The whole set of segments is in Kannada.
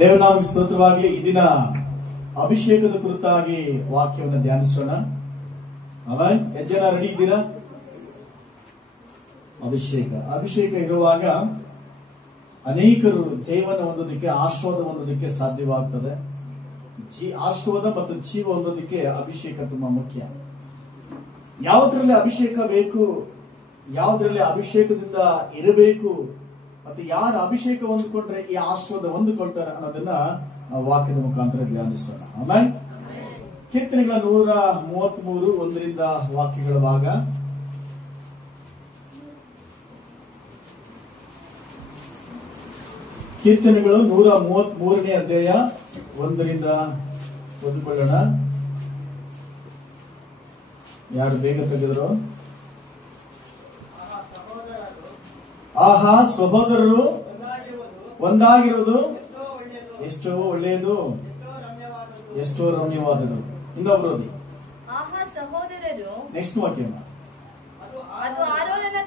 ದೇವನಾಮ ಸ್ತೋತ್ರವಾಗಲಿ. ಈ ದಿನ ಅಭಿಷೇಕದ ಕುರಿತಾಗಿ ವಾಕ್ಯವನ್ನು ಧ್ಯಾನಿಸೋಣ. ಆಮೇಲೆ ಎಷ್ಟು ಜನ ರೆಡಿ ಇದ್ದೀರಾ? ಅಭಿಷೇಕ ಇರುವಾಗ ಅನೇಕರು ಜೀವನ ಹೊಂದೋದಕ್ಕೆ, ಆಶೀರ್ವಾದ ಹೊಂದೋದಕ್ಕೆ ಸಾಧ್ಯವಾಗ್ತದೆ. ಆಶೀರ್ವಾದ ಮತ್ತು ಜೀವ ಹೊಂದೋದಕ್ಕೆ ಅಭಿಷೇಕ ತುಂಬಾ ಮುಖ್ಯ. ಯಾವುದರಲ್ಲಿ ಅಭಿಷೇಕ ಬೇಕು, ಯಾವುದರಲ್ಲಿ ಅಭಿಷೇಕದಿಂದ ಇರಬೇಕು, ಮತ್ತೆ ಯಾರು ಅಭಿಷೇಕ ಹೊಂದ್ಕೊಂಡ್ರೆ ಈ ಆಶೀರ್ವಾದ ಹೊಂದಿಕೊಳ್ತಾರೆ ಅನ್ನೋದನ್ನ ನಾವು ವಾಕ್ಯದ ಮುಖಾಂತರ ಧ್ಯಾನಿಸೋಣ. ಆಮೇಲೆ ಕೀರ್ತನೆಗಳ 133 1ರಿಂದ ವಾಕ್ಯಗಳ ಭಾಗ. ಕೀರ್ತನೆಗಳು 133ನೇ ಅಧ್ಯಾಯ 1ರಿಂದ ಓದಿಕೊಳ್ಳೋಣ. ಯಾರು ಬೇಗ ತೆಗೆದ್ರು? ಆಹಾ, ಸಹೋದರರು ಒಂದಾಗಿರುವುದು ಎಷ್ಟೋ ಒಳ್ಳೆಯದು, ಎಷ್ಟೋ ರಮ್ಯವಾದದು. ಇನ್ನೊಬ್ರು ಓದಿ. ಆಹಾ, ಸಹೋದರರು. ನೆಕ್ಸ್ಟ್ ವಾಕ್ಯ. ಅದು ಆರೋನನ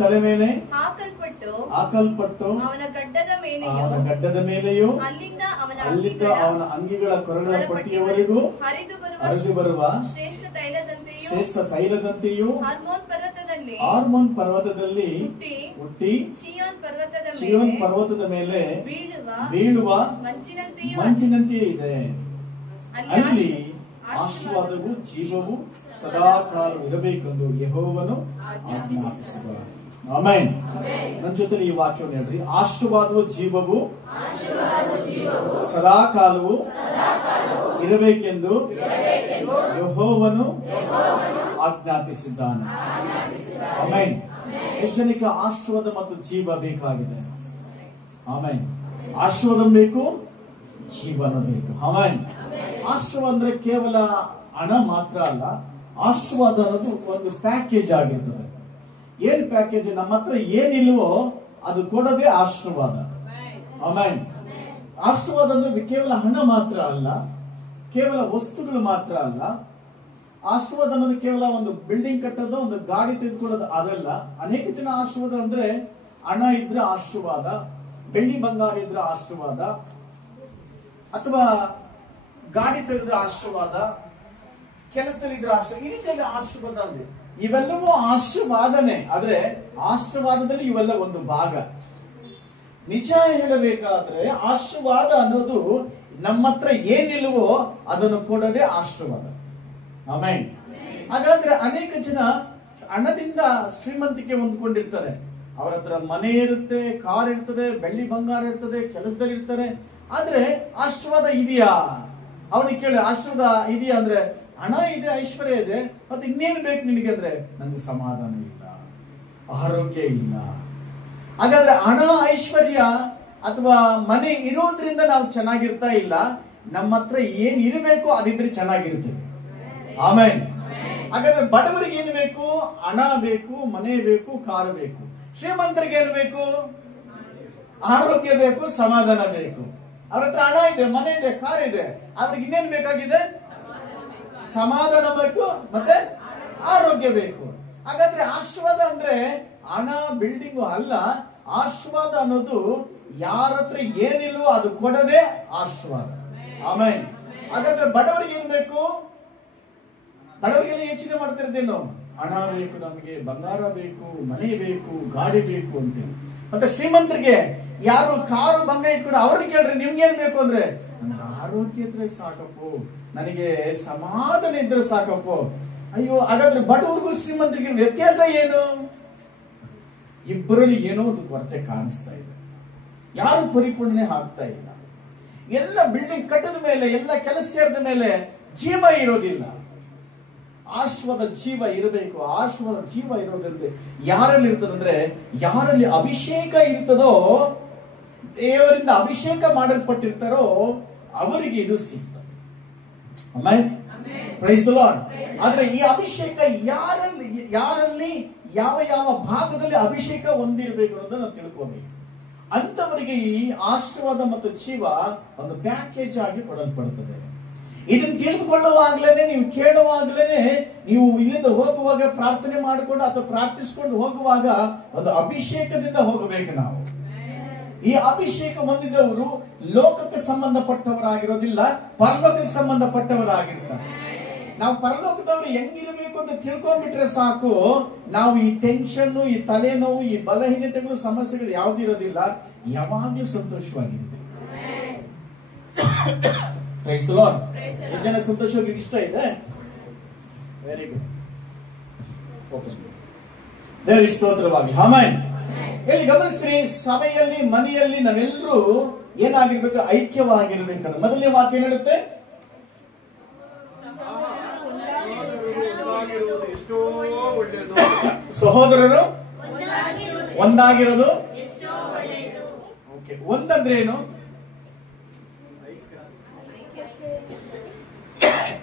ತಲೆ ಮೇಲೆ ಹಾಕಲ್ಪಟ್ಟು ಅವನ ಗಡ್ಡದ ಮೇಲೆಯೂ ಅಲ್ಲಿಂದ ಅವನ ಅಂಗಿಗಳ ಕೊರಳ ಪಟ್ಟಿಯವರೆಗೂ ಹರಿದು ಬರುವ ಶ್ರೇಷ್ಠ ತೈಲದಂತೆಯೂ ಹಾರ್ಮೋನ್ ಪರ್ವತದಲ್ಲಿ ಹುಟ್ಟಿ ಚಿಯೋನ್ ಪರ್ವತದ ಮೇಲೆ ಬೀಳುವ ಮಂಚಿನಂತೆಯೇ ಇದೆ. ಅಲ್ಲಿ ಆಶೀರ್ವಾದವು ಜೀವವು ಸದಾಕಾಲ ಇರಬೇಕೆಂದು ಯೆಹೋವನು ಆಜ್ಞಾಪಿಸುವ. ಆಮೆನ್. ನನ್ನ ಜೊತೆ ಈ ವಾಕ್ಯವನ್ನು ಹೇಳ್ರಿ. ಆಶೀರ್ವಾದವು ಜೀವವು ಸದಾಕಾಲವು ಇರಬೇಕೆಂದು ಯೆಹೋವನು ಆಜ್ಞಾಪಿಸಿದ್ದಾನೆ. ಆಮೆನ್. ಎಷ್ಟು ಜನಕ್ಕೆ ಆಶೀರ್ವಾದ ಮತ್ತು ಜೀವ ಬೇಕಾಗಿದೆ? ಆಮೆನ್. ಆಶೀರ್ವಾದ ಬೇಕು, ಜೀವನ ಬೇಕು. ಆಮೆನ್. ಆಶೀರ್ವಾದ ಅಂದ್ರೆ ಕೇವಲ ಹಣ ಮಾತ್ರ ಅಲ್ಲ. ಆಶೀರ್ವಾದ ಅನ್ನೋದು ಒಂದು ಪ್ಯಾಕೇಜ್ ಆಗಿರ್ತದೆ. ಏನ್ ಪ್ಯಾಕೇಜ್? ನಮ್ಮ ಹತ್ರ ಏನಿಲ್ವೋ ಅದು ಕೊಡೋದೇ ಆಶೀರ್ವಾದ. ಆಮೆನ್. ಆಶೀರ್ವಾದ ಅಂದ್ರೆ ಕೇವಲ ಹಣ ಮಾತ್ರ ಅಲ್ಲ, ಕೇವಲ ವಸ್ತುಗಳು ಮಾತ್ರ ಅಲ್ಲ. ಆಶೀರ್ವಾದ ಅನ್ನೋದು ಕೇವಲ ಒಂದು ಬಿಲ್ಡಿಂಗ್ ಕಟ್ಟೋದು, ಒಂದು ಗಾಡಿ ತೆಗೆದುಕೊಳ್ಳೋದು ಅದಲ್ಲ. ಅನೇಕ ಜನ ಆಶೀರ್ವಾದ ಅಂದ್ರೆ ಹಣ ಇದ್ರೆ ಆಶೀರ್ವಾದ, ಬೆಳ್ಳಿ ಬಂಗಾರ ಇದ್ರೆ ಆಶೀರ್ವಾದ, ಅಥವಾ ಗಾಡಿ ತೆಗೆದ್ರೆ ಆಶೀರ್ವಾದ, ಕೆಲಸದಲ್ಲಿ ಇದ್ರೆ ಆಶೀರ್ವಾದ, ಈ ರೀತಿಯಾಗಿ ಆಶೀರ್ವಾದ ಅಂದ್ರೆ ಇವೆಲ್ಲವೂ ಆಶೀರ್ವಾದನೆ. ಆದ್ರೆ ಆಶೀರ್ವಾದದಲ್ಲಿ ಇವೆಲ್ಲ ಒಂದು ಭಾಗ. ನಿಜ ಹೇಳಬೇಕಾದ್ರೆ ಆಶೀರ್ವಾದ ಅನ್ನೋದು ನಮ್ಮ ಹತ್ರ ಏನಿಲ್ವೋ ಅದನ್ನು ಕೊಡೋದೇ ಆಶೀರ್ವಾದ. ಆಮೆನ್. ಹಾಗಾದ್ರೆ ಅನೇಕ ಜನ ಹಣದಿಂದ ಶ್ರೀಮಂತಿಕೆ ಹೊಂದ್ಕೊಂಡಿರ್ತಾರೆ. ಅವರ ಹತ್ರ ಮನೆ ಇರುತ್ತೆ, ಕಾರ್ ಇರ್ತದೆ, ಬೆಳ್ಳಿ ಬಂಗಾರ ಇರ್ತದೆ, ಕೆಲಸದಲ್ಲಿ ಇರ್ತಾರೆ. ಆದ್ರೆ ಆಶೀರ್ವಾದ ಇದೆಯಾ? ಅವನಿಗೆ ಕೇಳಿ, ಆಶೀರ್ವಾದ ಇದೆಯಾ ಅಂದ್ರೆ, ಹಣ ಇದೆ, ಐಶ್ವರ್ಯ ಇದೆ, ಮತ್ತೆ ಇನ್ನೇನು ಬೇಕು ನಿನಗೆ ಅಂದ್ರೆ, ನನಗೆ ಸಮಾಧಾನ ಇಲ್ಲ, ಆರೋಗ್ಯ ಇಲ್ಲ. ಹಾಗಾದ್ರೆ ಹಣ, ಐಶ್ವರ್ಯ ಅಥವಾ ಮನೆ ಇರೋದ್ರಿಂದ ನಾವು ಚೆನ್ನಾಗಿರ್ತಾ ಇಲ್ಲ. ನಮ್ಮ ಹತ್ರ ಏನ್ ಇರಬೇಕು ಅದಿದ್ರೆ ಚೆನ್ನಾಗಿರ್ತೇವೆ. ಆಮೇಲೆ ಹಾಗಾದ್ರೆ ಬಡವರಿಗೆ ಏನು ಬೇಕು? ಹಣ ಬೇಕು, ಮನೆ ಬೇಕು, ಕಾರು ಬೇಕು. ಶ್ರೀಮಂತರಿಗೆ ಏನು ಬೇಕು? ಆರೋಗ್ಯ ಬೇಕು, ಸಮಾಧಾನ ಬೇಕು. ಅವ್ರ ಹತ್ರ ಹಣ ಇದೆ, ಮನೆ ಇದೆ, ಕಾರ್ ಇದೆ, ಆದ್ರೆ ಇನ್ನೇನ್ ಬೇಕಾಗಿದೆ? ಸಮಾಧಾನ ಬೇಕು, ಮತ್ತೆ ಆರೋಗ್ಯ ಬೇಕು. ಹಾಗಾದ್ರೆ ಆಶೀರ್ವಾದ ಅಂದ್ರೆ ಹಣ, ಬಿಲ್ಡಿಂಗು ಅಲ್ಲ. ಆಶೀರ್ವಾದ ಅನ್ನೋದು ಯಾರ ಹತ್ರ ಏನಿಲ್ವೋ ಅದು ಕೊಡದೆ ಆಶೀರ್ವಾದ. ಆಮೇಲೆ ಹಾಗಾದ್ರೆ ಬಡವರಿಗೆ ಏನ್ ಬೇಕು? ಬಡವರಿಗೆಲ್ಲ ಯೋಚನೆ ಮಾಡ್ತಿರ್ತೇನು? ಹಣ ಬೇಕು, ನಮಗೆ ಬಂಗಾರ ಬೇಕು, ಮನೆ ಬೇಕು, ಗಾಡಿ ಬೇಕು ಅಂತ. ಮತ್ತೆ ಶ್ರೀಮಂತರಿಗೆ ಯಾರು ಕಾರು ಬಂಗಾರ ಇಟ್ಕೊಂಡು ಅವ್ರನ್ನ ಕೇಳ್ರಿ, ನಿಮ್ಗೇನ್ ಬೇಕು ಅಂದ್ರೆ, ನನಗೆ ಆರೋಗ್ಯ ಇದ್ರೆ ಸಾಕಪ್ಪು, ನನಗೆ ಸಮಾಧಾನ ಇದ್ರೆ ಸಾಕಪ್ಪು. ಅಯ್ಯೋ, ಹಾಗಾದ್ರೆ ಬಡವರಿಗೂ ಶ್ರೀಮಂತರಿಗೆ ವ್ಯತ್ಯಾಸ ಏನು? ಇಬ್ಬರಲ್ಲಿ ಏನೋ ಒಂದು ಕೊರತೆ ಕಾಣಿಸ್ತಾ ಇದೆ. ಯಾರು ಪರಿಪೂರ್ಣನೆ ಆಗ್ತಾ ಇಲ್ಲ. ಎಲ್ಲ ಬಿಲ್ಡಿಂಗ್ ಕಟ್ಟದ ಮೇಲೆ, ಎಲ್ಲ ಕೆಲಸ ಸೇರಿದ ಮೇಲೆ ಜೀವ ಇರೋದಿಲ್ಲ. ಆಶೀರ್ವಾದ ಜೀವ ಇರಬೇಕು. ಆಶೀರ್ವಾದ ಜೀವ ಇರೋದ್ರಿಂದ ಯಾರಲ್ಲಿ ಇರ್ತದಂದ್ರೆ, ಯಾರಲ್ಲಿ ಅಭಿಷೇಕ ಇರ್ತದೋ, ದೇವರಿಂದ ಅಭಿಷೇಕ ಮಾಡಲ್ಪಟ್ಟಿರ್ತಾರೋ ಅವರಿಗೆ ಇದು ಸಿಗ್ತದೆ. Praise the Lord. ಆದ್ರೆ ಈ ಅಭಿಷೇಕ ಯಾರಲ್ಲಿ ಯಾವ ಭಾಗದಲ್ಲಿ ಅಭಿಷೇಕ ಹೊಂದಿರಬೇಕು ಅನ್ನೋದನ್ನ ನಾವು ತಿಳ್ಕೋಬೇಕು. ಅಂತವರಿಗೆ ಈ ಆಶೀರ್ವಾದ ಮತ್ತು ಜೀವ ಒಂದು ಪ್ಯಾಕೇಜ್ ಆಗಿ ಕೊಡಲ್ಪಡುತ್ತದೆ. ಇದನ್ನು ತಿಳಿದುಕೊಳ್ಳುವಾಗ್ಲೇನೆ, ನೀವು ಕೇಳುವಾಗ್ಲೇನೆ, ನೀವು ಇಲ್ಲಿಂದ ಹೋಗುವಾಗ ಪ್ರಾರ್ಥನೆ ಮಾಡಿಕೊಂಡು ಅಥವಾ ಪ್ರಾರ್ಥಿಸಿಕೊಂಡು ಹೋಗುವಾಗ ಒಂದು ಅಭಿಷೇಕದಿಂದ ಹೋಗಬೇಕು ನಾವು. ಈ ಅಭಿಷೇಕ ಹೊಂದಿದವರು ಲೋಕಕ್ಕೆ ಸಂಬಂಧಪಟ್ಟವರಾಗಿರೋದಿಲ್ಲ, ಪರಲೋಕಕ್ಕೆ ಸಂಬಂಧಪಟ್ಟವರಾಗಿರ್ತಾರೆ. ನಾವು ಪರಲೋಕದವರು ಹೆಂಗಿರಬೇಕು ಅಂತ ತಿಳ್ಕೊಂಡ್ಬಿಟ್ರೆ ಸಾಕು, ನಾವು ಈ ಟೆನ್ಷನ್, ಈ ತಲೆನೋವು, ಈ ಬಲಹೀನತೆಗಳು, ಸಮಸ್ಯೆಗಳು ಯಾವ್ದು ಇರೋದಿಲ್ಲ, ಯಾವಾಗ್ಲೂ ಸಂತೋಷವಾಗಿರುತ್ತೆ. ಎಷ್ಟು ಜನ ಸಂತೋಷವಾಗಿ ಇಷ್ಟ ಇದೆ? Very good. ದೇವರಿಗೆ ಸ್ತೋತ್ರವಾಗಲಿ. ಆಮೆನ್. ಇಲ್ಲಿ ಗಮನಿಸ್ರಿ, ಸಭೆಯಲ್ಲಿ, ಮನೆಯಲ್ಲಿ ನಾವೆಲ್ಲರೂ ಏನಾಗಿರ್ಬೇಕು? ಐಕ್ಯವಾಗಿರ್ಬೇಕು. ಮೊದಲನೇ ವಾಕ್ಯ ಹೇಳುತ್ತೆ, ಸಹೋದರರು ಒಂದಾಗಿರೋದು. ಒಂದಂದ್ರೆ ಏನು?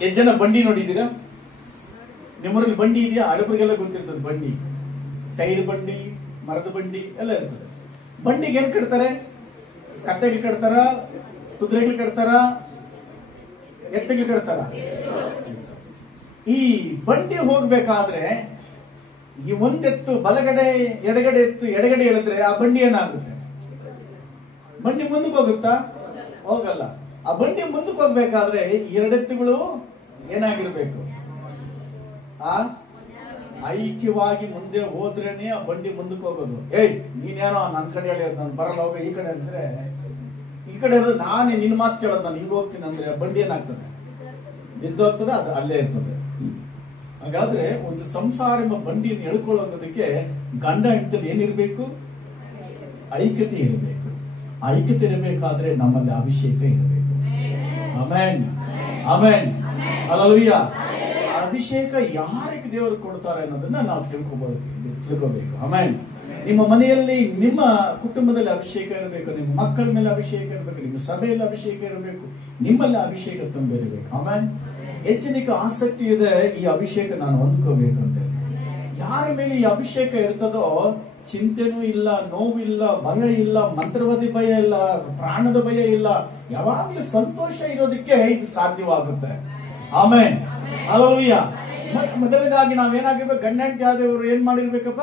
ಎಷ್ಟು ಜನ ಬಂಡಿ ನೋಡಿದ್ದೀರಾ? ನಿಮ್ಮೂರಲ್ಲಿ ಬಂಡಿ ಇದೆಯಾ? ಹಳಬರಿಗೆಲ್ಲ ಗೊತ್ತಿರ್ತದೆ ಬಂಡಿ. ಟೈರ್ ಬಂಡಿ, ಮರದ ಬಂಡಿ ಎಲ್ಲ ಇರ್ತದೆ. ಬಂಡಿಗೆ ಏನ್ ಕಟ್ತಾರೆ? ಕತ್ತೆಗೆ ಕಟ್ತಾರ, ಕುದುರೆಗಳು ಕಟ್ತಾರ, ಎತ್ತಗೆ ಕಟ್ತಾರ. ಈ ಬಂಡಿ ಹೋಗ್ಬೇಕಾದ್ರೆ ಈ ಒಂದೆತ್ತು ಬಲಗಡೆ ಎಡಗಡೆ ಎತ್ತು ಎಡಗಡೆ ಹೇಳಿದ್ರೆ ಆ ಬಂಡಿ ಏನಾಗುತ್ತೆ? ಬಂಡಿ ಮುಂದಕ್ಕೆ ಹೋಗುತ್ತಾ? ಹೋಗಲ್ಲ. ಆ ಬಂಡಿ ಮುಂದಕ್ಕೆ ಹೋಗ್ಬೇಕಾದ್ರೆ ಎರಡೆತ್ತುಗಳು ಏನಾಗಿರ್ಬೇಕು? ಐಕ್ಯವಾಗಿ ಮುಂದೆ ಹೋದ್ರೇನೆ ಆ ಬಂಡಿ ಮುಂದಕ್ಕೆ ಹೋಗೋದು. ನೀನೇನೋ ನನ್ನ ಕಡೆ ಹೇಳಿ, ನಾನು ಬರಲ್ಲ, ಹೋಗ ಈ ಕಡೆ ಅಂದ್ರೆ ಈ ಕಡೆ ಇರೋದು ನಾನೇ ನಿನ್ನ ಮಾತು ಕೇಳೋದು, ನಾನು ಹಿಂಗೆ ಹೋಗ್ತೀನಿ ಅಂದ್ರೆ ಬಂಡಿ ಏನಾಗ್ತದೆ? ಬಿದ್ದು ಹೋಗ್ತದೆ, ಅದು ಅಲ್ಲೇ ಇರ್ತದೆ. ಹಾಗಾದ್ರೆ ಒಂದು ಸಂಸಾರ ಎಂಬ ಬಂಡಿಯನ್ನು ಎಳ್ಕೊಳ್ಳೋದಕ್ಕೆ ಗಂಡ ಹೆಂಡತಿಯಲ್ಲಿ ಏನಿರ್ಬೇಕು? ಐಕ್ಯತೆ ಇರಬೇಕು. ಐಕ್ಯತೆ ಇರಬೇಕಾದ್ರೆ ನಮ್ಮಲ್ಲಿ ಅಭಿಷೇಕ ಇರಬೇಕು. Amen, amen, hallelujah. ಅಭಿಷೇಕ ಯಾರಿಗೆ ದೇವರು ಕೊಡ್ತಾರೆ ಅನ್ನೋದನ್ನ ನಾವು ತಿಳ್ಕೋಬೇಕು. ಆಮೆನ್. ನಿಮ್ಮ ಮನೆಯಲ್ಲಿ, ನಿಮ್ಮ ಕುಟುಂಬದಲ್ಲಿ ಅಭಿಷೇಕ ಇರಬೇಕು, ನಿಮ್ಮ ಮಕ್ಕಳ ಮೇಲೆ ಅಭಿಷೇಕ ಇರಬೇಕು, ನಿಮ್ಮ ಸಭೆಯಲ್ಲಿ ಅಭಿಷೇಕ ಇರಬೇಕು, ನಿಮ್ಮಲ್ಲಿ ಅಭಿಷೇಕ ತುಂಬಿರಬೇಕು. ಆಮೆನ್. ಹೆಚ್ಚಿನಿಕ ಆಸಕ್ತಿ ಇದೆ ಈ ಅಭಿಷೇಕ ನಾನು ಹೊಂದ್ಕೋಬೇಕು ಅಂತ. ಯಾರ ಮೇಲೆ ಈ ಅಭಿಷೇಕ ಇರ್ತದೋ ಚಿಂತೆನೂ ಇಲ್ಲ, ನೋವಿಲ್ಲ, ಭಯ ಇಲ್ಲ, ಮಂತ್ರವಾದಿ ಭಯ ಇಲ್ಲ, ಪ್ರಾಣದ ಭಯ ಇಲ್ಲ, ಯಾವಾಗ್ಲೂ ಸಂತೋಷ ಇರೋದಕ್ಕೆ ಇದು ಸಾಧ್ಯವಾಗುತ್ತೆ. Amen, hallelujah. ಮೊದಲನೇದಾಗಿ ನಾವೇನಾಗಿರ್ಬೇಕು? ಗಂಡ ಹೆಂಡತಿ ಆದವರು ಏನ್ ಮಾಡಿರ್ಬೇಕಪ್ಪ?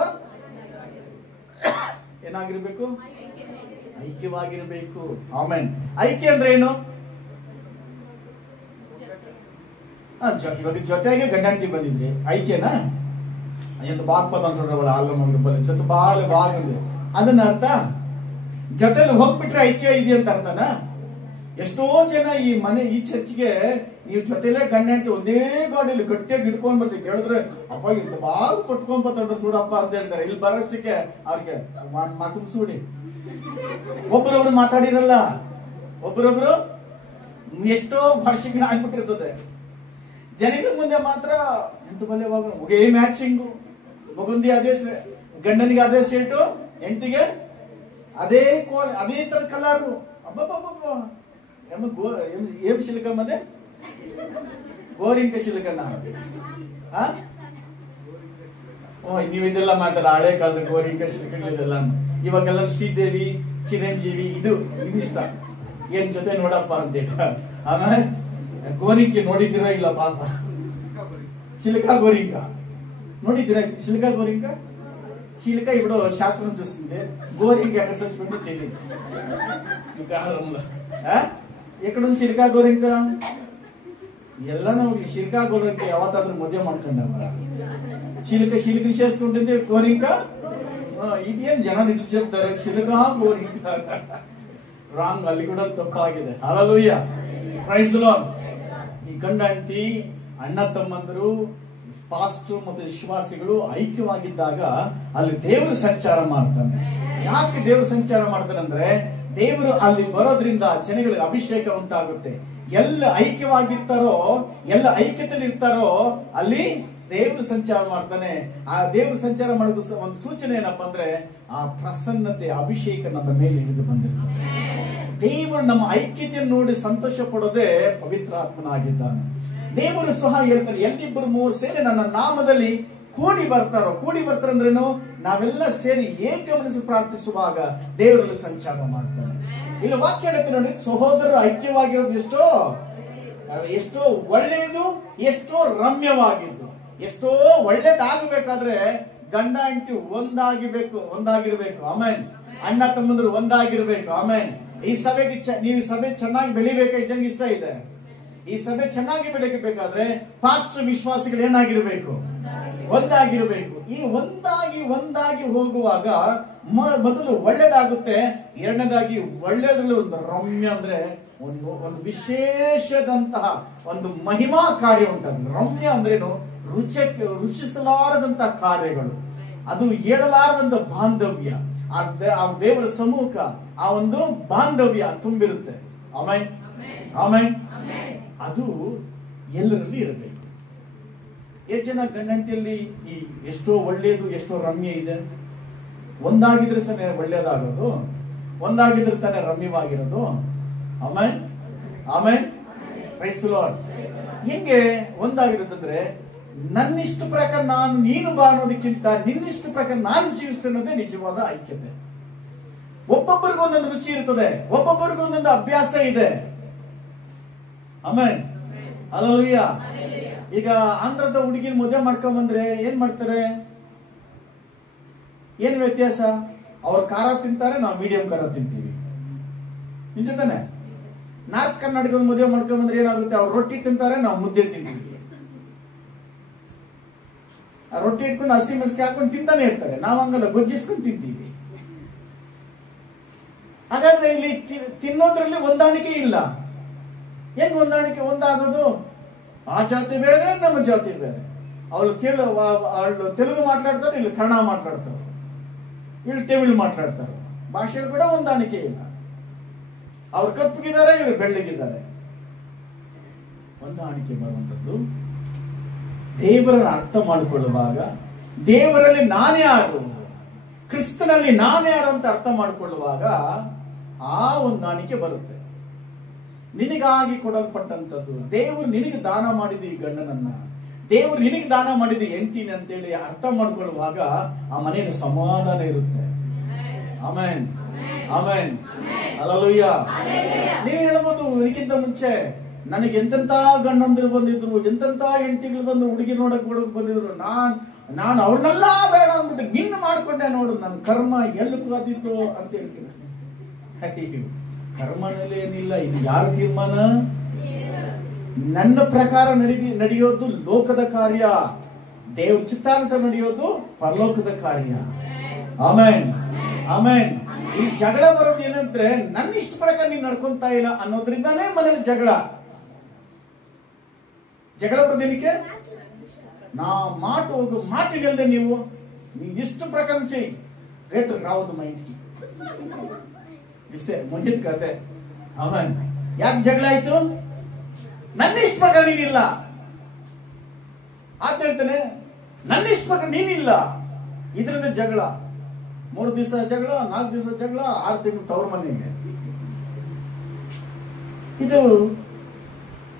ಏನಾಗಿರ್ಬೇಕು? ಐಕ್ಯವಾಗಿರ್ಬೇಕು. ಆಮೆನ್. ಐಕ್ಯ ಅಂದ್ರೆ ಏನು? ಇವಾಗ ಜೊತೆಗೆ ಗಂಡ ಹೆಂಡತಿ ಬಂದಿದ್ರಿ, ಐಕ್ಯನಾ? ಎಂತ ಬಾಗ್ಪದ ಅನ್ಸೋಡ್ರವಳ ಹಾಲು ಮಗು ಜೊತೆ ಬಾಲ್ ಬಾಗಂದು ಅದನ್ನ ಅರ್ಥ? ಜೊತೆಲಿ ಹೋಗ್ಬಿಟ್ರೆ ಐಕ್ಯ ಇದೆ ಅಂತ ಅರ್ಥನಾ? ಎಷ್ಟೋ ಜನ ಈ ಮನೆ, ಈ ಚರ್ಚ್ಗೆ ನೀವು ಜೊತೆಲೇ ಗಂಡ ಹೆಂಡತಿ ಒಂದೇ ಗಾಡಿಯಲ್ಲಿ ಗಟ್ಟಿಯಾಗಿ ಹಿಡ್ಕೊಂಡ್ ಬರ್ತೀವಿ. ಕೇಳಿದ್ರೆ ಅಪ್ಪ ಇಂತ ಬಾಗ್ ಪಟ್ಕೊಂಡ್ ಬರ್ತಂಡ್ರೆ ಸೂಡಪ್ಪ ಅಂತ ಹೇಳ್ತಾರೆ. ಇಲ್ಲಿ ಬರೋಷ್ಟಕ್ಕೆ ಅವ್ರಿಗೆ ಮಾತು ಸೂಡಿ. ಒಬ್ಬರೊಬ್ರು ಮಾತಾಡಿರಲ್ಲ, ಒಬ್ಬರೊಬ್ರು ಎಷ್ಟೋ ಭಾಷೆಗಳು ಆಗ್ಬಿಟ್ಟಿರ್ತದೆ. ಜನಗಳ ಮುಂದೆ ಮಾತ್ರ ಎಂತ ಬಲ್ಲೆ ಒಗೇ ಮ್ಯಾಚಿಂಗು, ಮಗುಂದಿ ಅದೇ, ಗಂಡನಿಗೆ ಅದೇ ಶರ್ಟು, ಹೆಂಡತಿಗೆ ಅದೇ ಅದೇ ತರ ಕಲರು. ಅಬ್ಬಬ್ಬಬ್ಬ, ಏಂ ಶಿಲ್ಕ ಮನೆ ಗೋರಿಂಕ ಶಿಲ್ಕನ. ನೀವು ಇದೆಲ್ಲ ಮಾಡ್ತಾರ, ಹಳೆ ಕಾಲದ ಗೋರಿಂಕ ಶಿಲ್ಕಗಳಿದೆಲ್ಲ. ಇವಾಗೆಲ್ಲ ಶ್ರೀದೇವಿ, ಚಿರಂಜೀವಿ, ಇದು ಇಷ್ಟ. ಏನ್ ಜೊತೆ ನೋಡಪ್ಪ ಅಂತೇಳಿ. ಆಮೇಲೆ ಗೋರಿಂಕೆ ನೋಡಿದ್ದೀರಾ? ಇಲ್ಲ ಪಾಪ. ಶಿಲ್ಕಾ ಗೋರಿಂಕ ನೋಡಿದ್ದೀರಾ? ಶಿಲ್ಕಾ ಗೋರಿಂಕ ಶಿಲ್ಕ ఇప్పుడు శాస్త్రం చూస్తుంది, గోరింక ఎక్కడ చూసుకుంటే తెలియదు. ఈ కాలంలో ఎక్కడుంది ಶಿಲ್ಕಾ ಗೋರಿಂಕ? ಎಲ್ಲಾನು ಶಿಲ್ಕಾ ಗೋರಿಂಕ ಯಾವತ್ತಾದ್ರೂ ಮದುವೆ ಮಾಡ್ಕೊಂಡವ? ಶಿಲ್ಕ చేసుకుంటుంది ಗೋರಿಂಕ. ಇದೇನ್ ಜನ ಇಟ್ಟು చెప్తారు ಶಿಲ್ಕಾ ಗೋರಿಂಕ. ರಾಂಗ್, ಅಲ್ಲಿ ಕೂಡ ತಪ್ಪಾಗಿದೆ. Hallelujah, praise the Lord. ಈ ಗಂಡ ಹೆಂಡತಿ, ಅಣ್ಣ ತಮ್ಮಂದರು, ಪಾಸ್ಟರ್ ಮತ್ತು ವಿಶ್ವಾಸಿಗಳು ಐಕ್ಯವಾಗಿದ್ದಾಗ ಅಲ್ಲಿ ದೇವರು ಸಂಚಾರ ಮಾಡ್ತಾನೆ. ಯಾಕೆ ದೇವರು ಸಂಚಾರ ಮಾಡ್ತಾನೆ ಅಂದ್ರೆ, ದೇವರು ಅಲ್ಲಿ ಬರೋದ್ರಿಂದ ಜನಗಳಿಗೆ ಅಭಿಷೇಕ ಉಂಟಾಗುತ್ತೆ. ಎಲ್ಲ ಐಕ್ಯವಾಗಿರ್ತಾರೋ, ಎಲ್ಲ ಐಕ್ಯತೆಯಲ್ಲಿ ಇರ್ತಾರೋ ಅಲ್ಲಿ ದೇವರು ಸಂಚಾರ ಮಾಡ್ತಾನೆ. ಆ ದೇವರು ಸಂಚಾರ ಮಾಡೋದು ಒಂದು ಸೂಚನೆ ಏನಪ್ಪಾ ಅಂದ್ರೆ, ಆ ಪ್ರಸನ್ನತೆ, ಅಭಿಷೇಕ ನಮ್ಮ ಮೇಲೆ ಹಿಡಿದು ಬಂದಿರ್ತಾರೆ. ದೇವರು ನಮ್ಮ ಐಕ್ಯತೆಯನ್ನು ನೋಡಿ ಸಂತೋಷ ಪಡೋದೇ ಪವಿತ್ರ ಆತ್ಮನಾಗಿದ್ದಾನೆ. ದೇವರು ಸಹ ಹೇಳ್ತಾರೆ, ಎಲ್ಲಿಬ್ಬರು ಮೂವರು ಸೇರಿ ನನ್ನ ನಾಮದಲ್ಲಿ ಕೂಡಿ ಬರ್ತಾರೋ. ಕೂಡಿ ಬರ್ತಾರಂದ್ರೇನು? ನಾವೆಲ್ಲ ಸೇರಿ ಏಕಮನಸ್ಸು ಪ್ರಾರ್ಥಿಸುವಾಗ ದೇವರಲ್ಲಿ ಸಂಚಾರ ಮಾಡ್ತಾನೆ. ಇಲ್ಲಿ ವಾಕ್ಯ ಹೇಳ್ತೀನಿ ನೋಡಿ, ಸಹೋದರರು ಐಕ್ಯವಾಗಿರೋದು ಎಷ್ಟೋ ಒಳ್ಳೆಯದು, ಎಷ್ಟೋ ರಮ್ಯವಾಗಿದ್ದು. ಎಷ್ಟೋ ಒಳ್ಳೇದಾಗಬೇಕಾದ್ರೆ ಗಂಡ ಹೆಂಡತಿ ಒಂದಾಗಿರ್ಬೇಕು. ಆಮೇಲೆ ಅಣ್ಣ ತಮ್ಮಂದ್ರು ಒಂದಾಗಿರ್ಬೇಕು. ಆಮೇಲೆ ಈ ಸಭೆಗೆ ನೀವು ಸಭೆ ಚೆನ್ನಾಗಿ ಬೆಳಿಬೇಕಾಗಿ ಜನಗೆ ಇಷ್ಟ ಇದೆ. ಈ ಸಭೆ ಚೆನ್ನಾಗಿ ಬೆಳಗಬೇಕಾದ್ರೆ ಪಾಸ್ಟರ್ ವಿಶ್ವಾಸಿಗಳು ಏನಾಗಿರ್ಬೇಕು? ಒಂದಾಗಿರ್ಬೇಕು. ಈ ಒಂದಾಗಿ ಹೋಗುವಾಗ ಮೊದಲು ಒಳ್ಳೇದಾಗುತ್ತೆ. ಎರಡನೇದಾಗಿ ಒಳ್ಳೇದ್ರಲ್ಲಿ ಒಂದು ರಮ್ಯ ಅಂದ್ರೆ ಒಂದು ವಿಶೇಷದಂತಹ ಒಂದು ಮಹಿಮಾ ಕಾರ್ಯ ಉಂಟು. ರಮ್ಯ ಅಂದ್ರೇನು? ರುಚಿಸಲಾರದಂತಹ ಕಾರ್ಯಗಳು, ಅದು ಹೇಳಲಾರದಂತ ಬಾಂಧವ್ಯ, ಆ ದೇವರ ಸಮ್ಮುಖ, ಆ ಒಂದು ಬಾಂಧವ್ಯ ತುಂಬಿರುತ್ತೆ. ಆಮೇನ್ ಆಮೇನ್. ಅದು ಎಲ್ಲರಲ್ಲಿ ಇರಬೇಕು. ಎಷ್ಟು ಜನ ಗಂಡಂಟಿಯಲ್ಲಿ ಈ ಎಷ್ಟೋ ಒಳ್ಳೆಯದು, ಎಷ್ಟೋ ರಮ್ಯ ಇದೆ. ಒಂದಾಗಿದ್ರೆ ತಾನೇ ಒಳ್ಳೇದಾಗೋದು, ಒಂದಾಗಿದ್ರೆ ತಾನೇ ರಮ್ಯವಾಗಿರೋದು. Amen amen. Praise the Lord. ಹೆಂಗೆ ಒಂದಾಗಿರುತ್ತಂದ್ರೆ, ನನ್ನಿಷ್ಟ ಪ್ರಕಾರ ನೀನು ಬಾ ಅನ್ನೋದಕ್ಕಿಂತ ನಿನ್ನಿಷ್ಟ ಪ್ರಕಾರ ನಾನು ಜೀವಿಸ್ತೇನೆ ಅನ್ನೋದೇ ನಿಜವಾದ ಐಕ್ಯತೆ. ಒಬ್ಬೊಬ್ಬರಿಗೂ ಒಂದೊಂದು ರುಚಿ ಇರ್ತದೆ, ಒಬ್ಬೊಬ್ಬರಿಗೂ ಒಂದೊಂದು ಅಭ್ಯಾಸ ಇದೆ. ಆಮೇನ್ ಹಲ್ಲೆಲೂಯಾ. ಈಗ ಆಂಧ್ರದ ಹುಡುಗಿನ ಮದುವೆ ಮಾಡ್ಕೊಂಡ್ ಬಂದ್ರೆ ಏನ್ ಮಾಡ್ತಾರೆ? ಏನ್ ವ್ಯತ್ಯಾಸ? ಅವ್ರು ಖಾರ ತಿಂತಾರೆ, ನಾವು ಮೀಡಿಯಂ ಖಾರ ತಿಂತೀವಿ. ನಿಜ ತಾನೆ? ನಾರ್ತ್ ಕರ್ನಾಟಕದ ಮದುವೆ ಮಾಡ್ಕೊಂಡ್ ಬಂದ್ರೆ ಏನಾಗುತ್ತೆ? ಅವ್ರು ರೊಟ್ಟಿ ತಿಂತಾರೆ, ನಾವು ಮುದ್ದೆ ತಿಂತೀವಿ. ಆ ರೊಟ್ಟಿ ಇಟ್ಕೊಂಡು ಹಸಿ ಮೆಣಸಿಗೆ ಹಾಕೊಂಡು ತಿಂತಾನೆ ಇರ್ತಾರೆ, ನಾವು ಹಂಗಲ್ಲ, ಗೊಜ್ಜಿಸ್ಕೊಂಡು ತಿಂತೀವಿ. ಹಾಗಾದ್ರೆ ಇಲ್ಲಿ ತಿನ್ನೋದ್ರಲ್ಲಿ ಹೊಂದಾಣಿಕೆ ಇಲ್ಲ. ಹೆಂಗ್ ಹೊಂದಾಣಿಕೆ ಒಂದಾಗೋದು? ಆ ಜಾತಿ ಬೇರೆ, ನಮ್ಮ ಜಾತಿ ಬೇರೆ. ಅವಳು ತೆಲುಗು ಮಾತಾಡ್ತಾರೆ, ಇಲ್ಲಿ ಕನ್ನಡ ಮಾತಾಡ್ತಾರೆ, ಇಲ್ಲಿ ತಮಿಳು ಮಾತಾಡ್ತಾರೆ. ಭಾಷೆ ಕೂಡ ಹೊಂದಾಣಿಕೆ ಇಲ್ಲ. ಅವ್ರು ಕಪ್ಪಗಿದ್ದಾರೆ, ಇವರು ಬೆಳ್ಳಗಿದ್ದಾರೆ. ಹೊಂದಾಣಿಕೆ ಬರುವಂತದ್ದು ದೇವರನ್ನು ಅರ್ಥ ಮಾಡಿಕೊಳ್ಳುವಾಗ, ದೇವರಲ್ಲಿ ನಾನೇ ಯಾರು, ಕ್ರಿಸ್ತನಲ್ಲಿ ನಾನೇ ಯಾರು ಅಂತ ಅರ್ಥ ಮಾಡಿಕೊಳ್ಳುವಾಗ ಆ ಹೊಂದಾಣಿಕೆ ಬರುತ್ತೆ. ನಿನಗಾಗಿ ಕೊಡಲ್ಪಟ್ಟಂತದ್ದು, ದೇವರು ನಿನಗೆ ದಾನ ಮಾಡಿದ ಈ ಗಂಡನನ್ನ, ದೇವರು ನಿನಗೆ ದಾನ ಮಾಡಿದ ಹೆಂಡತಿನ ಅಂತೇಳಿ ಅರ್ಥ ಮಾಡ್ಕೊಳ್ಳುವಾಗ ಆ ಮನೆಯಲ್ಲಿ ಸಮಾಧಾನ ಇರುತ್ತೆ. ಆಮೇನ್ ಆಮೇನ್ ಹಲ್ಲೆಲೂಯಾ. ನೀವು ಹೇಳ್ಬೋದು, ಇದಕ್ಕಿಂತ ಮುಂಚೆ ನನಗೆ ಎಂತೆಂತ ಗಂಡಂದಿರು ಬಂದಿದ್ರು, ಎಂತೆಂತ ಹೆಂಡತಿಗಳು ಬಂದು ಹುಡುಗಿ ನೋಡಕ್ ಬಂದಿದ್ರು, ನಾನು ಅವ್ರನ್ನೆಲ್ಲ ಬೇಡ ಅಂದ್ಬಿಟ್ಟು ನಿನ್ನ ಮಾಡ್ಕೊಂಡೆ ನೋಡು, ನನ್ನ ಕರ್ಮ ಎಲ್ಲಕ್ಕೂ ಆದಿತ್ತು ಅಂತ ಹೇಳ್ತೀನಿ. ಕರ್ಮನಲ್ಲಿ ಏನಿಲ್ಲ, ಇದು ಯಾರ ತೀರ್ಮಾನ? ನನ್ನ ಪ್ರಕಾರ ನಡೆಯೋದು ಲೋಕದ ಕಾರ್ಯ, ದೇವ್ರ ಚಿತ್ತಾನುಸಾರ ನಡೆಯೋದು ಪರಲೋಕದ ಕಾರ್ಯ. ಆಮೇನ್ ಆಮೇನ್. ಇಲ್ಲಿ ಜಗಳ ಬರೋದು ಏನಂದ್ರೆ, ನನ್ನ ಇಷ್ಟ ಪ್ರಕಾರ ನೀನ್ ನಡ್ಕೊಂತಾ ಇಲ್ಲ ಅನ್ನೋದ್ರಿಂದಾನೇ ಮನೇಲಿ ಜಗಳ ಬರೋದೇನಕ್ಕೆ? ನಾ ಮಾತು ಹೋಗು ಮಾತಿನಲ್ಲದೆ ನೀವು ಇಷ್ಟು ಪ್ರಕಾರ ರೇಟ್ ರಾವದು ಮೈಂಡ್ಗೆ ಇಷ್ಟೇ ಮುಂದಿನ ಕತೆ. ಆಮೇನ್. ಯಾಕೆ ಜಗಳ ಆಯ್ತು? ನನ್ನ ಇಷ್ಟ ಪ್ರಕಾರ ನೀನಿಲ್ಲ ಅಂತ ಹೇಳ್ತಾನೆ. ನನ್ನ ಇಷ್ಟ ಪ್ರಕಾರ ನೀನಿಲ್ಲ, ಇದರಿಂದ ಜಗಳ. 3 ದಿವಸ ಜಗಳ, 4 ದಿವಸ ಜಗಳ, 6 ತಿಂಗಳು ತವ್ರ ಮನೆಗೆ. ಇದು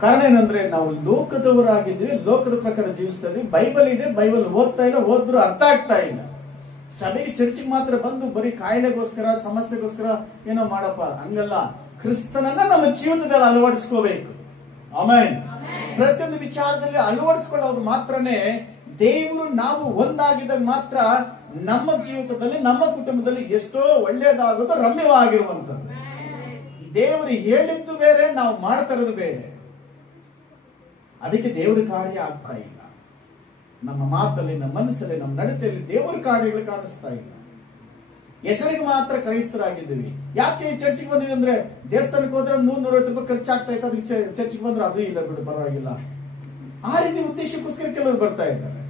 ಕಾರಣ ಏನಂದ್ರೆ, ನಾವು ಲೋಕದವರಾಗಿದ್ದೀವಿ, ಲೋಕದ ಪ್ರಕಾರ ಜೀವಿಸ್ತಾ ಇದೀವಿ. ಬೈಬಲ್ ಇದೆ, ಬೈಬಲ್ ಓದ್ತಾ ಇಲ್ಲ, ಓದಿದ್ರು ಅರ್ಥ ಆಗ್ತಾ ಇಲ್ಲ. ಸಭೆಗೆ ಚರ್ಚಿಗೆ ಮಾತ್ರ ಬಂದು ಬರೀ ಕಾಯಿಲೆಗೋಸ್ಕರ, ಸಮಸ್ಯೆಗೋಸ್ಕರ ಏನೋ ಮಾಡಪ್ಪ, ಹಂಗಲ್ಲ. ಕ್ರಿಸ್ತನನ್ನ ನಮ್ಮ ಜೀವನದಲ್ಲಿ ಅಳವಡಿಸ್ಕೋಬೇಕು. ಆಮೇನ್. ಪ್ರತಿಯೊಂದು ವಿಚಾರದಲ್ಲಿ ಅಳವಡಿಸ್ಕೊಳ್ಳೋದು ಮಾತ್ರನೇ ದೇವರು ನಾವು ಒಂದಾಗಿದ್ದಾಗ ಮಾತ್ರ ನಮ್ಮ ಜೀವಿತದಲ್ಲಿ, ನಮ್ಮ ಕುಟುಂಬದಲ್ಲಿ ಎಷ್ಟೋ ಒಳ್ಳೇದಾಗೋದು, ರಮ್ಯವಾಗಿರುವಂತದ್ದು. ದೇವರು ಹೇಳಿದ್ದು ಬೇರೆ, ನಾವು ಮಾಡ್ತಾ ಇರೋದು ಬೇರೆ. ಅದಕ್ಕೆ ದೇವರ ಕಾರ್ಯ ಆಗ್ತಾ ಇಲ್ಲ. ನಮ್ಮ ಮಾತಲ್ಲಿ, ನಮ್ಮ ಮನಸ್ಸಲ್ಲಿ, ನಮ್ಮ ನಡತೆಯಲ್ಲಿ ದೇವರ ಕಾರ್ಯಗಳು ಕಾಣಿಸ್ತಾ ಇಲ್ಲ. ಹೆಸರಿಗೆ ಮಾತ್ರ ಕ್ರೈಸ್ತರಾಗಿದ್ದೀವಿ. ಯಾಕೆ ಚರ್ಚಿಗೆ ಬಂದಿವಿ ಅಂದ್ರೆ, ದೇವಸ್ಥಾನಕ್ಕೆ ಹೋದ್ರೆ 100-150 ರೂಪಾಯಿ ಖರ್ಚಾಗ್ತಾ ಇತ್ತು, ಅದಕ್ಕೆ ಚರ್ಚಿಗೆ ಬಂದ್ರೆ ಅದು ಇಲ್ಲ ಬಿಡು ಪರವಾಗಿಲ್ಲ. ಆ ರೀತಿ ಉದ್ದೇಶಕ್ಕೋಸ್ಕರ ಕೆಲವರು ಬರ್ತಾ ಇದ್ದಾರೆ.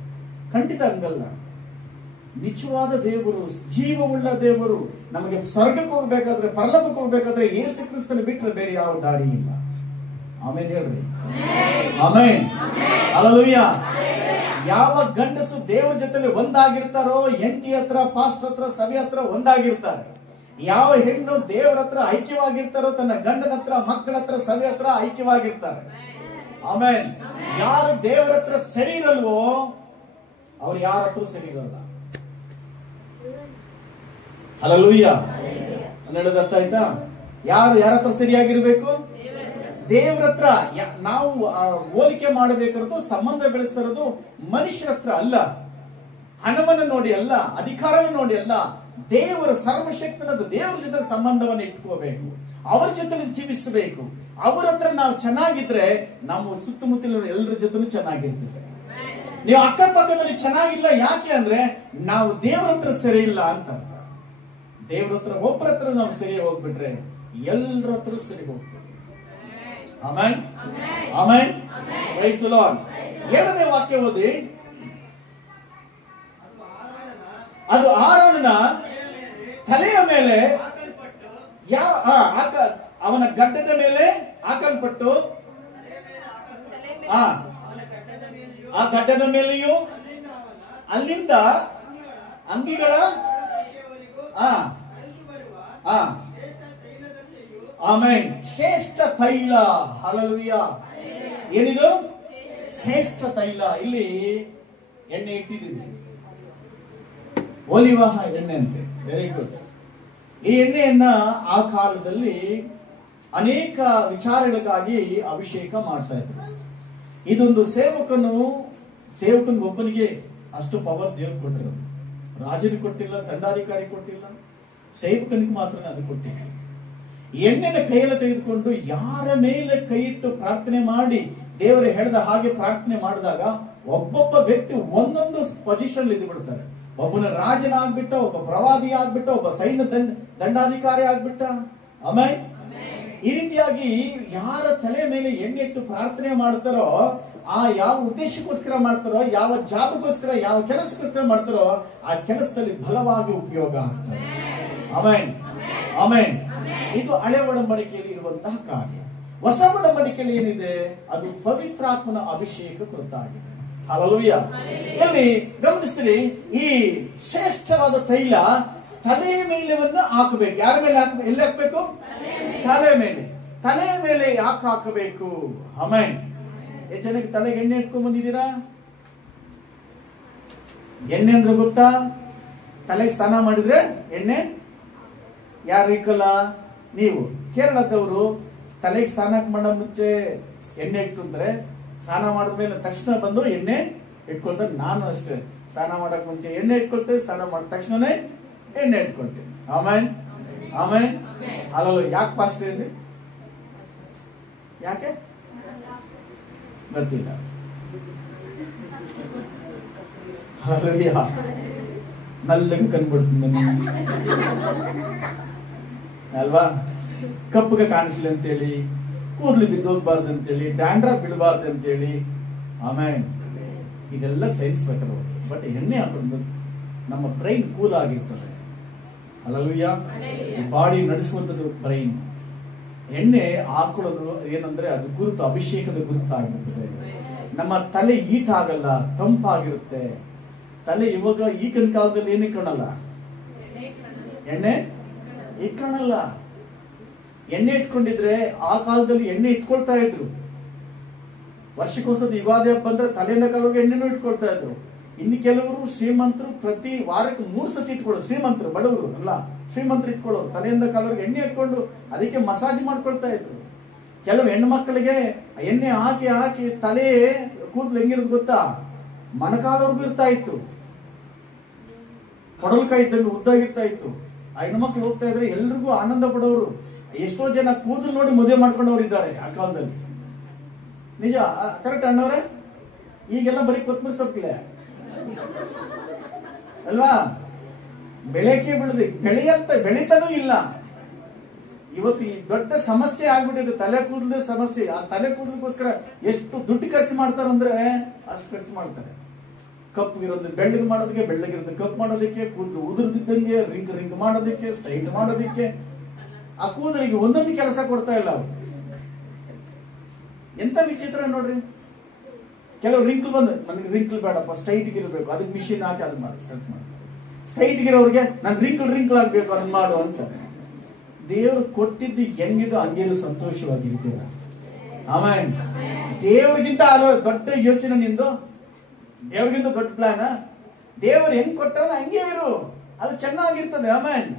ಖಂಡಿತ ಹಂಗಲ್ಲ. ನಿಜವಾದ ದೇವರು, ಜೀವವುಳ್ಳ ದೇವರು, ನಮಗೆ ಸ್ವರ್ಗಕ್ಕೆ ಹೋಗ್ಬೇಕಾದ್ರೆ, ಪರಲೋಕಕ್ಕೆ ಹೋಗ್ಬೇಕಾದ್ರೆ ಯೇಸು ಕ್ರಿಸ್ತನ ಬಿಟ್ಟರೆ ಬೇರೆ ಯಾವ ದಾರಿ ಇಲ್ಲ. ಆಮೇನ್ ಹೇಳ್ರಿ. ಆಮೇನ್ ಹಲ್ಲೆಲೂಯಾ. ಯಾವ ಗಂಡಸು ದೇವರ ಜೊತೆಲಿ ಒಂದಾಗಿರ್ತಾರೋ, ಹೆಂಡತಿ ಹತ್ರ, ಪಾಸ್ಟರ್ ಹತ್ರ, ಸಭೆ ಹತ್ರ ಒಂದಾಗಿರ್ತಾರೆ. ಯಾವ ಹೆಣ್ಣು ದೇವರ ಹತ್ರ ಐಕ್ಯವಾಗಿರ್ತಾರೋ, ತನ್ನ ಗಂಡನ ಹತ್ರ, ಮಕ್ಕಳ ಹತ್ರ, ಸಭೆ ಹತ್ರ ಐಕ್ಯವಾಗಿರ್ತಾರೆ. ಆಮೇನ್. ಯಾರು ದೇವರ ಹತ್ರ ಸರಿ ಇರಲ್ವೋ ಅವ್ರು ಯಾರ ಹತ್ರ ಸರಿ ಇರಲ್ಲ. ಹಲ್ಲೆಲೂಯಾ. ಹೇಳೋದು ಅರ್ಥ ಆಯ್ತಾ? ಯಾರ ಹತ್ರ ಸರಿಯಾಗಿರ್ಬೇಕು? ದೇವರ ಹತ್ರ. ನಾವು ಹೋಲಿಕೆ ಮಾಡಬೇಕಾರದು, ಸಂಬಂಧ ಬೆಳೆಸ್ತಾ ಇರೋದು ಮನುಷ್ಯರ ಹತ್ರ ಅಲ್ಲ, ಹಣವನ್ನು ನೋಡಿ ಅಲ್ಲ, ಅಧಿಕಾರವನ್ನು ನೋಡಿ ಅಲ್ಲ, ದೇವರ ಸರ್ವಶಕ್ತನಾದ ದೇವರ ಜೊತೆ ಸಂಬಂಧವನ್ನು ಇಟ್ಕೋಬೇಕು, ಅವರ ಜೊತೆ ಜೀವಿಸಬೇಕು. ಅವರ ಹತ್ರ ನಾವು ಚೆನ್ನಾಗಿದ್ರೆ ನಮ್ಮ ಸುತ್ತಮುತ್ತಲಿನ ಎಲ್ಲರ ಜೊತೆ ಚೆನ್ನಾಗಿರ್ತೇವೆ. ನೀವು ಅಕ್ಕಪಕ್ಕದಲ್ಲಿ ಚೆನ್ನಾಗಿಲ್ಲ, ಯಾಕೆ ಅಂದ್ರೆ ನಾವು ದೇವರ ಹತ್ರ ಸರಿ ಇಲ್ಲ ಅಂತ. ದೇವರ ಹತ್ರ ಒಬ್ಬರ ಹತ್ರ ನಾವು ಸರಿ ಹೋಗ್ಬಿಟ್ರೆ ಎಲ್ಲರ ಹತ್ರ ಸರಿ ಹೋಗ್ತೇವೆ. Amen, amen, praise the Lord. 7ನೇ ವಾಕ್ಯ ಓದಿ. ಅದು ಆರೋನನ ತಲೆಯ ಮೇಲೆ ಅವನ ಗಡ್ಡದ ಮೇಲೆ ಹಾಕಲ್ಪಟ್ಟು ಆ ಗಡ್ಡದ ಮೇಲೆಯೂ ಅಲ್ಲಿಂದ ಅಂಗಿಗಳ ಆಮೆನ್ ಶ್ರೇಷ್ಠ ತೈಲ. ಹಲ್ಲೆಲೂಯಾ. ಏನಿದು ಶ್ರೇಷ್ಠ ತೈಲ? ಇಲ್ಲಿ ಎಣ್ಣೆ ಇಟ್ಟಿದ್ದೀವಿ, ಒಲಿವ ಎಣ್ಣೆ ಅಂತೆ. Very good. ಈ ಎಣ್ಣೆಯನ್ನ ಆ ಕಾಲದಲ್ಲಿ ಅನೇಕ ವಿಚಾರಗಳಿಗಾಗಿ ಅಭಿಷೇಕ ಮಾಡ್ತಾ ಇದ್ರು. ಇದೊಂದು ಸೇವಕನಿಗೊಬ್ಬನಿಗೆ ಅಷ್ಟು ಪವರ್ ದೇವರು ಕೊಟ್ಟಿರೋದು. ರಾಜನಿಗೆ ಕೊಟ್ಟಿಲ್ಲ, ದಂಡಾಧಿಕಾರಿ ಕೊಟ್ಟಿಲ್ಲ, ಸೇವಕನಿಗೆ ಮಾತ್ರ ಅದು ಕೊಟ್ಟಿಲ್ಲ. ಎಣ್ಣೆನ ಕೈಯಲ್ಲಿ ತೆಗೆದುಕೊಂಡು ಯಾರ ಮೇಲೆ ಕೈ ಇಟ್ಟು ಪ್ರಾರ್ಥನೆ ಮಾಡಿ ದೇವರು ಹೇಳಿದ ಹಾಗೆ ಪ್ರಾರ್ಥನೆ ಮಾಡಿದಾಗ ಒಬ್ಬೊಬ್ಬ ವ್ಯಕ್ತಿ ಒಂದೊಂದು ಪೊಸಿಷನ್ ಇದ್ದು ಬಿಡ್ತಾರೆ. ಒಬ್ಬನ ರಾಜನ ಆಗ್ಬಿಟ್ಟ, ಒಬ್ಬ ಪ್ರವಾದಿ ಆಗ್ಬಿಟ್ಟ, ಒಬ್ಬ ಸೈನ್ಯ ದಂಡಾಧಿಕಾರಿ ಆಗ್ಬಿಟ್ಟ. ಆಮೇಲೆ ಈ ರೀತಿಯಾಗಿ ಯಾರ ತಲೆ ಮೇಲೆ ಎಣ್ಣೆ ಇಟ್ಟು ಪ್ರಾರ್ಥನೆ ಮಾಡ್ತಾರೋ, ಆ ಯಾವ ಉದ್ದೇಶಕ್ಕೋಸ್ಕರ ಮಾಡ್ತಾರೋ, ಯಾವ ಜಾಬಗೋಸ್ಕರ, ಯಾವ ಕೆಲಸಕ್ಕೋಸ್ಕರ ಮಾಡ್ತಾರೋ, ಆ ಕೆಲಸದಲ್ಲಿ ಬಲವಾಗಿ ಉಪಯೋಗ ಆಗ್ತದೆ. Amen, amen. ಇದು ಹಳೆ ಒಡಂಬಡಿಕೆಯಲ್ಲಿ ಇರುವಂತಹ ಕಾರ್ಯ. ಹೊಸ ಒಡಂಬಡಿಕೆಯಲ್ಲಿ ಏನಿದೆ? ಅದು ಪವಿತ್ರಾತ್ಮನ ಅಭಿಷೇಕ ಕುರಿತಾಗಿದೆ. ಹಲ್ಲೆಲೂಯಾ. ಇಲ್ಲಿ ಗಮನಿಸ್ರಿ, ಈ ಶ್ರೇಷ್ಠವಾದ ತೈಲ ತಲೆಯ ಮೇಲೆವನ್ನು ಹಾಕಬೇಕು. ಯಾರ ಮೇಲೆ ಹಾಕಬೇಕು? ಎಲ್ಲಿ ಹಾಕಬೇಕು? ತಲೆ ಮೇಲೆ. ತಲೆಯ ಮೇಲೆ ಯಾಕೆ ಹಾಕಬೇಕು? ಆಮೆನ್. ಎಷ್ಟು ಜನಕ್ಕೆ ತಲೆಗೆ ಎಣ್ಣೆ ಇಟ್ಕೊಂಡ್ ಬಂದಿದ್ದೀರಾ? ಎಣ್ಣೆ ಅಂದ್ರೆ ಗೊತ್ತಾ? ತಲೆಗೆ ಸ್ನಾನ ಮಾಡಿದ್ರೆ ಎಣ್ಣೆ ಯಾರು ಇಕ್ಕಲ್ಲ? ನೀವು ಕೇರಳದವರು ತಲೆಗೆ ಸ್ನಾನ ಮಾಡೋ ಮುಂಚೆ ಎಣ್ಣೆ ಇಟ್ಕೊಂಡ್ರೆ ಸ್ನಾನ ಮಾಡಿದ್ಮೇಲೆ ತಕ್ಷಣ ಬಂದು ಎಣ್ಣೆ ಇಟ್ಕೊಳ್ತಾರೆ. ನಾನು ಅಷ್ಟೇ, ಸ್ನಾನ ಮಾಡಕ್ ಮುಂಚೆ ಎಣ್ಣೆ ಇಟ್ಕೊಳ್ತೇವೆ, ಸ್ನಾನ ಮಾಡಿದ ತಕ್ಷಣನೇ ಎಣ್ಣೆ ಇಟ್ಕೊಳ್ತೇವೆ. Amen, amen. ಅಲ್ಲ, ಯಾಕೆ ಪಾಸ್ಟ್ ಹೇಳಿ? ಯಾಕೆ ಗೊತ್ತಿಲ್ಲ. ನಲ್ಲಗೆ ಕಂಡ್ಬಿಡ್ತೀನಿ ಅಲ್ವಾ? ಕಪ್ಪಗೆ ಕಾಣಿಸ್ಲಿ ಅಂತೇಳಿ, ಕೂದಲು ಬಿದ್ದೋಗ್ಬಾರ್ದು ಅಂತೇಳಿ, ಡ್ಯಾಂಡ್ರಫ್ ಬಿಡಬಾರ್ದು ಅಂತೇಳಿ. ಆಮೇಲೆ ಇದೆಲ್ಲ ಸೈನ್ಸ್ ಪ್ರಕಾರ. ಬಟ್ ಎಣ್ಣೆ ಹಾಕೊಂಡು ನಮ್ಮ ಬ್ರೈನ್ ಕೂಲ್ ಆಗಿರ್ತದೆ. ಹಲ್ಲೆಲೂಯಾ. ಬಾಡಿ ನಡೆಸುವಂಥದ್ದು ಬ್ರೈನ್. ಎಣ್ಣೆ ಹಾಕೊಳ್ಳೋದು ಏನಂದ್ರೆ ಅದು ಗುರುತು, ಅಭಿಷೇಕದ ಗುರುತಾಗಿರ್ತದೆ. ನಮ್ಮ ತಲೆ ಈಟ್ ಆಗಲ್ಲ, ತಂಪಾಗಿರುತ್ತೆ ತಲೆ. ಇವಾಗ ಈಗಿನ ಕಾಲದಲ್ಲಿ ಏನೇ ಕಾಣಲ್ಲ, ಎಣ್ಣೆ ಇಟ್ಕೊಳ್ಳಲ್ಲ. ಎಣ್ಣೆ ಇಟ್ಕೊಂಡಿದ್ರೆ ಆ ಕಾಲದಲ್ಲಿ ಎಣ್ಣೆ ಇಟ್ಕೊಳ್ತಾ ಇದ್ರು. ವರ್ಷಕ್ಕೊಂದ್ಸತಿ ಯುಗಾದಿ ಹಬ್ಬ ಬಂದ್ರೆ ತಲೆಯಿಂದ ಕಾಲಕ್ಕೆ ಎಣ್ಣೆನೂ ಇಟ್ಕೊಳ್ತಾ ಇದ್ರು. ಇನ್ನು ಕೆಲವರು ಶ್ರೀಮಂತರು ಪ್ರತಿ ವಾರಕ್ಕೆ 3 ಸತಿ ಇಟ್ಕೊಳ್ಳೋರು. ಶ್ರೀಮಂತರು, ಬಡವರು ಅಲ್ಲ, ಶ್ರೀಮಂತರು ಇಟ್ಕೊಳ್ಳೋರು. ತಲೆಯಿಂದ ಕಾಲವರೆಗೆ ಎಣ್ಣೆ ಇಟ್ಕೊಂಡು ಅದಕ್ಕೆ ಮಸಾಜ್ ಮಾಡ್ಕೊಳ್ತಾ ಇದ್ರು. ಕೆಲವು ಹೆಣ್ಣು ಮಕ್ಕಳಿಗೆ ಎಣ್ಣೆ ಹಾಕಿ ಹಾಕಿ ತಲೆ ಕೂದಲು ಹೆಂಗಿರೋದು ಗೊತ್ತಾ? ಮೊಣಕಾಲವರೆಗೂ ಇರ್ತಾ ಇತ್ತು, ಕೊಡಲ್ಕಾಯಿ ಇದ್ದಂಗೆ ಉದ್ದಾಗಿರ್ತಾ ಇತ್ತು. ಆ ಹೆಣ್ಮಕ್ಳು ಹೋಗ್ತಾ ಇದ್ರೆ ಎಲ್ರಿಗೂ ಆನಂದ ಪಡೋರು. ಎಷ್ಟೋ ಜನ ಕೂದಲು ನೋಡಿ ಮದುವೆ ಮಾಡ್ಕೊಂಡವ್ರು ಇದ್ದಾರೆ ಆ ಕಾಲದಲ್ಲಿ. ನಿಜ, ಕರೆಕ್ಟ್ ಅಣ್ಣವ್ರೆ? ಈಗೆಲ್ಲ ಬರೀ ಕೊತ್ತಂಬರಿ ಸೊಪ್ಪಿಲೆ ಅಲ್ವಾ? ಬೆಳೆಕೆ ಬಿಡದೆ ಬೆಳೀತಾನೂ ಇಲ್ಲ. ಇವತ್ತು ಈ ದೊಡ್ಡ ಸಮಸ್ಯೆ ಆಗ್ಬಿಟ್ಟಿದೆ, ತಲೆ ಕೂದಲು ಸಮಸ್ಯೆ. ಆ ತಲೆ ಕೂದಲಿಗೋಸ್ಕರ ಎಷ್ಟು ದುಡ್ಡು ಖರ್ಚು ಮಾಡ್ತಾರಂದ್ರೆ ಅಷ್ಟು ಖರ್ಚು ಮಾಡ್ತಾರೆ. ಕಪ್ಪು ಇರೋದು ಬೆಳ್ಳಗೆ ಮಾಡೋದಕ್ಕೆ, ಬೆಳ್ಳಗಿರೋದು ಕಪ್ಪು ಮಾಡೋದಕ್ಕೆ, ಕೂದಲು ಉದುರ್ದಿದ್ದಂಗೆ ರಿಂಗ್ ಮಾಡೋದಕ್ಕೆ, ಸ್ಟ್ರೈಟ್ ಮಾಡೋದಕ್ಕೆ. ಆ ಕೂದಲಿಗೆ ಒಂದೊಂದು ಕೆಲಸ ಕೊಡ್ತಾ ಇಲ್ಲ ಅವರು. ಎಂತ ವಿಚಿತ್ರ ನೋಡ್ರಿ. ಕೆಲವು ರಿಂಕಲ್ ಬಂದು, ನನಗೆ ರಿಂಕಲ್ ಬೇಡಪ್ಪ, ಸ್ಟ್ರೈಟ್ ಇರಬೇಕು, ಅದಕ್ಕೆ ಮಿಷಿನ್ ಹಾಕಿ ಅದನ್ನ ಮಾಡಿ ಸ್ಟಾರ್ಟ್ ಮಾಡ್ತಾರೆ. ಸ್ಟ್ರೈಟ್ ಇರೋರಿಗೆ ನಾನು ರಿಂಕಲ್ ಆಗ್ಬೇಕು ಅದನ್ನ ಮಾಡು ಅಂತ. ದೇವರು ಕೊಟ್ಟಿದ್ದು ಹೆಂಗಿದು ಹಂಗೇನು ಸಂತೋಷವಾಗಿರ್ತೀರ. ಆಮೇಲೆ ದೇವರಿಗಿಂತ ದೊಡ್ಡ ಯೋಚನೆ ನಿಂದು, ದೇವರಿಗಿಂತ ದೊಡ್ಡ ಪ್ಲಾನ್. ದೇವರು ಹೆಂಗ್ ಕೊಟ್ಟವನ ಹಂಗೆ ಇರು, ಅದು ಚೆನ್ನಾಗಿರ್ತದೆ. ಆಮೇಲೆ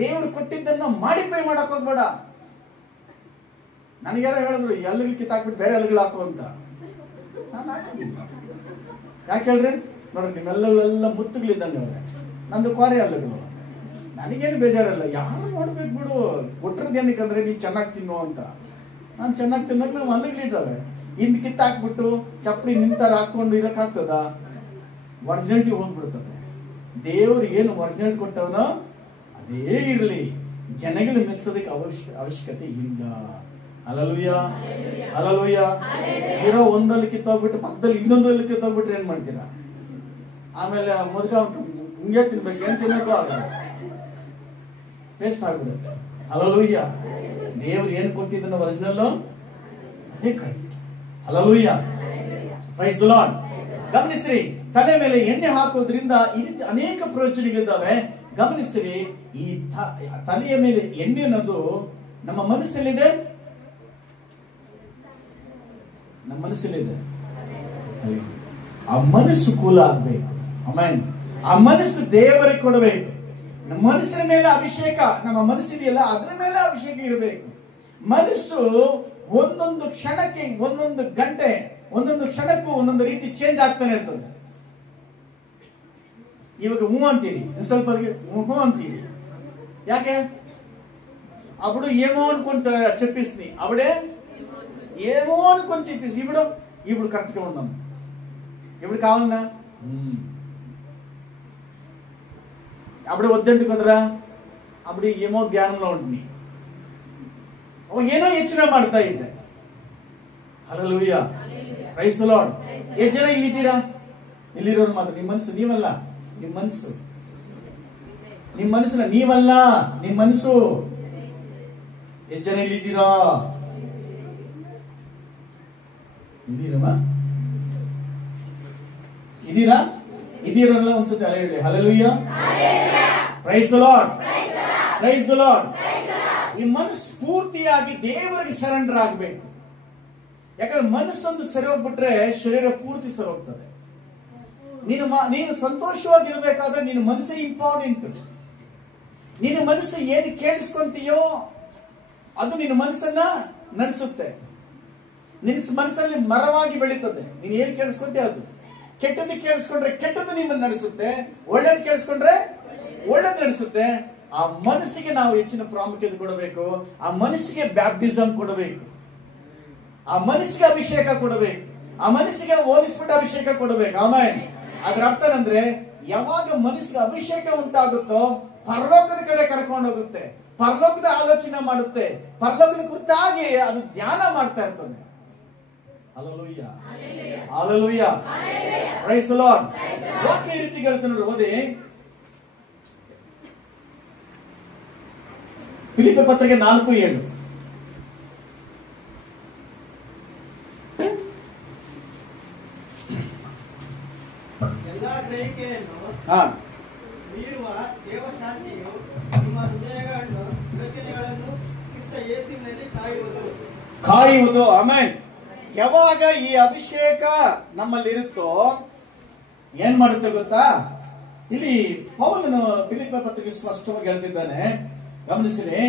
ದೇವರು ಕೊಟ್ಟಿದ್ದನ್ನ ಮಾಡಿಫೈ ಮಾಡಕ್ ಹೋಗ್ಬೇಡ. ನನಗ್ಯಾರ ಹೇಳಿದ್ರು ಎಲ್ಲಿಗೆ ಕಿತ್ತಾಕ್ಬಿಟ್ಟು ಬೇರೆ ಎಲ್ಲಿಗಳು ಹಾಕು ಅಂತ. ಯಾಕೆ ಹೇಳ್ರಿ? ನೋಡ್ರಿ, ನಿಮ್ಮೆಲ್ಲಗಳೆಲ್ಲ ಮುತ್ತುಗಳಿದ್ದಂಗೆ ಅವ್ರೆ. ನಂದು ಕ್ವಾರಿ ಅಲ್ಲಗಳು. ನನಗೇನು ಬೇಜಾರಲ್ಲ, ಯಾರು ನೋಡ್ಬೇಕು ಬಿಡು, ಕೊಟ್ಟರದೇನಕ್ಕಂದ್ರೆ ನೀನ್ ಚೆನ್ನಾಗಿ ತಿನ್ನು ಅಂತ. ನಾನು ಚೆನ್ನಾಗಿ ತಿನ್ನಕ್ ನಾವು ಅಲ್ಲಿಗ್ಲಿಟ್ಟಾವೆ ಹಿಂದ್ ಕಿತ್ತಾಕ್ಬಿಟ್ಟು ಚಪ್ಪಲಿ ನಿಂತಾರ ಹಾಕೊಂಡು ಇರಕ್ ಆಗ್ತದ? ಒರಿಜಿನಾಲಿಟಿ ಹೋಗ್ಬಿಡ್ತದೆ. ದೇವ್ರಿಗೆ ಏನು ಒರಿಜಿನಾಲಿಟಿ ಕೊಟ್ಟವನೋ ಅದೇ ಇರಲಿ, ಜನಗಳು ಮೆಚ್ಚೋದಕ್ಕೆ ಅವಶ್ಯಕತೆ ಇಲ್ಲ. Hallelujah, hallelujah. ಇರೋ ಒಂದಲ್ಲಿ ಕಿತ್ತೋಗ್ಬಿಟ್ಟು ಪಕ್ಕದಲ್ಲಿ ಇನ್ನೊಂದಲ್ಲಿ ಕಿತ್ತೋಗ್ಬಿಟ್ರೆ ಏನ್ ಮಾಡ್ತೀರಾ? ಆಮೇಲೆ ಮೊದಲ ಹಿಂಗೆ ತಿನ್ಬೇಕು, ಏನ್ ತಿನ್ನಕ್ಕೂ ಆಗಲ್ಲ, ವೇಸ್ಟ್ ಆಗ್ಬಿಡುತ್ತೆ. ಹಲ್ಲೆಲೂಯಾ. ದೇವ್ರು ಏನ್ ಕೊಟ್ಟಿದ್ದನ್ನು ಒರಿಜಿನಲ್ ಅದೇ correct. Hallelujah, praise the Lord. ಗಮನಿಸ್ರಿ, ತಲೆ ಮೇಲೆ ಎಣ್ಣೆ ಹಾಕೋದ್ರಿಂದ ಈ ರೀತಿ ಅನೇಕ ಪ್ರಯೋಜನಗಳಿದ್ದಾವೆ. ಗಮನಿಸ್ರಿ, ಈ ತಲೆಯ ಮೇಲೆ ಎಣ್ಣೆ ಅನ್ನೋದು ನಮ್ಮ ಮನಸ್ಸಲ್ಲಿದೆ, ನಮ್ಮ ಮನಸ್ಸಲ್ಲಿದೆ. ಆ ಮನಸ್ಸು ಕೂಲ ಆಗ್ಬೇಕು. ಆಮೆನ್. ಆ ಮನಸ್ಸು ದೇವರಿಗೆ ಕೊಡಬೇಕು. ನಮ್ಮ ಮನಸ್ಸಿನ ಮೇಲೆ ಅಭಿಷೇಕ, ನಮ್ಮ ಮನಸ್ಸಿದೆಯಲ್ಲ ಅದರ ಮೇಲೆ ಅಭಿಷೇಕ ಇರಬೇಕು. ಮನಸ್ಸು ಒಂದೊಂದು ಕ್ಷಣಕ್ಕೆ, ಒಂದೊಂದು ಗಂಟೆ, ಒಂದೊಂದು ಕ್ಷಣಕ್ಕೂ ಒಂದೊಂದು ರೀತಿ ಚೇಂಜ್ ಆಗ್ತಾನೆ ಇರ್ತದೆ. ಇವಾಗ ಹೂ ಅಂತೀರಿ, ಸ್ವಲ್ಪ ಹೂ ಅಂತೀರಿ, ಯಾಕೆ? అప్పుడు ఏమో అనుకుంటా చెప్పేసింది ఆవిడే, ఏమో అనుకొని చెప్పేసి ఇప్పుడు కరెక్ట్ గా ఉన్నాం. ఇప్పుడు కావాలన్నా అప్పుడే వద్దంటు కదరా, అప్పుడు ఏమో ధ్యానంలో ఉంటుంది, ಏನೋ ಯೋಚನೆ ಮಾಡ್ತಾ ಇದ್ದೆ. Hallelujah, praise the Lord. ಎಷ್ಟು ಜನ ಇಲ್ಲಿದ್ದೀರಾ? ಇಲ್ಲಿರೋರು ಮಾತ್ರ. ನಿಮ್ಮ ಮನಸ್ಸು ನೀವಲ್ಲ, ನಿಮ್ಮ ಮನಸ್ಸು, ನಿಮ್ಮ ಮನಸ್ಸನ್ನ ನೀವಲ್ಲ, ನಿಮ್ಮ ಮನಸ್ಸು. ಎಷ್ಟು ಜನ ಇಲ್ಲಿದ್ದೀರಾ? ಇದೀರಮ್ಮ, ಇದೀರಾ? ಇದೀರಲ್ಲ ಒಂದ್ಸತಿ ಅಲ್ಲ ಹೇಳಿ hallelujah, praise the lord, praise the Lord. ಈ ಮನಸ್ಸು ಪೂರ್ತಿಯಾಗಿ ದೇವರಿಗೆ ಸರೆಂಡರ್ ಆಗಬೇಕು. ಯಾಕಂದ್ರೆ ಮನಸ್ಸೊಂದು ಸರಿ ಹೋಗ್ಬಿಟ್ರೆ ಶರೀರ ಪೂರ್ತಿ ಸರಿ ಹೋಗ್ತದೆ. ನೀನು ಸಂತೋಷವಾಗಿರ್ಬೇಕಾದ್ರೆ ನಿನ್ನ ಮನಸ್ಸೇ ಇಂಪಾರ್ಟೆಂಟ್. ನಿನ್ನ ಮನಸ್ಸು ಏನು ಕೇಳಿಸ್ಕೊಂತೀಯೋ ಅದು ನಿನ್ನ ಮನಸ್ಸನ್ನ ನಡೆಸುತ್ತೆ. ನಿನ್ನ ಮನಸ್ಸಲ್ಲಿ ಮರವಾಗಿ ಬೆಳೀತದೆ. ನೀನು ಏನ್ ಕೇಳಿಸ್ಕೊಂತೀಯ ಅದು. ಕೆಟ್ಟದ್ದು ಕೇಳಿಸ್ಕೊಂಡ್ರೆ ಕೆಟ್ಟದ್ದು ನಿಮ್ಮನ್ನು ನಡೆಸುತ್ತೆ, ಒಳ್ಳೇದು ಕೇಳಿಸ್ಕೊಂಡ್ರೆ ಒಳ್ಳೇದು ನಡೆಸುತ್ತೆ. ಆ ಮನಸ್ಸಿಗೆ ನಾವು ಹೆಚ್ಚಿನ ಪ್ರಾಮುಖ್ಯತೆ ಕೊಡಬೇಕು. ಆ ಮನಸ್ಸಿಗೆ ಬ್ಯಾಪ್ಟಿಸಮ್ ಕೊಡಬೇಕು. ಆ ಮನಸ್ಸಿಗೆ ಅಭಿಷೇಕ ಕೊಡಬೇಕು. ಆ ಮನಸ್ಸಿಗೆ ಹೋಲಿಸ್ಬಿಟ್ಟು ಅಭಿಷೇಕ ಕೊಡಬೇಕು. ಆಮೇಲೆ ಅದ್ರ ಅರ್ಥ ಏನಂದ್ರೆ, ಯಾವಾಗ ಮನಸ್ಸಿಗೆ ಅಭಿಷೇಕ ಉಂಟಾಗುತ್ತೋ ಪರಲೋಕದ ಕಡೆ ಕರ್ಕೊಂಡು ಹೋಗುತ್ತೆ, ಪರಲೋಕದ ಆಲೋಚನೆ ಮಾಡುತ್ತೆ, ಪರಲೋಕದ ಕುರಿತಾಗಿ ಅದು ಧ್ಯಾನ ಮಾಡ್ತಾ ಇರ್ತದೆ. Hallelujah, hallelujah, praise the Lord. ವಾಕ್ಯ ಈ ರೀತಿ ಹೇಳ್ತಾನೆ ನೋಡಿ, ಓದಿ. ಫಿಲಿಪ್ಪಿ ಪತ್ರಿಕೆ 4:7. ಎಲ್ಲಾ ಗ್ರಹಿಕೆಯನ್ನು ಮೀರುವ ದೇವಶಾಂತಿಯು ನಿಮ್ಮ ಹೃದಯಗಳನ್ನು ಯೋಚನೆಗಳನ್ನು ಕ್ರಿಸ್ತ ಯೇಸುವಿನಲ್ಲಿ ಕಾಯುವುದು. ಆಮೆನ್. ಯಾವಾಗ ಈ ಅಭಿಷೇಕ ನಮ್ಮಲ್ಲಿರುತ್ತೋ ಏನ್ ಮಾಡುತ್ತೆ ಗೊತ್ತಾ? ಇಲ್ಲಿ ಪೌಲನು ಫಿಲಿಪ್ಪಿ ಪತ್ರಿಕೆ ಸ್ಪಷ್ಟವಾಗಿ ಹೇಳ್ತಿದ್ದಾನೆ, ಗಮನಿಸಿರಿ.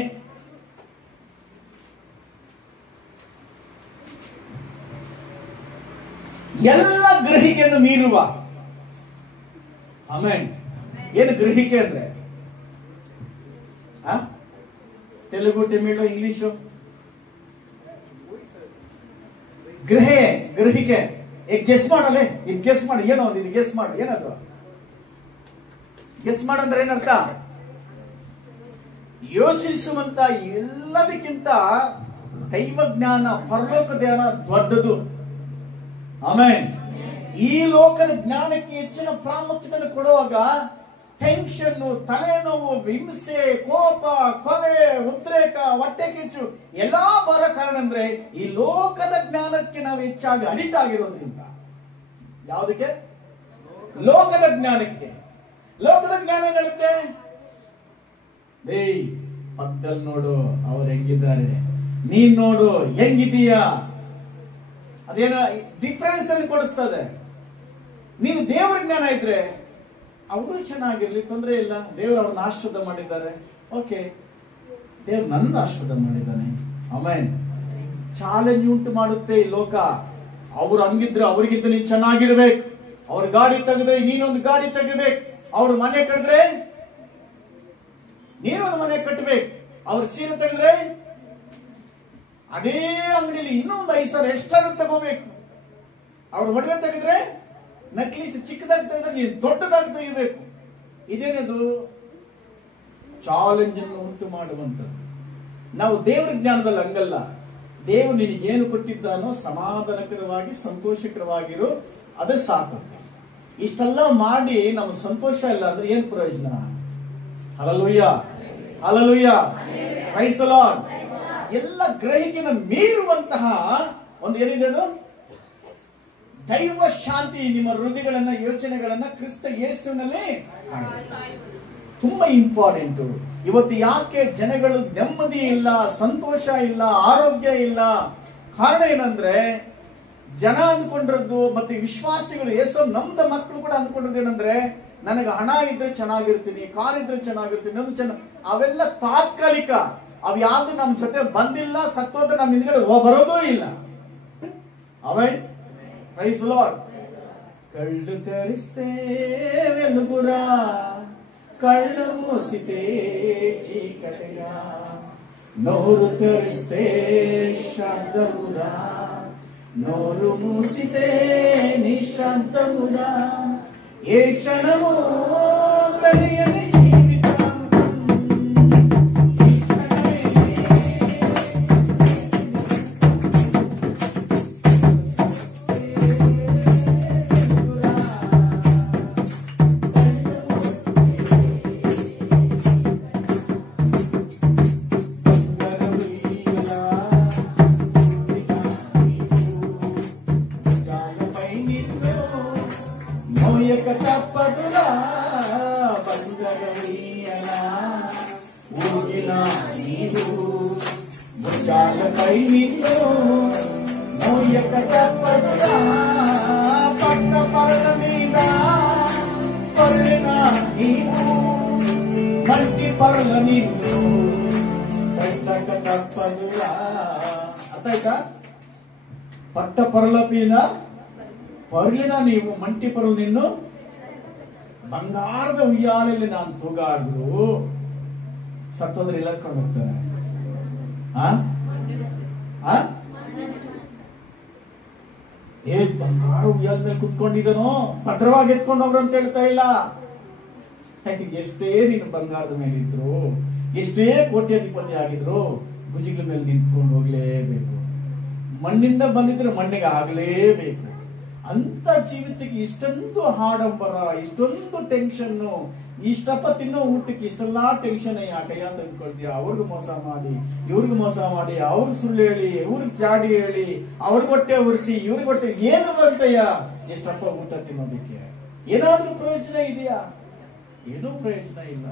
ಎಲ್ಲ ಗ್ರಹಿಕೆಯನ್ನು ಮೀರುವ. ಆಮೆನ್. ಏನು ಗ್ರಹಿಕೆ ಅಂದ್ರೆ? ತೆಲುಗು, ತಮಿಳು, ಇಂಗ್ಲಿಷು. ಗ್ರಹಿಕೆ. ಗೆಸ್ ಮಾಡಲೆ, ಇದು ಗೆಸ್ ಮಾಡಿ, ಏನೋ ಒಂದು ಇದು ಗೆಸ್ ಮಾಡು, ಏನದು ಗೆಸ್ ಮಾಡಂದ್ರೆ ಏನರ್ಥ? ಯೋಚಿಸುವಂತ ಎಲ್ಲದಕ್ಕಿಂತ ದೈವ ಜ್ಞಾನ, ಪರಲೋಕ ಜ್ಞಾನ ದೊಡ್ಡದು. ಆಮೆನ್. ಈ ಲೋಕದ ಜ್ಞಾನಕ್ಕೆ ಹೆಚ್ಚಿನ ಪ್ರಾಮುಖ್ಯತೆ ಕೊಡುವಾಗ ಟೆನ್ಷನ್, ತಲೆನೋವು, ಹಿಂಸೆ, ಕೋಪ, ಕೊಲೆ, ಉದ್ರೇಕ, ಹೊಟ್ಟೆ ಕಿಚ್ಚು ಎಲ್ಲಾ ಬರೋ ಕಾರಣ ಅಂದ್ರೆ ಈ ಲೋಕದ ಜ್ಞಾನಕ್ಕೆ ನಾವು ಹೆಚ್ಚಾಗಿ ಅಡಿಕ್ಟ್ ಆಗಿರೋದ್ರಿಂದ. ಯಾವುದಕ್ಕೆ? ಲೋಕದ ಜ್ಞಾನಕ್ಕೆ. ಲೋಕದ ಜ್ಞಾನ ಹೇಳುತ್ತೆ, ಪಕ್ಕದಲ್ಲಿ ನೋಡು ಅವ್ರು ಹೆಂಗಿದ್ದಾರೆ, ನೀನ್ ನೋಡು ಹೆಂಗಿದೀಯಾ, ಅದೇನೋ ಡಿಫರೆನ್ಸ್ ಅನ್ನು ಕೊಡಿಸ್ತದೆ. ನೀನು ದೇವರ ಜ್ಞಾನ ಇದ್ರೆ ಅವರು ಚೆನ್ನಾಗಿರ್ಲಿ, ತೊಂದರೆ ಇಲ್ಲ, ದೇವರು ಅವ್ರನ್ನ ಆಶೀರ್ವಾದ ಮಾಡಿದ್ದಾರೆ, ಓಕೆ, ದೇವ್ರು ನನ್ನ ಆಶೀರ್ವಾದ ಮಾಡಿದ್ದಾನೆ. ಆಮೇನ್. ಚಾಲೆಂಜ್ ಉಂಟು ಮಾಡುತ್ತೆ ಈ ಲೋಕ. ಅವ್ರು ಹಂಗಿದ್ರೆ ಅವ್ರಿಗಿಂತ ನೀನ್ ಚೆನ್ನಾಗಿರ್ಬೇಕು, ಅವ್ರ ಗಾಡಿ ತೆಗೆದ್ರೆ ನೀನೊಂದು ಗಾಡಿ ತೆಗಿಬೇಕು, ಅವ್ರ ಮನೆ ಕಳೆದ್ರೆ ನೀನು ಒಂದು ಮನೆ ಕಟ್ಟಬೇಕು. ಅವ್ರ ಸೀರೆ ತೆಗೆದ್ರೆ ಅದೇ ಅಂಗಡಿಯಲ್ಲಿ ಇನ್ನೊಂದು 5,000 ಎಕ್ಸ್ಟ್ರಾ ತಗೋಬೇಕು. ಅವ್ರ ಒಡವೆ ತೆಗೆದ್ರೆ ನಕ್ಲೀಸ್ ಚಿಕ್ಕದಾಗಿ ತೆಗೆದ್ರೆ ನೀನು ದೊಡ್ಡದಾಗಿ ತೆಗಿಬೇಕು. ಇದೇನದು? ಚಾಲೆಂಜ್ ಅನ್ನು ಉಂಟು ಮಾಡುವಂಥದ್ದು. ನಾವು ದೇವರ ಜ್ಞಾನದಲ್ಲಿ ಹಂಗಲ್ಲ. ದೇವರು ನಿನಗೇನು ಕೊಟ್ಟಿದ್ದಾನೋ ಸಮಾಧಾನಕರವಾಗಿ ಸಂತೋಷಕರವಾಗಿರು, ಅದೇ ಸಾಕು. ಇಷ್ಟೆಲ್ಲ ಮಾಡಿ ನಮ್ಗೆ ಸಂತೋಷ ಇಲ್ಲ ಅಂದ್ರೆ ಏನ್ ಪ್ರಯೋಜನ? Hallelujah, hallelujah, praise the Lord. ಎಲ್ಲ ಗ್ರಹಿಕೆನ ಮೀರುವಂತಹ ಒಂದು ಏನಿದೆ ಅದು ದೈವ ಶಾಂತಿ ನಿಮ್ಮ ಹೃದಯಗಳನ್ನ ಯೋಚನೆಗಳನ್ನ ಕ್ರಿಸ್ತ ಯೇಸುವಿನಲ್ಲಿ ತುಂಬಾ ಇಂಪಾರ್ಟೆಂಟ್. ಇವತ್ತು ಯಾಕೆ ಜನಗಳು ನೆಮ್ಮದಿ ಇಲ್ಲ, ಸಂತೋಷ ಇಲ್ಲ, ಆರೋಗ್ಯ ಇಲ್ಲ? ಕಾರಣ ಏನಂದ್ರೆ ಜನ ಅಂದ್ಕೊಂಡಿರೋದು ಮತ್ತೆ ವಿಶ್ವಾಸಿಗಳು ಯೇಸು ನಮ್ದ ಮಕ್ಕಳು ಕೂಡ ಅಂದ್ಕೊಂಡಿರೋದು ಏನಂದ್ರೆ ನನಗೆ ಹಣ ಇದ್ರೆ ಚೆನ್ನಾಗಿರ್ತೀನಿ, ಕಾರ್ ಇದ್ರೆ ಚೆನ್ನಾಗಿರ್ತೀನಿ, ಅವೆಲ್ಲ ತಾತ್ಕಾಲಿಕ. ಅವ್ ಯಾವ್ದು ನಮ್ ಜೊತೆ ಬಂದಿಲ್ಲ, ಸತ್ತೋದ್ರೆ ನಮ್ ಹಿಂದ್ಗಡೆ ಬರೋದೂ ಇಲ್ಲ. ಅವೈ ಪ್ರೈಸ್ ದಿ ಲಾರ್ಡ್. ಕಳ್ಳು ತರಿಸ್ತೇವೆ ನುಗುರ, ಕಳ್ಳು ಮೂಸಿತೆ ಚೀಕಟೆಗ, ನೋರು ತರಿಸ್ತೇ ಶಾಂತಮುರ, ನೋರು ಮೂಸಿತೆ ನಿಶಾಂತಮುರ, ఏ క్షణము కలియని జీవితం తప్పదులా బందరవీయలా ఊగిన నీవు ముచ్చాలపై నిన్ను మోయక తప్పదులా పట్ట పర్ల మీద పర్లిన నీవు మంటి పర్ల నిన్ను పెట్టక తప్పదులా. అర్థాయితా? పట్ట పర్ల మీద ಪರ್ಲಿನ ನೀವು ಮಂಟಿ ಪರ್ಲು ನಿನ್ನು ಬಂಗಾರದ ಉಯ್ಯಾಲೆಯಲ್ಲಿ ನಾನು ತೂಗಾಡಿದ್ರು ಸತ್ತೋದ್ರೆ ಇಲ್ಲ ಎತ್ಕೊಂಡು ಹೋಗ್ತಾರೆ. ಬಂಗಾರ ಉಯ್ಯಾಲ ಮೇಲೆ ಕುತ್ಕೊಂಡಿದನೋ ಭದ್ರವಾಗಿ ಎತ್ಕೊಂಡು ಹೋಗ್ರು ಅಂತ ಹೇಳ್ತಾ ಇಲ್ಲ. ಎಷ್ಟೇ ನೀನು ಬಂಗಾರದ ಮೇಲೆ ಇದ್ರು, ಎಷ್ಟೇ ಕೋಟ್ಯಾಧಿಪತಿ ಆಗಿದ್ರು, ಭುಜಗಳ ಮೇಲೆ ನಿಂತ್ಕೊಂಡು ಹೋಗ್ಲೇಬೇಕು. ಮಣ್ಣಿಂದ ಬಂದಿದ್ರೆ ಮಣ್ಣಿಗೆ ಆಗ್ಲೇಬೇಕು. ಅಂತ ಜೀವಿತಕ್ಕೆ ಇಷ್ಟೊಂದು ಆಡಂಬರ, ಇಷ್ಟೊಂದು ಟೆನ್ಷನ್, ಇಷ್ಟಪ್ಪ ತಿನ್ನೋ ಊಟಕ್ಕೆ ಇಷ್ಟೆಲ್ಲಾ ಟೆನ್ಷನ್ ಯಾಕಯ್ಯ ತಂದ್ಕೊಳ್ತೀಯ? ಅವ್ರಿಗೆ ಮೋಸ ಮಾಡಿ, ಇವ್ರಿಗೆ ಮೋಸ ಮಾಡಿ, ಅವ್ರಿಗೆ ಸುಳ್ಳು ಹೇಳಿ, ಇವ್ರಿಗೆ ಚಾಡಿ ಹೇಳಿ, ಅವ್ರಿಗೆ ಹೊಟ್ಟೆ ಉರಿಸಿ, ಇವ್ರಿಗೆ ಹೊಟ್ಟೆ ಏನು ಬರ್ತಯ್ಯ? ಎಷ್ಟಪ್ಪ ಊಟ ತಿನ್ನೋದಕ್ಕೆ ಏನಾದ್ರೂ ಪ್ರಯೋಜನ ಇದೆಯಾ? ಏನೂ ಪ್ರಯೋಜನ ಇಲ್ಲ.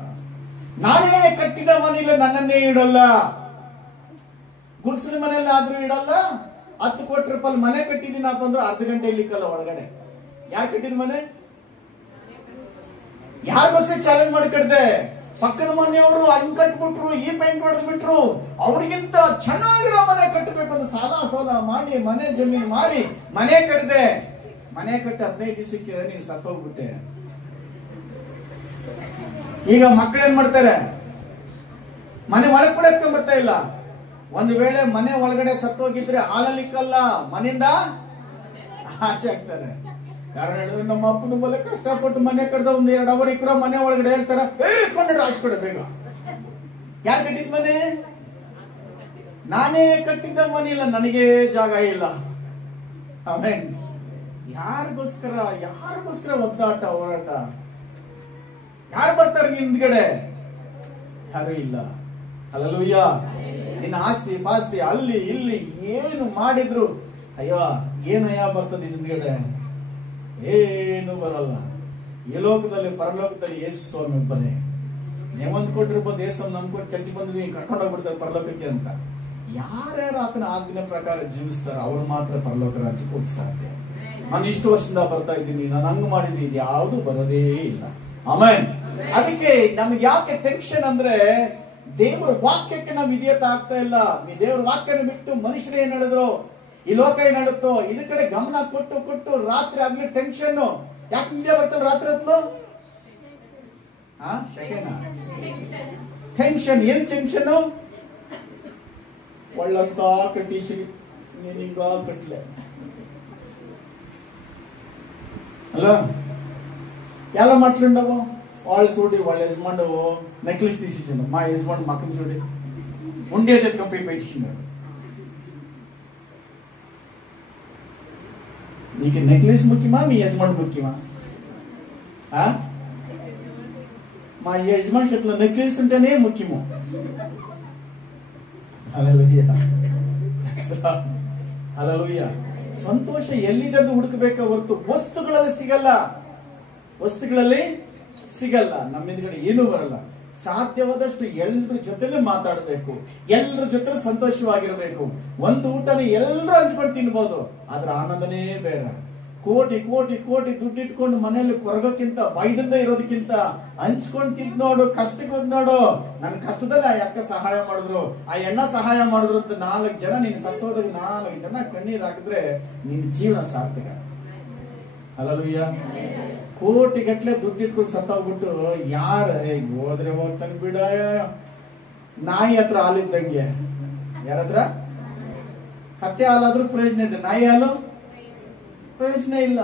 ನಾನೇ ಕಟ್ಟಿದ ಮನೆಯಲ್ಲಿ ನನ್ನನ್ನೇ ಇಡಲ್ಲ, ಗುಡ್ಸಲ ಮನೆಯಲ್ಲಿ ಆದ್ರೂ ಇಡಲ್ಲ. 10 ಕೋಟಿ ರೂಪಾಯಿ ಮನೆ ಕಟ್ಟಿದೀನಪ್ಪ ಅಂದ್ರೆ ಅರ್ಧ ಗಂಟೆ ಇಲ್ಲಿಕ್ಕಲ್ಲ ಒಳಗಡೆ. ಯಾರು ಕಟ್ಟಿದ ಮನೆ? ಯಾರಿಗೋಸ್ಕರ ಚಾಲೆಂಜ್ ಮಾಡಿ ಕಟ್ಟಿದೆ? ಪಕ್ಕದ ಮನೆಯವರು ಹಂಗ್ ಕಟ್ಬಿಟ್ರು, ಈ ಪೈಂಟ್ ಹೊಡೆದು ಬಿಟ್ರು, ಅವ್ರಿಗಿಂತ ಚೆನ್ನಾಗಿರೋ ಮನೆ ಕಟ್ಟಬೇಕು ಅಂತ ಸಾಲ ಸೋಲ ಮಾಡಿ ಮನೆ ಜಮೀನು ಮಾರಿ ಮನೆ ಕಟ್ಟಿದೆ. ಮನೆ ಕಟ್ಟಿ 15 ದಿವಸಕ್ಕೆ ನೀನು ಸತ್ತೋಗ್ಬಿಟ್ಟೆ. ಈಗ ಮಕ್ಕಳೇನ್ ಮಾಡ್ತಾರೆ? ಮನೆ ಒಳಗೆ ಕೂಡ ಎತ್ಕೊಂಡ್ ಬರ್ತಾ ಇಲ್ಲ. ಒಂದು ವೇಳೆ ಮನೆ ಒಳಗಡೆ ಸತ್ತೋಗಿದ್ರೆ ಹಾಲಲ್ಲಿಕ್ಕಲ್ಲ, ಮನೆಯಿಂದ ಆಚೆ ಆಗ್ತಾರೆ. ಯಾರು ಹೇಳಿದ್ರೆ ನಮ್ಮ ಅಪ್ಪನ ಮೇಲೆ ಕಷ್ಟಪಟ್ಟು ಮನೆ ಕಡ್ದ 1-2 ಅವರ್ ಇಕ್ರೋ ಮನೆ ಒಳಗಡೆ ಹೇಳ್ತಾರ, ಎತ್ಕೊಂಡ್ರೆ ಆಚ್ಕೊಡ ಬೇಗ. ಯಾರು ಕಟ್ಟಿದ ಮನೆ? ನಾನೇ ಕಟ್ಟಿದ್ದ ಮನೆ ಇಲ್ಲ, ನನಗೆ ಜಾಗ ಇಲ್ಲ. ಆಮೇನ್. ಯಾರಿಗೋಸ್ಕರ ಒದ್ದಾಟ ಹೋರಾಟ? ಯಾರು ಬರ್ತಾರೆ ಹಿಂದ್ಗಡೆ? ಯಾರು ಇಲ್ಲ. ಹಲ್ಲೆಲೂಯಾ. ನಿನ್ನ ಆಸ್ತಿ ಪಾಸ್ತಿ ಅಲ್ಲಿ ಇಲ್ಲಿ ಏನು ಮಾಡಿದ್ರು ಅಯ್ಯೋ ಏನಯ್ಯ ಬರ್ತದೆ ಹಿಂದ್ಗಡೆ? ಏನು ಬರಲ್ಲ. ಈ ಲೋಕದಲ್ಲಿ ಪರಲೋಕದಲ್ಲಿ ಯೇಸು ಸ್ವಾಮಿ ಒಬ್ಬನೇ. ನೀವಂದ್ ಕೊಟ್ಟಿರ್ಬೋದು ಯೇಸು ನಂಬ್ಕೊಂಡು ಚರ್ಚ್ ಬಂದ್ವಿ ಕರ್ಕೊಂಡು ಹೋಗ್ಬಿಡ್ತಾರೆ ಪರಲೋಕಕ್ಕೆ ಅಂತ. ಯಾರ್ಯಾರು ಆತನ ಆಜ್ಞೆ ಪ್ರಕಾರ ಜೀವಿಸ್ತಾರ ಅವ್ರು ಮಾತ್ರ ಪರಲೋಕ ರಾಜ್ಯಕ್ಕೆ ಹೋಗಿ ಸಾಧ್ಯ. ನಾನು ಇಷ್ಟು ವರ್ಷದಿಂದ ಬರ್ತಾ ಇದ್ದೀನಿ, ನಾನು ಹಂಗ್ ಮಾಡಿದ್ದೀನಿ, ಯಾವುದು ಬರೋದೇ ಇಲ್ಲ. ಆಮೇನ್. ಅದಕ್ಕೆ ನಮ್ಗೆ ಯಾಕೆ ಟೆನ್ಷನ್ ಅಂದ್ರೆ ದೇವರ ವಾಕ್ಯಕ್ಕೆ ನಾವು ವಿಧೇಯತೆ ಆಗ್ತಾ ಇಲ್ಲ. ದೇವರ ವಾಕ್ಯನ ಬಿಟ್ಟು ಮನುಷ್ಯರು ಏನ್ ಹೇಳಿದ್ರು, ಈ ಲೋಕ ಏನ್ ಹೇಳುತ್ತೋ ಇದ ಕಡೆ ಗಮನ ಕೊಟ್ಟು ರಾತ್ರಿ ಆಗ್ಲಿ ಟೆನ್ಷನ್. ಯಾಕೆ ನಿದ್ದೆ ಬರ್ತಲ್ಲ ರಾತ್ರಿ ಹೊತ್ತು? ಟೆನ್ಷನ್. ಏನ್ ಟೆನ್ಷನ್? ಒಳ್ಳಂತ ಕಟ್ಟಿಸಿ ನೀನೀಗ ಕಟ್ಲೆ ಅಲ್ಲ ಎಲ್ಲ మాట్లాడవు. వాళ్ళు చూడి వాళ్ళ యజమాను నెక్లెస్ తీసిచ్చాడు, మా యజమాను మక్కం చూడి ఉండేది కంపెనీ పెట్టించినాడు. నీకు నెక్లెస్ ముఖ్యమా మీ యజమాను ముఖ్యమా? మా యజమాని చేతిలో నెక్లెస్ ఉంటేనే ముఖ్యము. Hallelujah, hallelujah. ಸಂತೋಷ ಎಲ್ಲಿದ್ದು ಹುಡುಕಬೇಕ ಹೊರತು ವಸ್ತುಗಳಲ್ಲಿ ಸಿಗಲ್ಲ. ವಸ್ತುಗಳಲ್ಲಿ ಸಿಗಲ್ಲ. ನಮ್ಮ ಹಿಂದ್ಗಡೆ ಏನೂ ಬರಲ್ಲ. ಸಾಧ್ಯವಾದಷ್ಟು ಎಲ್ಲರ ಜೊತೆಲೂ ಮಾತಾಡಬೇಕು, ಎಲ್ಲರ ಜೊತೆ ಸಂತೋಷವಾಗಿರಬೇಕು. ಒಂದು ಊಟನ ಎಲ್ಲರೂ ಹಂಚ್ಕೊಂಡು ತಿನ್ಬಹುದು, ಆದ್ರೆ ಆನಂದನೇ ಬೇರೆ. ಕೋಟಿ ಕೋಟಿ ಕೋಟಿ ದುಡ್ಡು ಇಟ್ಕೊಂಡು ಮನೆಯಲ್ಲಿ ಕೊರಗೋಕ್ಕಿಂತ ಬೈದಿಂದ ಇರೋದಕ್ಕಿಂತ ಹಂಚ್ಕೊಂಡು ತಿಂದ್ ನೋಡು. ಕಷ್ಟಕ್ಕೆ ಬಂದ್ ನೋಡು. ನನ್ನ ಕಷ್ಟದಲ್ಲಿ ಆ ಅಕ್ಕ ಸಹಾಯ ಮಾಡಿದ್ರು, ಆ ಎಣ್ಣ ಸಹಾಯ ಮಾಡಿದ್ರು ಅಂತ 4 ಜನ ನೀನು ಸತ್ತೋದಾಗ 4 ಜನ ಕಣ್ಣೀರ್ ಹಾಕಿದ್ರೆ ನಿನ್ನ ಜೀವನ ಸಾರ್ಥಕ. ಹಲ್ಲೆಲೂಯಾ. ಕೋಟಿ ಗಟ್ಲೆ ದುಡ್ಡು ಇಟ್ಕೊಂಡು ಸತ್ತೋಗ್ಬಿಟ್ಟು ಯಾರ ಹೋದ್ರೆ ಹೋಗ್ತಾನೆ ಬಿಡ. ನಾಯಿ ಹತ್ರ ಹಾಲಿದ್ದಂಗೆ. ಯಾರತ್ರ? ಕತ್ತೆ ಹಾಲಾದ್ರೂ ಪ್ರಯೋಜನ ಇದೆ, ನಾಯಿ ಹಾಲು ಪ್ರಯೋಜನ ಇಲ್ಲ.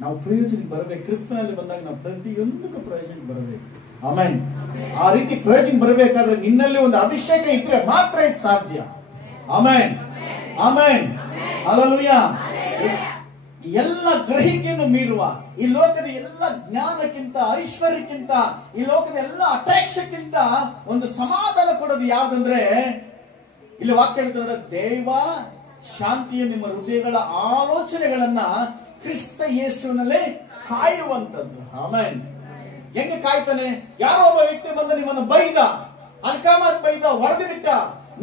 ನಾವು ಪ್ರಯೋಜನಕ್ಕೆ ಬರಬೇಕು. ಕ್ರಿಸ್ತನಲ್ಲಿ ಬಂದಾಗ ನಾವು ಪ್ರತಿಯೊಂದಕ್ಕೂ ಪ್ರಯೋಜನಕ್ಕೆ ಬರಬೇಕು. ಆಮೆನ್. ಆ ರೀತಿ ಪ್ರಯೋಜನ ಬರಬೇಕಾದ್ರೆ ನಿನ್ನಲ್ಲಿ ಒಂದು ಅಭಿಷೇಕ ಇದ್ರೆ ಮಾತ್ರ ಇದು ಸಾಧ್ಯ. Amen, amen, hallelujah. ಎಲ್ಲ ಗ್ರಹಿಕೆಯನ್ನು ಮೀರುವ, ಈ ಲೋಕದ ಎಲ್ಲ ಜ್ಞಾನಕ್ಕಿಂತ, ಐಶ್ವರ್ಯಕ್ಕಿಂತ, ಈ ಲೋಕದ ಎಲ್ಲ ಅಟ್ರಾಕ್ಷನ್ಗಿಂತ ಒಂದು ಸಮಾಧಾನ ಕೊಡೋದು ಯಾವ್ದಂದ್ರೆ, ಇಲ್ಲಿ ವಾಕ್ಯ ಹೇಳ್ತಾರೆ, ದೇವ ಶಾಂತಿಯ ನಿಮ್ಮ ಹೃದಯಗಳ ಆಲೋಚನೆಗಳನ್ನ ಕ್ರಿಸ್ತ ಯೇಸುವಿನಲ್ಲಿ ಕಾಯುವಂತದ್ದು. ಆಮೆನ್. ಹೆಂಗೆ ಕಾಯ್ತಾನೆ? ಯಾರೋ ಒಬ್ಬ ವ್ಯಕ್ತಿ ಬಂದು ನಿಮ್ಮನ್ನು ಬೈದ, ಅಲ್ಕಾಮಾತ್ ಬೈದ, ಹೊಡೆದು ಬಿಟ್ಟ.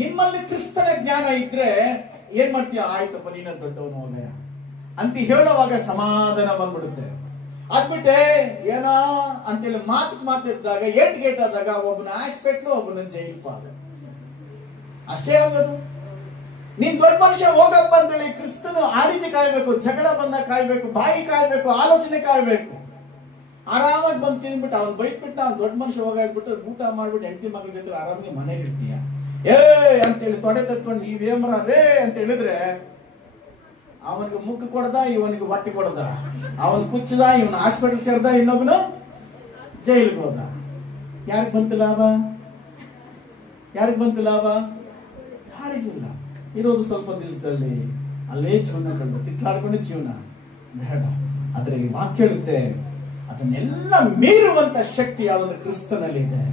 ನಿಮ್ಮಲ್ಲಿ ಕ್ರಿಸ್ತನ ಜ್ಞಾನ ಇದ್ರೆ ಏನ್ ಮಾಡ್ತೀಯ? ಆಯ್ತಪ್ಪ, ನೀನ ದೊಡ್ಡವನು ಹೋಗಯ್ಯ ಅಂತ ಹೇಳುವಾಗ ಸಮಾಧಾನ ಬಂದ್ಬಿಡುತ್ತೆ. ಅದ್ಬಿಟ್ಟೆ ಏನ ಅಂತೇಳಿ ಮಾತಿದ್ದಾಗ ಏಟ್ ಆದಾಗ ಒಬ್ಬನ ಹಾಸ್ಪಿಟ್ಲು, ಒಬ್ಬನ ಜೈಲ್ ಪಾದ. ಅಷ್ಟೇ ಆಗೋದು. ನೀನ್ ದೊಡ್ಡ ಮನುಷ್ಯ ಹೋಗಪ್ಪ ಅಂತೇಳಿ ಕ್ರಿಸ್ತನು ಆ ರೀತಿ ಕಾಯ್ಬೇಕು. ಜಗಳ ಬಂದಾಗ ಕಾಯ್ಬೇಕು, ಬಾಯಿ ಕಾಯ್ಬೇಕು, ಆಲೋಚನೆ ಕಾಯ್ಬೇಕು. ಆರಾಮಾಗಿ ಬಂದು ತಿಂದ್ಬಿಟ್ಟು ಅವ್ನು ಬೈದ್ಬಿಟ್ಟು ಅವ್ನು ದೊಡ್ಡ ಮನುಷ್ಯ ಹೋಗಾಗ್ಬಿಟ್ಟು ಊಟ ಮಾಡ್ಬಿಟ್ಟು ಹೆಂಡತಿ ಮಗಳ ಜೊತೆ ಆರಾಮಾಗಿ ಮನೇಲಿ ಇರ್ತೀಯ. ಅಂತೇಳಿ ತೊಡೆ ತತ್ಕೊಂಡು ನೀವೇಮರ ರೇ ಅಂತ ಹೇಳಿದ್ರೆ ಅವನಿಗೆ ಮುಖ ಕೊಡದ, ಇವನಿಗೆ ಹೊಟ್ಟೆ ಕೊಡದ, ಅವನ್ ಕುಚ್ಚದ, ಇವನ್ ಹಾಸ್ಪಿಟಲ್ ಸೇರ್ದ, ಇನ್ನೊಬ್ಬನು ಜೈಲಿಗೆ ಹೋದ. ಯಾರಿಗೆ ಬಂತು ಲಾಭ? ಯಾರಿಗೆ ಬಂತು ಲಾಭ? ಯಾರಿಗಿಲ್ಲ. ಇರೋದು ಸ್ವಲ್ಪ ದಿವಸದಲ್ಲಿ ಅಲ್ಲೇ ಜೀವನ ಕಂಡು ಕಿತ್ತಾಡ್ಕೊಂಡು ಜೀವನ ಬೇಡ. ಆದ್ರೆ ಈ ವಾಕ್ಯ ಹೇಳುತ್ತೆ, ಅದನ್ನೆಲ್ಲ ಮೀರುವಂತ ಶಕ್ತಿ ಯಾವುದು? ಕ್ರಿಸ್ತನಲ್ಲಿ ಇದೆ.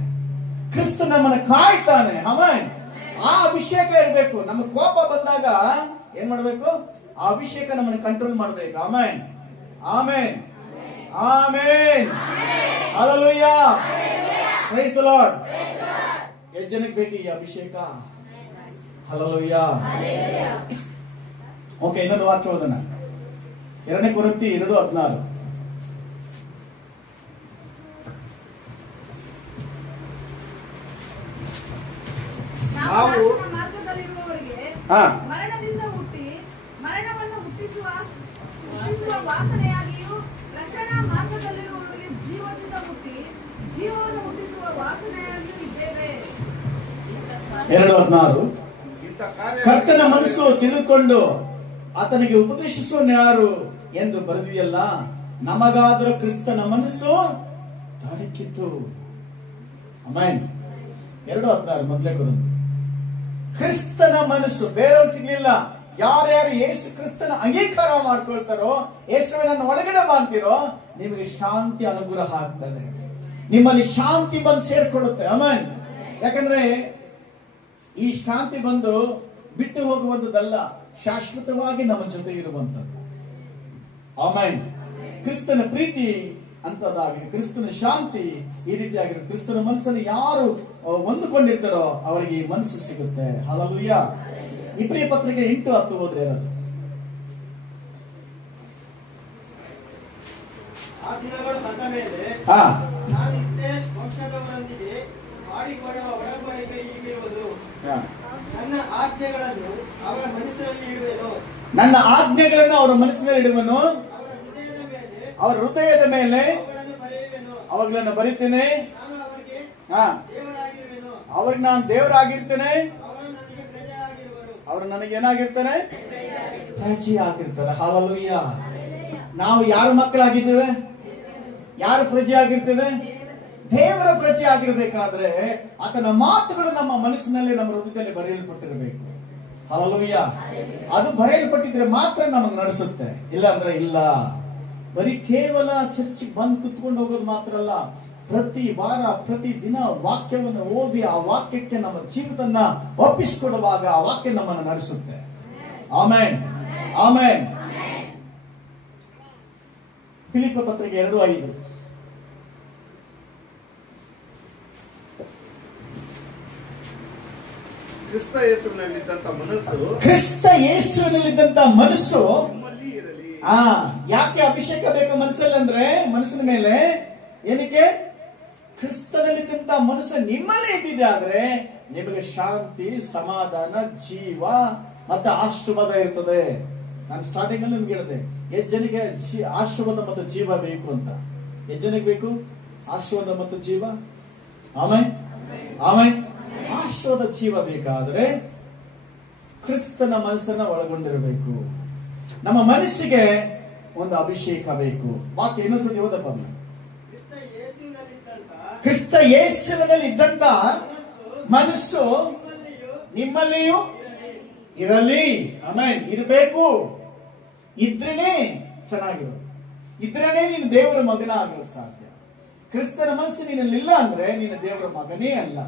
ಕ್ರಿಸ್ತ ನಮ್ಮನ್ನ ಕಾಯ್ತಾನೆ. ಆಮೆನ್. ಆ ಅಭಿಷೇಕ ಇರಬೇಕು. ನಮ್ಮ ಕೋಪ ಬಂದಾಗ ಏನ್ ಮಾಡ್ಬೇಕು? ಆ ಅಭಿಷೇಕ ನಮ್ಮನ್ನ ಕಂಟ್ರೋಲ್ ಮಾಡ್ಬೇಕು. Amen, amen, amen, hallelujah, praise the Lord. ಎಷ್ಟು ಜನಕ್ಕೆ ಬೇಕು ಈ ಅಭಿಷೇಕ? ಹಲ್ಲೆಲೂಯಾ. ಓಕೆ, ಇನ್ನೊಂದು ವಾಕ್ಯ ಓದೋಣ. 2 ಕೊರಿಂಥಿ 2:16. ಮಾರ್ಗದಲ್ಲಿರುವವರಿಗೆ ಮರಣದಿಂದ ಹುಟ್ಟಿ ಮರಣವನ್ನು ಹುಟ್ಟಿಸುವ ವಾಸನೆಯಾಗಿಯೂ, ರಕ್ಷಣಾ ಮಾರ್ಗದಲ್ಲಿರುವವರಿಗೆ ಜೀವದಿಂದ ಹುಟ್ಟಿ ಜೀವವನ್ನು ಹುಟ್ಟಿಸುವ ವಾಸನೆಯಾಗಿಯೂ ಇದ್ದೇವೆ. 2:16. ಕರ್ತನ ಮನಸ್ಸು ತಿಳಿದುಕೊಂಡು ಆತನಿಗೆ ಉಪದೇಶಿಸುವನು ಯಾರು ಎಂದು ಬರೆದಿದೆಯಲ್ಲ, ನಮಗಾದರೂ ಕ್ರಿಸ್ತನ ಮನಸ್ಸು ದೊರಕಿತು. ಆಮೆನ್. 2:16 ಮೊದಲೇ ಕೊರಿಂಥಿ. ಕ್ರಿಸ್ತನ ಮನಸ್ಸು ಬೇರೆಯವ್ರು ಸಿಗ್ಲಿಲ್ಲ. ಯಾರ್ಯಾರು ಯೇಸು ಕ್ರಿಸ್ತನ ಅಂಗೀಕಾರ ಮಾಡ್ಕೊಳ್ತಾರೋ, ಯೇಸುವಿನ ಒಳಗಡೆ ಮಾಡ್ತೀರೋ, ನಿಮಗೆ ಶಾಂತಿ ಅನುಗ್ರಹ ಆಗ್ತದೆ. ನಿಮ್ಮಲ್ಲಿ ಶಾಂತಿ ಬಂದು ಸೇರ್ಕೊಳ್ಳುತ್ತೆ. ಆಮೆನ್. ಯಾಕಂದ್ರೆ ಈ ಶಾಂತಿ ಬಂದು ಬಿಟ್ಟು ಹೋಗುವಂತದ್ದಲ್ಲ, ಶಾಶ್ವತವಾಗಿ ನಮ್ಮ ಜೊತೆ ಇರುವಂತದ್ದು. ಆಮೆನ್. ಕ್ರಿಸ್ತನ ಪ್ರೀತಿ ಅಂತದಾಗಿದೆ, ಕ್ರಿಸ್ತನ ಶಾಂತಿ ಈ ರೀತಿಯಾಗಿರುತ್ತೆ. ಕ್ರಿಸ್ತನ ಮನಸ್ಸನ್ನು ಯಾರು ಹೊಂದಿಕೊಂಡಿರ್ತಾರೋ ಅವರಿಗೆ ಮನಸ್ಸು ಸಿಗುತ್ತೆ. ಹಲ್ಲೆಲೂಯಾ. ಇಬ್ರಿಯ ಪತ್ರಿಕೆ 8:10 ಹೋದ್ರೆ ಇರೋದು. ಆ ದಿನಗಳು ಬಂದ ಮೇಲೆ ನಾನಿಷ್ಟೇ ವಂಶದವರೊಂದಿಗೆ ಮಾಡಿಕೊಳ್ಳುವ ಒಡಂಬಡಿಕೆ ಹೀಗಿರುವುದು, ನನ್ನ ಆಜ್ಞೆಗಳನ್ನು ಅವರ ಮನಸ್ಸಿನಲ್ಲಿ ಇಡುವೆನು. ನನ್ನ ಆಜ್ಞೆಗಳನ್ನು ಅವರ ಮನಸ್ಸಿನಲ್ಲಿ ಇಡುವನು, ಅವರ ಹೃದಯದ ಮೇಲೆ ಅವುಗಳನ್ನು ಬರೀತೇನೆ. ಅವ್ರಿಗೆ ನಾನು ದೇವರಾಗಿರ್ತೇನೆ, ಅವರು ನನಗೆ ಪ್ರಜೆ ಆಗಿರುವರು. ಅವ್ರು ನನಗೇನಾಗಿರ್ತಾನೆ? ಪ್ರಜೆ ಆಗಿರ್ತಾರೆ. ಹಲ್ಲೆಲೂಯ. ನಾವು ಯಾರ ಮಕ್ಕಳಾಗಿದ್ದೇವೆ? ಯಾರ ಪ್ರಜೆ ಆಗಿರ್ತೇವೆ? ದೇವರ ಪ್ರಜೆ ಆಗಿರ್ಬೇಕಾದ್ರೆ ಆತನ ಮಾತುಗಳು ನಮ್ಮ ಮನಸ್ಸಿನಲ್ಲಿ, ನಮ್ಮ ಹೃದಯದಲ್ಲಿ ಬರೆಯಲ್ಪಟ್ಟಿರಬೇಕು. ಹಲ್ಲೆಲೂಯ. ಅದು ಬರೆಯಲ್ಪಟ್ಟಿದ್ರೆ ಮಾತ್ರ ನಮಗೆ ನಡೆಸುತ್ತೆ, ಇಲ್ಲ ಅಂದ್ರೆ ಇಲ್ಲ. ಬರೀ ಕೇವಲ ಚರ್ಚಿಗೆ ಬಂದು ಕುತ್ಕೊಂಡು ಹೋಗೋದು ಮಾತ್ರ ಅಲ್ಲ, ಪ್ರತಿ ವಾರ ಪ್ರತಿ ದಿನ ವಾಕ್ಯವನ್ನು ಓದಿ ಆ ವಾಕ್ಯಕ್ಕೆ ನಮ್ಮ ಜೀವಿತವನ್ನ ಒಪ್ಪಿಸಿಕೊಡುವಾಗ ಆ ವಾಕ್ಯ ನಮ್ಮನ್ನು ನಡೆಸುತ್ತೆ. Amen, amen. ಫಿಲಿಪ್ಪ ಪತ್ರಿಕೆ 2:5. ಕ್ರಿಸ್ತ ಯೇಸುವಿನಲ್ಲಿದ್ದಂತ ಮನಸ್ಸು ನಿಮ್ಮಲ್ಲಿ ಇರಲಿ. ಯಾಕೆ ಅಭಿಷೇಕ ಬೇಕು ಮನಸ್ಸಲ್ಲಿ ಅಂದ್ರೆ, ಮನಸ್ಸಿನ ಮೇಲೆ ಏನಕ್ಕೆ? ಕ್ರಿಸ್ತನಲ್ಲಿದ್ದಂತ ಮನಸ್ಸು ನಿಮ್ಮಲ್ಲೇ ಇದ್ದಿದೆ ಆದ್ರೆ ನಿಮಗೆ ಶಾಂತಿ, ಸಮಾಧಾನ, ಜೀವ ಮತ್ತೆ ಆಶೀರ್ವಾದ ಇರ್ತದೆ. ನಾನು ಸ್ಟಾರ್ಟಿಂಗ್ ಅಲ್ಲಿ ನಿಮ್ಗೆ ಹೇಳಿದೆ, ಎಷ್ಟು ಜನಕ್ಕೆ ಆಶೀರ್ವಾದ ಮತ್ತು ಜೀವ ಬೇಕು ಅಂತ. ಎಷ್ಟು ಜನಕ್ಕೆ ಬೇಕು ಆಶೀರ್ವಾದ ಮತ್ತು ಜೀವ? Amen, amen. ಆಶೀರ್ವಾದ ಜೀವ ಬೇಕಾದ್ರೆ ಕ್ರಿಸ್ತನ ಮನಸ್ಸನ್ನ ಒಳಗೊಂಡಿರಬೇಕು. ನಮ್ಮ ಮನಸ್ಸಿಗೆ ಒಂದು ಅಭಿಷೇಕ ಬೇಕು. ವಾಕ್ಯ ಇನ್ನೊಂದ್ಸತಿ ಓದಪ್ಪ. ಕ್ರಿಸ್ತ ಯೇಸುವಿನಲ್ಲಿ ಇದ್ದಂತ ಮನಸ್ಸು ನಿಮ್ಮಲ್ಲಿಯೂ ಇರಲಿ. ಆಮೆನ್. ಇರಬೇಕು. ಇದ್ರೇನೆ ಚೆನ್ನಾಗಿರೋದು, ಇದ್ರೇನೆ ನೀನು ದೇವರ ಮಗನ ಆಗಿರೋದು ಸಾಧ್ಯ. ಕ್ರಿಸ್ತನ ಮನಸ್ಸು ನಿನ್ನಲ್ಲಿಲ್ಲ ಅಂದ್ರೆ ನೀನು ದೇವರ ಮಗನೇ ಅಲ್ಲ.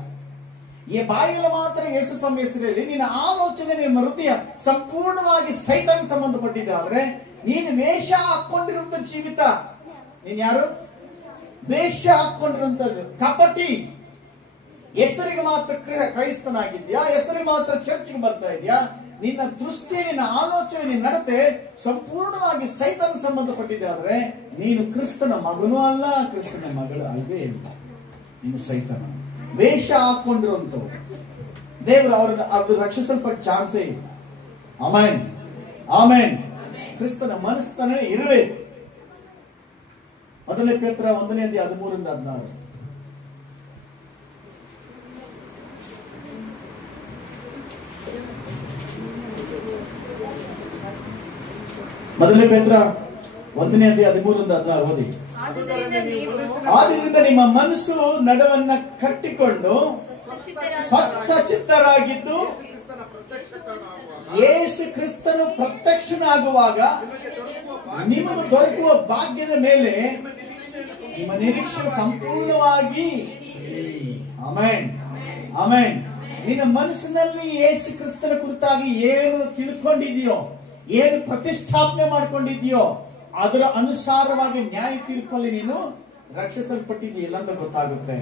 ಈ ಬಾಯಿಯಲ್ಲಿ ಮಾತ್ರ ಯೇಸು ಸ್ವಾಮಿ ಹೆಸರಲ್ಲಿ ನಿನ್ನ ಆಲೋಚನೆ, ನಿಮ್ಮ ಹೃದಯ ಸಂಪೂರ್ಣವಾಗಿ ಸೈತಾನ ಸಂಬಂಧಪಟ್ಟಿದೆ ಆದ್ರೆ ನೀನು ವೇಷ ಹಾಕೊಂಡಿರುವಂತ ಜೀವಿತ. ನೀನ್ ಯಾರು? ವೇಷ ಹಾಕೊಂಡಿರುವಂತದ್ದು ಕಪಟಿ. ಹೆಸರಿಗೆ ಮಾತ್ರ ಕ್ರೈಸ್ತನಾಗಿದ್ಯಾ, ಹೆಸರಿಗೆ ಮಾತ್ರ ಚರ್ಚ್ಗೆ ಬರ್ತಾ ಇದೆಯಾ, ನಿನ್ನ ದೃಷ್ಟಿ, ನಿನ್ನ ಆಲೋಚನೆ, ನಿನ್ನ ನಡತೆ ಸಂಪೂರ್ಣವಾಗಿ ಸೈತಾನ ಸಂಬಂಧಪಟ್ಟಿದೆ ಆದ್ರೆ ನೀನು ಕ್ರಿಸ್ತನ ಮಗನೂ ಅಲ್ಲ, ಕ್ರಿಸ್ತನ ಮಗಳು ಅಲ್ವೇ ಇಲ್ಲ. ನೀನು ಸೈತಾನ. ವೇಷ ಹಾಕೊಂಡಿರುವಂತವು ದೇವರು ಅವ್ರನ್ನ ಅದು ರಕ್ಷಿಸಲ್ಪಟ್ಟ ಚಾನ್ಸೇ ಇಲ್ಲ. Amen, amen. ಕ್ರಿಸ್ತನ ಮನಸ್ಸನ್ನೇ ಇರಬೇಕು. ಮೊದಲನೇ ಪೇತ್ರ 1:13-16. ಮೊದಲನೇ ಪೇತ್ರ 1:13-16 ಓದಿ. ಆದ್ರಿಂದ ನಿಮ್ಮ ಮನಸ್ಸು ನಡವನ್ನ ಕಟ್ಟಿಕೊಂಡು ಸ್ವಸ್ಥ ಚಿತ್ತರಾಗಿದ್ದು ಯೇಸು ಕ್ರಿಸ್ತನು ಪ್ರತ್ಯಕ್ಷನಾಗುವಾಗ ನಿಮಗೆ ದೊರಕುವ ಭಾಗ್ಯದ ಮೇಲೆ ನಿಮ್ಮ ನಿರೀಕ್ಷೆ ಸಂಪೂರ್ಣವಾಗಿ. Amen, amen. ನಿನ್ನ ಮನಸ್ಸಿನಲ್ಲಿ ಯೇಸು ಕ್ರಿಸ್ತನ ಕುರಿತಾಗಿ ಏನು ತಿಳ್ಕೊಂಡಿದೆಯೋ, ಏನು ಪ್ರತಿಷ್ಠಾಪನೆ ಮಾಡ್ಕೊಂಡಿದೆಯೋ ಅದರ ಅನುಸಾರವಾಗಿ ನ್ಯಾಯ ತೀರ್ಪಲ್ಲಿ ನೀನು ರಕ್ಷಿಸಲ್ಪಟ್ಟಿದೆಯಲ್ಲ ಅಂತ ಗೊತ್ತಾಗುತ್ತೆ.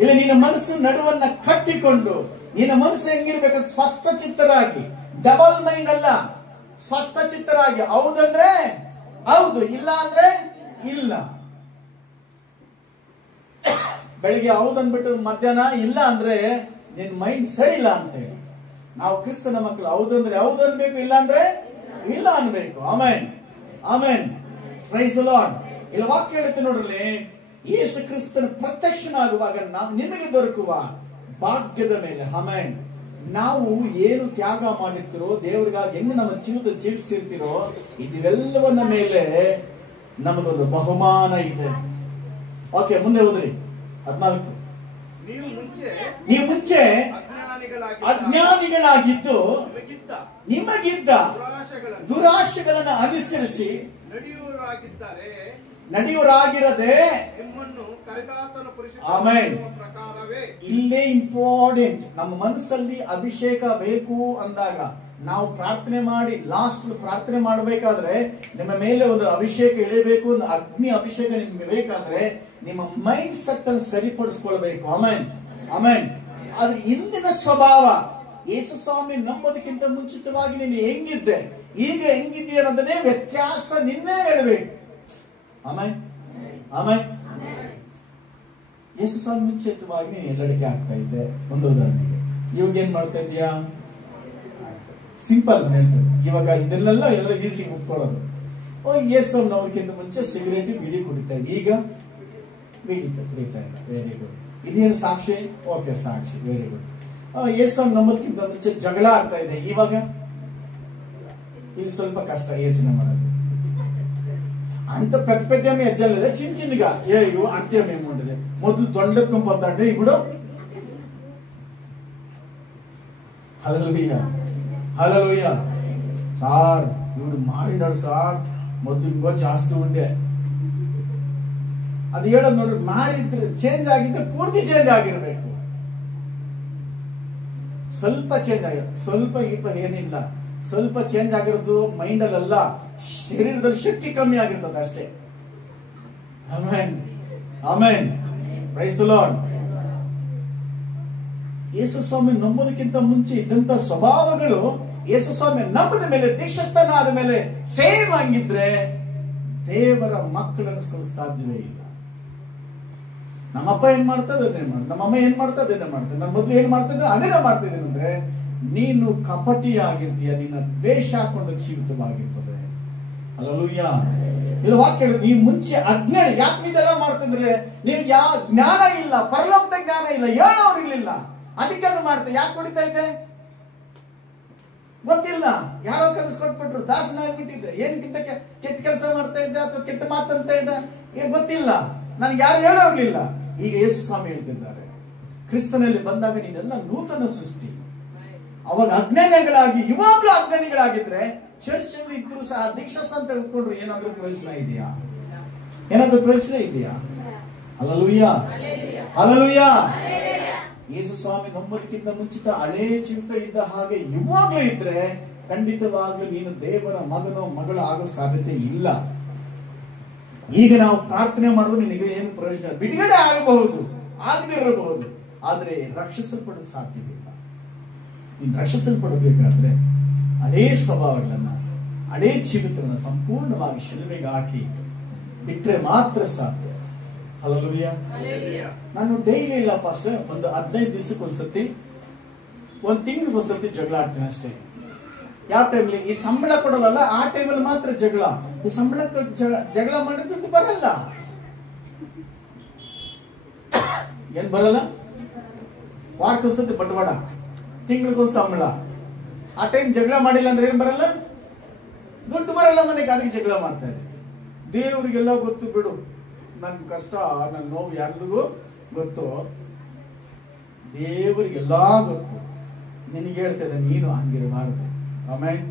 ಇಲ್ಲ ನಿನ್ನ ಮನಸ್ಸು ನಡುವನ್ನ ಕಟ್ಟಿಕೊಂಡು, ನಿನ್ನ ಮನಸ್ಸು ಹೆಂಗಿರ್ಬೇಕಂತ ಸ್ವಸ್ಥ ಚಿತ್ತರಾಗಿ, ಡಬಲ್ ಮೈಂಡ್ ಅಲ್ಲ, ಸ್ವಸ್ಥ ಚಿತ್ತರಾಗಿ. ಹೌದಂದ್ರೆ ಹೌದು, ಇಲ್ಲ ಅಂದ್ರೆ ಇಲ್ಲ. ಬೆಳಿಗ್ಗೆ ಹೌದಂದ್ಬಿಟ್ಟು ಮಧ್ಯಾಹ್ನ ಇಲ್ಲ ಅಂದ್ರೆ ನಿನ್ ಮೈಂಡ್ ಸರಿ ಇಲ್ಲ ಅಂತ ಹೇಳಿ. ನಾವು ಕ್ರಿಸ್ತನ ಮಕ್ಕಳು. ಹೌದಂದ್ರೆ ಹೌದು ಅನ್ಬೇಕು, ಇಲ್ಲ ಅಂದ್ರೆ ಇಲ್ಲ ಅನ್ಬೇಕು. Amen, amen. Praise the Lord. ಇಲ್ಲ ವಾಕ್ಯ ಹೇಳುತ್ತೆ ನೋಡ್ರಿ, ಯೇಸು ಕ್ರಿಸ್ತನ ಪ್ರತ್ಯಕ್ಷನಾಗುವಾಗ ನಿಮಗೆ ದೊರಕುವ ಭಾಗ್ಯದ ಮೇಲೆ. ಆಮೆನ್. ನಾವು ಏನು ತ್ಯಾಗ ಮಾಡಿರ್ತಿರೋ, ದೇವರಿಗಾಗಿ ಹೆಂಗ್ ನಮ್ಮ ಜೀವಿತ ಜೀವಿಸಿರ್ತಿರೋ, ಇದೆಲ್ಲವನ್ನ ಮೇಲೆ ನಮಗೊಂದು ಬಹುಮಾನ ಇದೆ. ಓಕೆ, ಮುಂದೆ ಹೋದ್ರಿ 14. ನೀವು ಮುಂಚೆ ಅಜ್ಞಾನಿಗಳಾಗಿದ್ದು ನಿಮಗಿದ್ದ ದುರಾಶೆಗಳನ್ನು ಅನುಸರಿಸಿ ನಡೆಯುವರಾಗಿರದೆ ಆಮೆನ್. ಇಲ್ಲೇ ಇಂಪಾರ್ಟೆಂಟ್. ನಮ್ಮ ಮನಸ್ಸಲ್ಲಿ ಅಭಿಷೇಕ ಬೇಕು ಅಂದಾಗ ನಾವು ಪ್ರಾರ್ಥನೆ ಮಾಡಿ, ಲಾಸ್ಟ್ ಪ್ರಾರ್ಥನೆ ಮಾಡಬೇಕಾದ್ರೆ ನಿಮ್ಮ ಮೇಲೆ ಒಂದು ಅಭಿಷೇಕ ಇಳಿಬೇಕು, ಒಂದು ಅಗ್ನಿ ಅಭಿಷೇಕ ನಿಮ್ಗೆ ಬೇಕಂದ್ರೆ ನಿಮ್ಮ ಮೈಂಡ್ ಸೆಟ್ ಅನ್ನು ಸರಿಪಡಿಸ್ಕೊಳ್ಬೇಕು. Amen, amen. ಆದ್ರೆ ಇಂದಿನ ಸ್ವಭಾವ, ಯೇಸು ಸ್ವಾಮಿ ನಂಬೋದಕ್ಕಿಂತ ಮುಂಚಿತವಾಗಿ ನೀನು ಹೆಂಗಿದ್ದೆ, ಈಗ ಹೆಂಗಿದ್ದೀಯ ಅನ್ನೋದನ್ನೇ ವ್ಯತ್ಯಾಸ ನಿನ್ನೆ ಹೇಳಬೇಕು. Amen, amen. ಯೇಸು ಸ್ವಾಮಿ ಮುಂಚಿತವಾಗಿ ನೀನು ಎಲ್ಲಡಿಕೆ ಆಗ್ತಾ ಇದ್ದೆ. ಒಂದು ಉದಾಹರಣೆಗೆ, ಇವಾಗ ಏನ್ ಮಾಡ್ತಾ ಇದೀಯಾ? ಸಿಂಪಲ್ ಹೇಳ್ತೇನೆ. ಇವಾಗ ಇದನ್ನೆಲ್ಲ ಎಲ್ಲ ಈಸಿ ಮುಟ್ಕೊಳ್ಳೋದು. ಯೇಸು ಸ್ವಾಮಿ ನೋಡೋದಕ್ಕಿಂತ ಮುಂಚೆ ಸಿಗರೇಟ್, ಬಿಡಿ ಕುಡಿತಾ ಇದ್ದೆ, ಈಗ ಬಿಡಿ ಕುಡಿತಾ ಇಲ್ಲ. Very good. ಇದೇನು ಸಾಕ್ಷಿ? ಓಕೆ, ಸಾಕ್ಷಿ, ವೆರಿ ಗುಡ್. ಯೇಸು ನಂಬೋದಕ್ಕಿಂತ ಮುಂಚೆ ಜಗಳ ಆಗ್ತಾ ಇದೆ, ಇವಾಗ ಇಲ್ಲಿ ಸ್ವಲ್ಪ ಕಷ್ಟ ಯೋಚನೆ ಮಾಡೋದು. అంత పెద్ద పెద్ద ఏమి ఎజ్జలేదు, చిన్న చిన్నగా ఏ అంత్యం ఏముండదు. మొదలు దొండెత్తుకొని పోతాంటే ఇప్పుడు హల్లెలూయా హల్లెలూయా. సార్ ఇప్పుడు మారినాడు సార్, మొదలు ఇంకో చేస్తూ ఉండే ಅದು ಹೇಳೋದು ನೋಡ್ರಿ, ಮಾರಿದ್ರೆ ಚೇಂಜ್ ಆಗಿದ್ರೆ ಪೂರ್ತಿ ಚೇಂಜ್ ಆಗಿರ್ಬೇಕು. ಸ್ವಲ್ಪ ಚೇಂಜ್ ಆಗಿದೆ, ಸ್ವಲ್ಪ ಏನಿಲ್ಲ, ಸ್ವಲ್ಪ ಚೇಂಜ್ ಆಗಿರೋದು ಮೈಂಡ್ ಅಲ್ಲ, ಶರೀರದಲ್ಲಿ ಶಕ್ತಿ ಕಮ್ಮಿ ಆಗಿರ್ತದೆ ಅಷ್ಟೇ. Amen amen, praise the Lord. ಯೇಸು ಸ್ವಾಮಿ ನಂಬೋದಕ್ಕಿಂತ ಮುಂಚೆ ಇದ್ದಂತ ಸ್ವಭಾವಗಳು ಯೇಸು ಸ್ವಾಮಿ ನಂಬದ ಮೇಲೆ, ದೀಕ್ಷಾಸ್ಥಾನ ಆದ ಮೇಲೆ ಸೇಮ್ ಆಗಿದ್ರೆ ದೇವರ ಮಕ್ಕಳು ಅನಿಸ್ಕೊಳ್ಳೋದು ಸಾಧ್ಯವೇ ಇಲ್ಲ. ನಮ್ಮಪ್ಪ ಏನ್ ಮಾಡ್ತಾ ಅದನ್ನೇ ಮಾಡ್ತಾರೆ, ನಮ್ಮಮ್ಮ ಏನ್ ಮಾಡ್ತಾ ಅದನ್ನೇ ಮಾಡ್ತಾರೆ, ನಮ್ಮ ಮೊದಲು ಏನ್ ಮಾಡ್ತಿದ್ದೆ ಅದನ್ನೇ ಮಾಡ್ತಿದ್ದೇನೆ ಅಂದ್ರೆ ನೀನು ಕಪಟಿ ಆಗಿರ್ತೀಯ, ನಿನ್ನ ದ್ವೇಷ ಹಾಕೊಂಡ ಜೀವಿತವಾಗಿರ್ತದೆ. ಹಲ್ಲೆಲೂಯಾ. ಇದು ವಾಕ್ಯ ನೀವು ಮುಂಚೆ ಅಜ್ಞಾನ, ಯಾಕೆ ನೀವೆಲ್ಲ ಮಾಡ್ತಿದ್ರೆ ನಿಮ್ಗೆ ಯಾವ ಜ್ಞಾನ ಇಲ್ಲ, ಪರಲೋಕದ ಜ್ಞಾನ ಇಲ್ಲ, ಹೇಳೋರು ಇರ್ಲಿಲ್ಲ, ಅದಕ್ಕೆ ಅದು ಮಾಡ್ತಾರೆ. ಯಾಕೆ ಹೊಡಿತಾ ಇದ್ದೆ ಗೊತ್ತಿಲ್ಲ, ಯಾರೋ ಕಲಿಸ್ಕೊಟ್ಬಿಟ್ರು, ದಾಸನ ಆಗ್ಬಿಟ್ಟಿದ್ದೆ, ಏನಕ್ಕಿಂತ ಕೆಟ್ಟ ಕೆಲಸ ಮಾಡ್ತಾ ಇದ್ದೆ ಅಥವಾ ಕೆಟ್ಟ ಮಾತಂತ ಇದ್ದ ಗೊತ್ತಿಲ್ಲ, ನನ್ಗೆ ಯಾರು ಹೇಳೋಗ್ಲಿಲ್ಲ. ಈಗ ಯೇಸು ಸ್ವಾಮಿ ಹೇಳ್ತಿದ್ದಾರೆ, ಕ್ರಿಸ್ತನಲ್ಲಿ ಬಂದಾಗ ನೀನೆಲ್ಲ ನೂತನ ಸೃಷ್ಟಿ. ಅವಾಗ ಅಜ್ಞಾನಿಗಳಾಗಿ ಇವಾಗ್ಲೂ ಅಜ್ಞಾನಿಗಳಾಗಿದ್ರೆ ಚರ್ಚ್ ಅಲ್ಲಿ ಇದ್ರು ಸಹ ದೀಕ್ಷಾಸ್ಥಾನ ತೆಗೆದುಕೊಂಡ್ರು ಏನಾದ್ರೂ ಪ್ರಯೋಜನ ಇದೆಯಾ? ಏನಾದ್ರೂ ಪ್ರಯೋಜನ ಇದೆಯಾ? Hallelujah hallelujah. ಯೇಸು ಸ್ವಾಮಿ ನಂಬೋದಕ್ಕಿಂತ ಮುಂಚಿತ ಹಳೇ ಜೀವಿತ ಇದ್ದ ಹಾಗೆ ಇವಾಗ್ಲೂ ಇದ್ರೆ ಖಂಡಿತವಾಗ್ಲೂ ನೀನು ದೇವರ ಮಗನೋ ಮಗಳ ಆಗೋ ಸಾಧ್ಯತೆ ಇಲ್ಲ. ಈಗ ನಾವು ಪ್ರಾರ್ಥನೆ ಮಾಡೋದು ನಿನಗೆ ಏನು ಪ್ರಯೋಜನ? ಬಿಡುಗಡೆ ಆಗಬಹುದು, ಆಗದಿರಬಹುದು, ಆದ್ರೆ ರಕ್ಷಿಸಲ್ಪಡಲು ಸಾಧ್ಯವಿಲ್ಲ. ನೀನು ರಕ್ಷಿಸಲ್ಪಡಬೇಕಾದ್ರೆ ಅದೇ ಸ್ವಭಾವಗಳನ್ನ, ಅದೇ ಜೀವಿತವನ್ನ ಸಂಪೂರ್ಣವಾಗಿ ಶಿಲುಬೆಗೆ ಹಾಕಿ ಬಿಟ್ರೆ ಮಾತ್ರ ಸಾಧ್ಯ. ಹಲ್ಲೆಲೂಯಾ. ನಾನು ಡೈಲಿ ಇಲ್ಲ ಪಾಸ್ಟರ್, ಒಂದು 15 ದಿವಸಕ್ಕೆ ಒಂದ್ಸತಿ, ಒಂದ್ ತಿಂಗಳಿಗೆ ಒಂದ್ಸತಿ ಜಗಳ ಆಡ್ತೀನಿ ಅಷ್ಟೇ. ಯಾವ ಟೈಮ್ಲಿ? ಈ ಸಂಬಳ ಕೊಡೋಲ್ಲ ಆ ಟೈಮಲ್ಲಿ ಮಾತ್ರ ಜಗಳ. ಈ ಸಂಬಳ ಜಗಳ ಮಾಡಿದ್ರೆ ದುಡ್ಡು ಬರಲ್ಲ. ಏನ್ ಬರಲ್ಲ? ವಾರಕ್ಕೊಂದ್ಸತಿ ಬಟವಾಡ, ತಿಂಗಳಿಗೊಂದು ಸಂಬಳ. ಆ ಟೈಮ್ ಜಗಳ ಮಾಡಿಲ್ಲ ಅಂದ್ರೆ ಏನ್ ಬರಲ್ಲ? ದುಡ್ಡು ಬರಲ್ಲ ಮನೆಗೆ. ಅದಕ್ಕೆ ಜಗಳ ಮಾಡ್ತಾ ಇದೆ. ದೇವ್ರಿಗೆಲ್ಲ ಗೊತ್ತು ಬಿಡು, ನನ್ ಕಷ್ಟ ನನ್ ನೋವು ಯಾರಿಗೂ ಗೊತ್ತು, ದೇವರಿಗೆಲ್ಲಾ ಗೊತ್ತು. ನಿನಗೆ ಹೇಳ್ತೇನೆ, ನೀನು ಹಂಗಿರಬಾರದು. Amen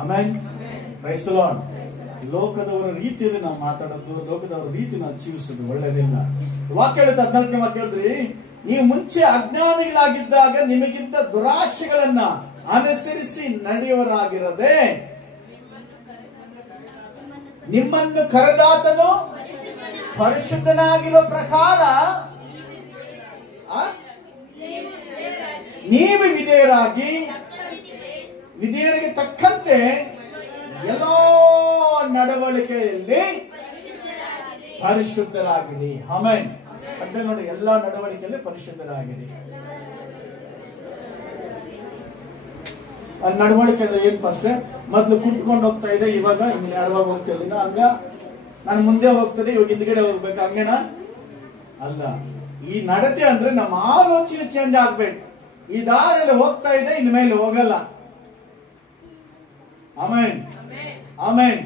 amen, praise the Lord. ಲೋಕದವರ ರೀತಿಯಲ್ಲಿ ನಾವು ಮಾತಾಡೋದು, ಲೋಕದವರ ರೀತಿ ನಾವು ಜೀವಿಸೋದು ಒಳ್ಳೆಯದಿಲ್ಲ. ವಾಕ್ಯ ಹೇಳುತ್ತೆ 14ನೇ ವಾಕ್ಯ ಹೇಳಿದ್ರಿ, ನೀವು ಮುಂಚೆ ಅಜ್ಞಾನಿಗಳಾಗಿದ್ದಾಗ ನಿಮಗಿಂತ ದುರಾಶೆಗಳನ್ನ ಅನುಸರಿಸಿ ನಡೆಯುವರಾಗಿರದೆ ನಿಮ್ಮನ್ನು ಕರೆದಾತನು ಪರಿಶುದ್ಧನಾಗಿರೋ ಪ್ರಕಾರ ನೀವು ವಿಧೇಯರಿಗೆ ತಕ್ಕಂತೆ ಎಲ್ಲೋ ನಡವಳಿಕೆಯಲ್ಲಿ ಪರಿಶುದ್ಧರಾಗಿರಿ. ಆಮೆನ್. ಅಂದ್ರೆ ನೋಡಿ, ಎಲ್ಲಾ ನಡವಳಿಕೆಯಲ್ಲಿ ಪರಿಶುದ್ಧರಾಗಿರಿ. ಅಲ್ಲಿ ನಡವಳಿಕೆ ಅಂದ್ರೆ ಏನ್ ಫಸ್ಟ್? ಮೊದ್ಲು ಕುಟ್ಕೊಂಡು ಹೋಗ್ತಾ ಇದೆ, ಇವಾಗ ಇನ್ನು ಯಾವಾಗ ಹೋಗ್ತಾ ಇದ್ದೀನ ಹಂಗ ನಾನು ಮುಂದೆ ಹೋಗ್ತದೆ, ಇವಾಗ ಹಿಂದ್ಗಡೆ ಹೋಗ್ಬೇಕು, ಹಂಗೇನಾ? ಅಲ್ಲ. ಈ ನಡತೆ ಅಂದ್ರೆ ನಮ್ಮ ಆಲೋಚನೆ ಚೇಂಜ್ ಆಗ್ಬೇಕು. ಈ ದಾರಿಯಲ್ಲಿ ಹೋಗ್ತಾ ಇದೆ, ಇನ್ ಮೇಲೆ ಹೋಗಲ್ಲ. Amen amen.